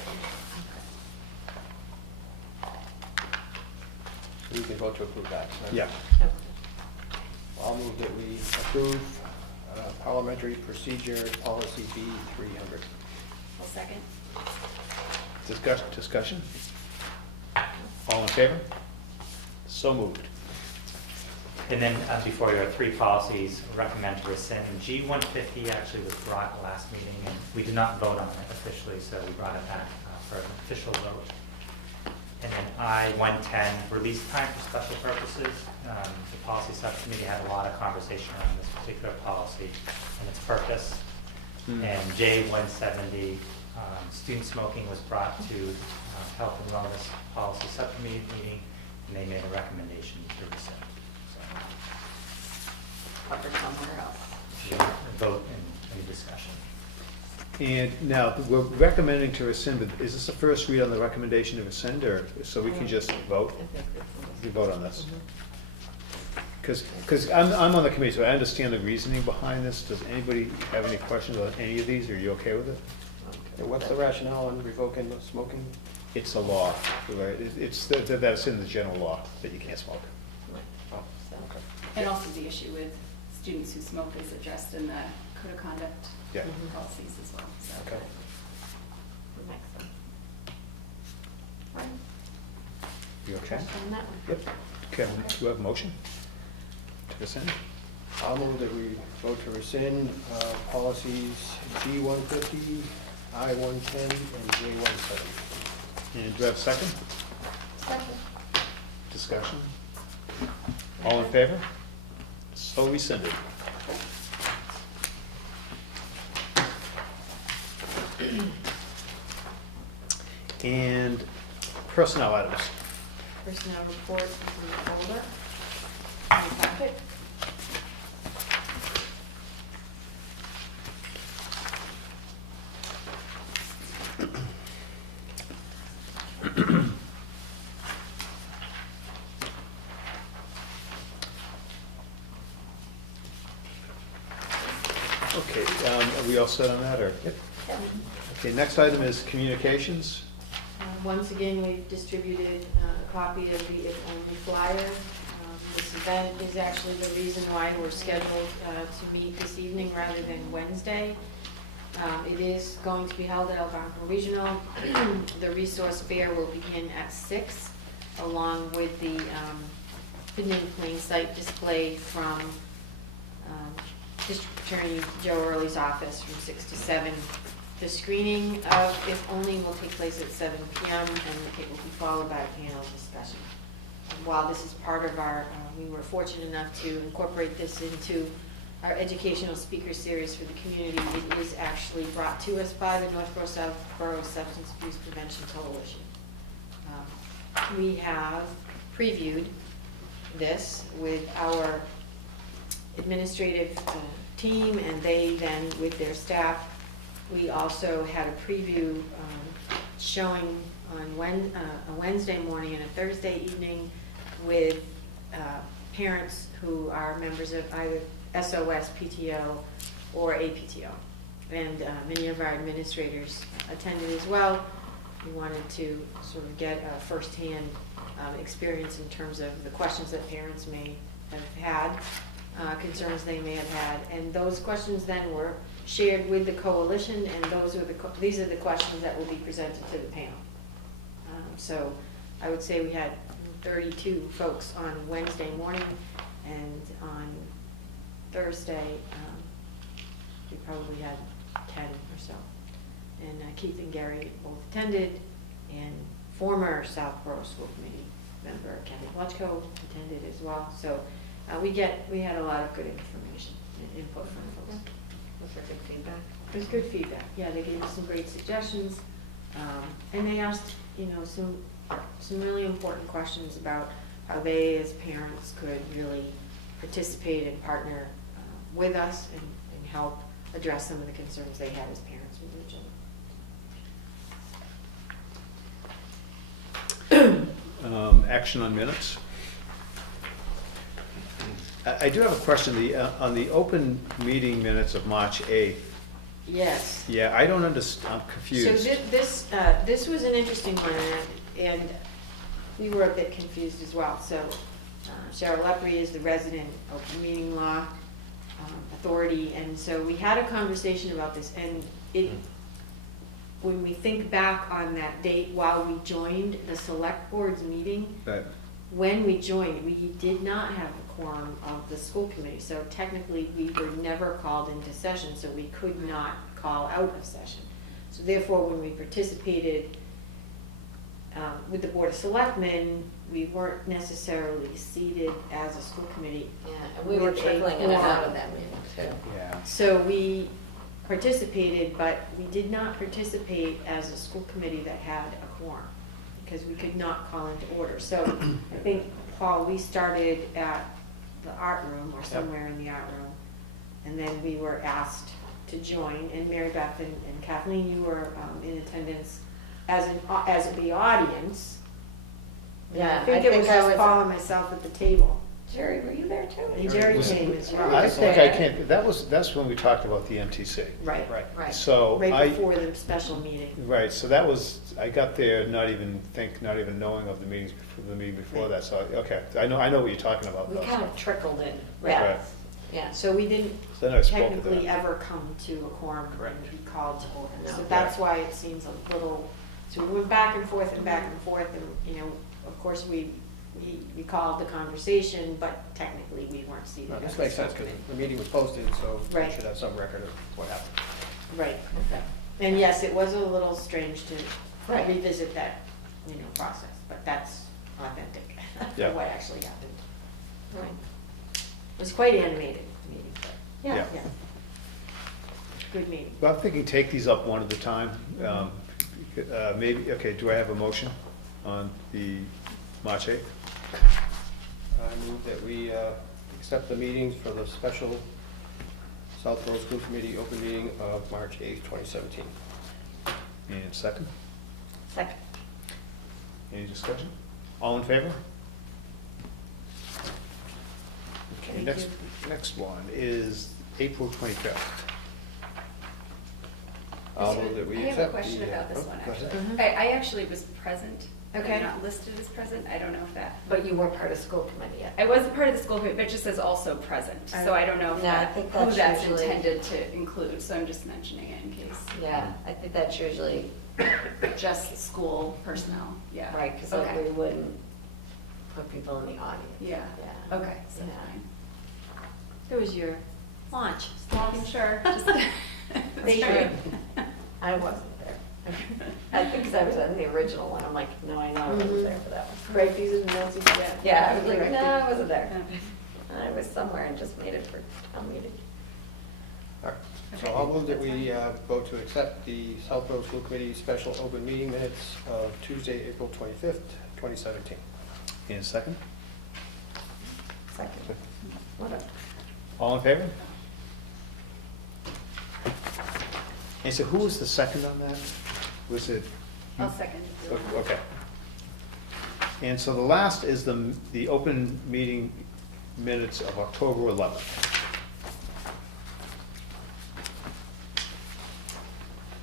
read. We can vote to approve that. right? Yeah. I'll move that we approve parliamentary procedure policy B-300. I'll second. Discussion? All in favor? So moved. And then before you are three policies, recommend to rescind. G-150 actually was brought last meeting, and we did not vote on it officially, so we brought it back for an official vote. And then I-110, release time for special purposes. The policy subcommittee had a lot of conversation around this particular policy and its purpose. And J-170, student smoking was brought to Health and Wellness Policy Subcommittee meeting, and they made a recommendation to rescind. Covered somewhere else. So vote and any discussion. And now, we're recommending to rescind, but is this the first read on the recommendation to rescind, or, so we can just vote? We vote on this? Because I'm on the committee, so I understand the reasoning behind this. Does anybody have any questions on any of these? Are you okay with it? And what's the rationale on revoking the smoking? It's a law, right? That's in the general law, that you can't smoke. Oh, okay. And also the issue with students who smoke is addressed in the code of conduct Yeah. policies as well, so. Okay. That makes sense. You okay? Trust on that one. Yep. Okay, do you have a motion to rescind? I'll move that we vote to rescind policies G150, I110, and J17. And do I have a second? Second. Discussion? All in favor? So rescinded. And personnel items. Personnel report is in the folder, in the packet. Okay, are we all set on that, or? Okay, next item is communications. Once again, we've distributed a copy of the If Only flyer. This event is actually the reason why we're scheduled to meet this evening rather than Wednesday. It is going to be held at Algonquin Regional. The resource fair will begin at 6, along with the hidden in plain sight display from District Attorney Joe Early's office from 6 to 7. The screening of If Only will take place at 7 p.m. and it will be followed by a panel discussion. While this is part of our, we were fortunate enough to incorporate this into our educational speaker series for the community, it is actually brought to us by the Northborough Southborough Substance Abuse Prevention Coalition. We have previewed this with our administrative team, and they then with their staff. We also had a preview showing on a Wednesday morning and a Thursday evening with parents who are members of either SOS, PTO, or APTO. And many of our administrators attended as well. We wanted to sort of get a firsthand experience in terms of the questions that parents may have had, concerns they may have had. And those questions then were shared with the coalition, and these are the questions that will be presented to the panel. So I would say we had 32 folks on Wednesday morning, and on Thursday we probably had 10 or so. And Keith and Gary both attended, and former Southborough School Committee member Kenny Lutchko attended as well. So we had a lot of good information and input from folks. Was there good feedback? It was good feedback. Yeah, they gave us some great suggestions, and they asked, some really important questions about how they, as parents, could really participate and partner with us and help address some of the concerns they had as parents with their children. Action on minutes. I do have a question. On the open meeting minutes of March 8th. Yes. Yeah, I don't understand. I'm confused. So this was an interesting one, and we were a bit confused as well. So Cheryl Lepre is the resident open meeting law authority, and so we had a conversation about this, and when we think back on that date while we joined the select board's meeting, Right. when we joined, we did not have a quorum of the school committee, so technically we were never called into session, so we could not call out a session. So therefore, when we participated with the Board of Selectmen, we weren't necessarily seated as a school committee. Yeah, and we were with a trickling in and out quorum. of that meeting too. Yeah. So we participated, but we did not participate as a school committee that had a quorum, because we could not call into order. So I think, Paul, we started at the art room or somewhere in the art room, and then we were asked to join, and Mary Beth and Kathleen, you were in attendance as the audience. And Yeah, I think it was I just was- Paul and myself at the table. Jerry, were you there too? And Jerry came as well. I think I came, that's when we talked about the MTC. Right, Right. Right. So right before the special meeting. Right, so that was, I got there not even knowing of the meetings, the meeting before that, so, okay, I know what you're talking about We though. kind of trickled in. Right. Yeah. Right. Yeah. So we didn't So then I spoke to technically them. ever come to a quorum Correct. and be called to order. No. So that's why it seems a little, so we went back and forth, and, of course, we called the conversation, but technically we weren't seated. No, at this the makes sense, school because committee. the meeting was posted, so we Right. should have some record of what happened. Right, Okay. and yes, it was a little strange to Right. revisit that, process, but that's authentic Yeah. for what actually happened. Right. It was quite animated, the meeting, but, Yeah. yeah. Good meeting. Well, I'm thinking take these up one at a time. Maybe, okay, do I have a motion on the March 8th? I move that we accept the meetings for the special Southborough School Committee open meeting of March 8th, 2017. And second? Second. Any discussion? All in favor? Okay, next one is April 25th. I'll move that we I have accept a question the, about this oh, one, go ahead. actually. I actually was present. Okay. I'm not listed as present. I don't know if that. But you were part of school committee yet. I wasn't part of the school committee, but it just says also present. So I don't know if No, I that, think who that's that's usually- intended to include, so I'm just mentioning it in case. Yeah, I think that's usually, Just school personnel, yeah. right, because Okay. we wouldn't put people in the audience. Yeah, Yeah. okay, so Yeah. fine. It was your launch. Just making sure, just. Thank you. I wasn't there. I think because I was on the original one, I'm like, no, I know I wasn't there for that one. Right, these are the notes you get. Yeah, I was like, Corrected. no, I wasn't there. I was somewhere and just made it for town meeting. All right, so I'll move that we vote to accept the Southborough School Committee special open meeting minutes of Tuesday, April 25th, 2017. And second? Second. Whatever. All in favor? And so who was the second on that? Was it? I'll second. Okay. And so the last is the open meeting minutes of October 11th.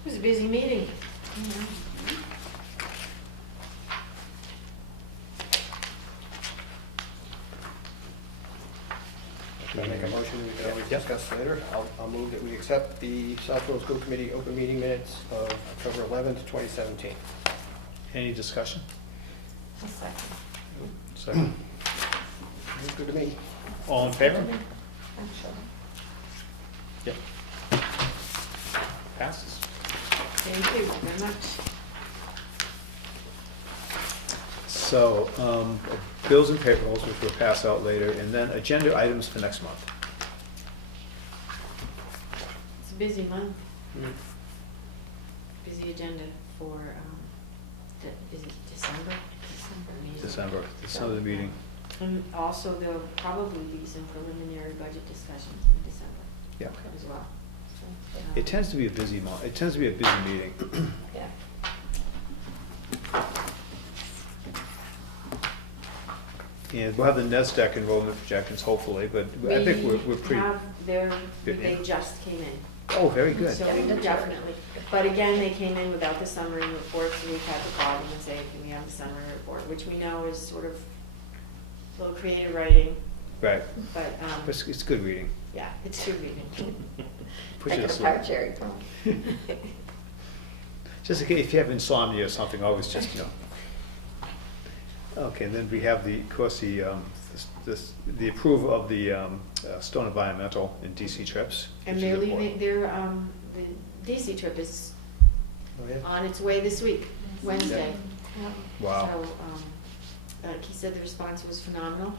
It was a busy meeting. Can I make a motion, we can always Yep. discuss later? I'll move that we accept the Southborough School Committee open meeting minutes of October 11th, 2017. Any discussion? A second. Second. Looks good to me. All in favor? Actually. Yep. Passes. Thank you very much. So, bills and payrolls, which we'll pass out later, and then agenda items for next month. It's a busy month, Mm. busy agenda for, is it December? December meeting. And also there'll probably be some preliminary budget discussions in December Yeah. as well. So, It tends to be a busy month, it tends to be a busy meeting. Yeah. And we'll have the NESDEC enrollment projections hopefully, but I think we're pretty, They just came in. oh, very good. So definitely, but again, they came in without the summary report, so we've had to call them and say, can we have the summary report, which we know is sort of a little creative writing, Right, but, it's good reading. yeah, it's good reading. Put Take you it to sleep. apart, Jerry. Just in case, if you have insomnia or something, always just, Okay, then we have the, of course, the approval of the Stone Environmental and DC trips. And which is they're important. leaving, the DC trip is Oh, yeah. on its way this week, Wednesday. Wow. So, like he said, the response was phenomenal.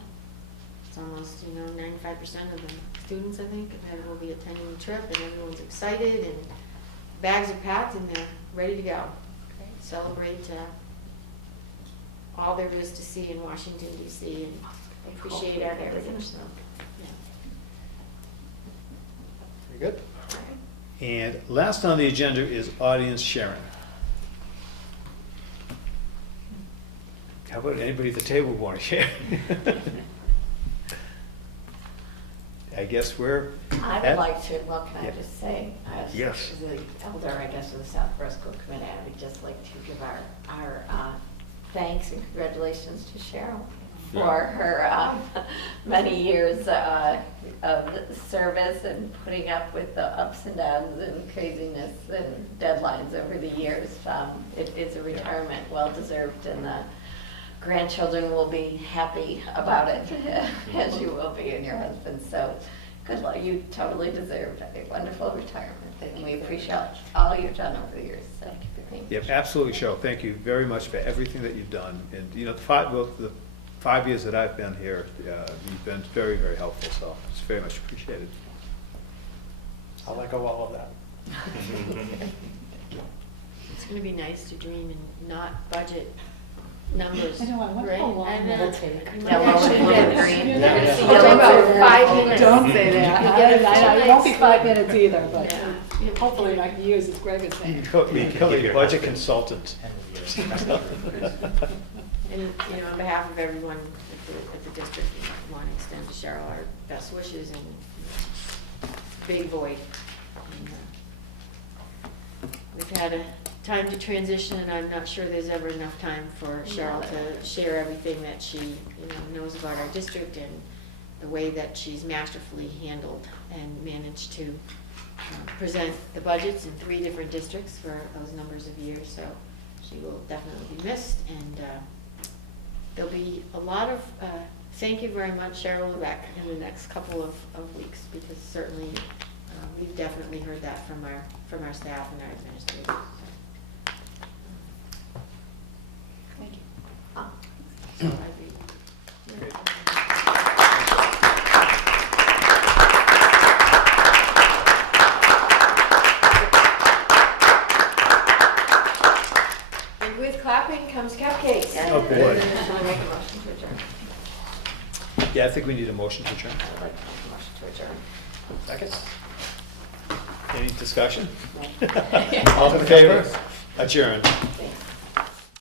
It's almost, 95% of the students, I think, will be attending the trip, and everyone's excited, and bags are packed, and they're ready to go. Celebrate all there is to see in Washington DC, and appreciate everything, so, yeah. Very good. And last on the agenda is audience sharing. How about anybody at the table want to share? I guess we're. I would like to, well, can I Yeah. just say, as Yes. as the elder, I guess, of the Southborough School Committee, I would just like to give our thanks and congratulations to Cheryl for her many years of service and putting up with the ups and downs and craziness and deadlines over the years. It is a retirement well-deserved, and the grandchildren will be happy about it, as you will be, and your husband. So, good luck. You totally deserved a wonderful retirement, and we appreciate all you've done over the years. So, thank you. Yep, absolutely, Cheryl. Thank you very much for everything that you've done. And, you know, the 5 years that I've been here, you've been very, very helpful, so it's very much appreciated. I'll echo all of that. It's gonna be nice to dream and not budget numbers, I know, I wonder right? how long And, that'll take. you might Yeah, well, actually we're get- green. you're Yeah. gonna see Don't yellow say for that. 5 minutes. Don't say that. You'll get it It won't be nice. 5 minutes either, but Yeah. hopefully I can use as Greg is You saying. become a budget consultant. Mm-hmm. And, you know, on behalf of everyone at the district, we want to extend to Cheryl our best wishes, and big void. And, we've had a time to transition, and I'm not sure there's ever enough time for Cheryl to share everything that she, you know, knows about our district and the way that she's masterfully handled and managed to present the budgets in 3 different districts for those numbers of years. So she will definitely be missed, and there'll be a lot of thank you very much, Cheryl Lebeck, in the next couple of weeks, because certainly we've definitely heard that from our staff and our administrators. Thank you. So I'd be. And with clapping comes cupcakes. Oh, boy. Should I make a motion to adjourn? Yeah, I think we need a motion to adjourn. I would like to make a motion to adjourn. Second? Any discussion? All in favor? Adjourn.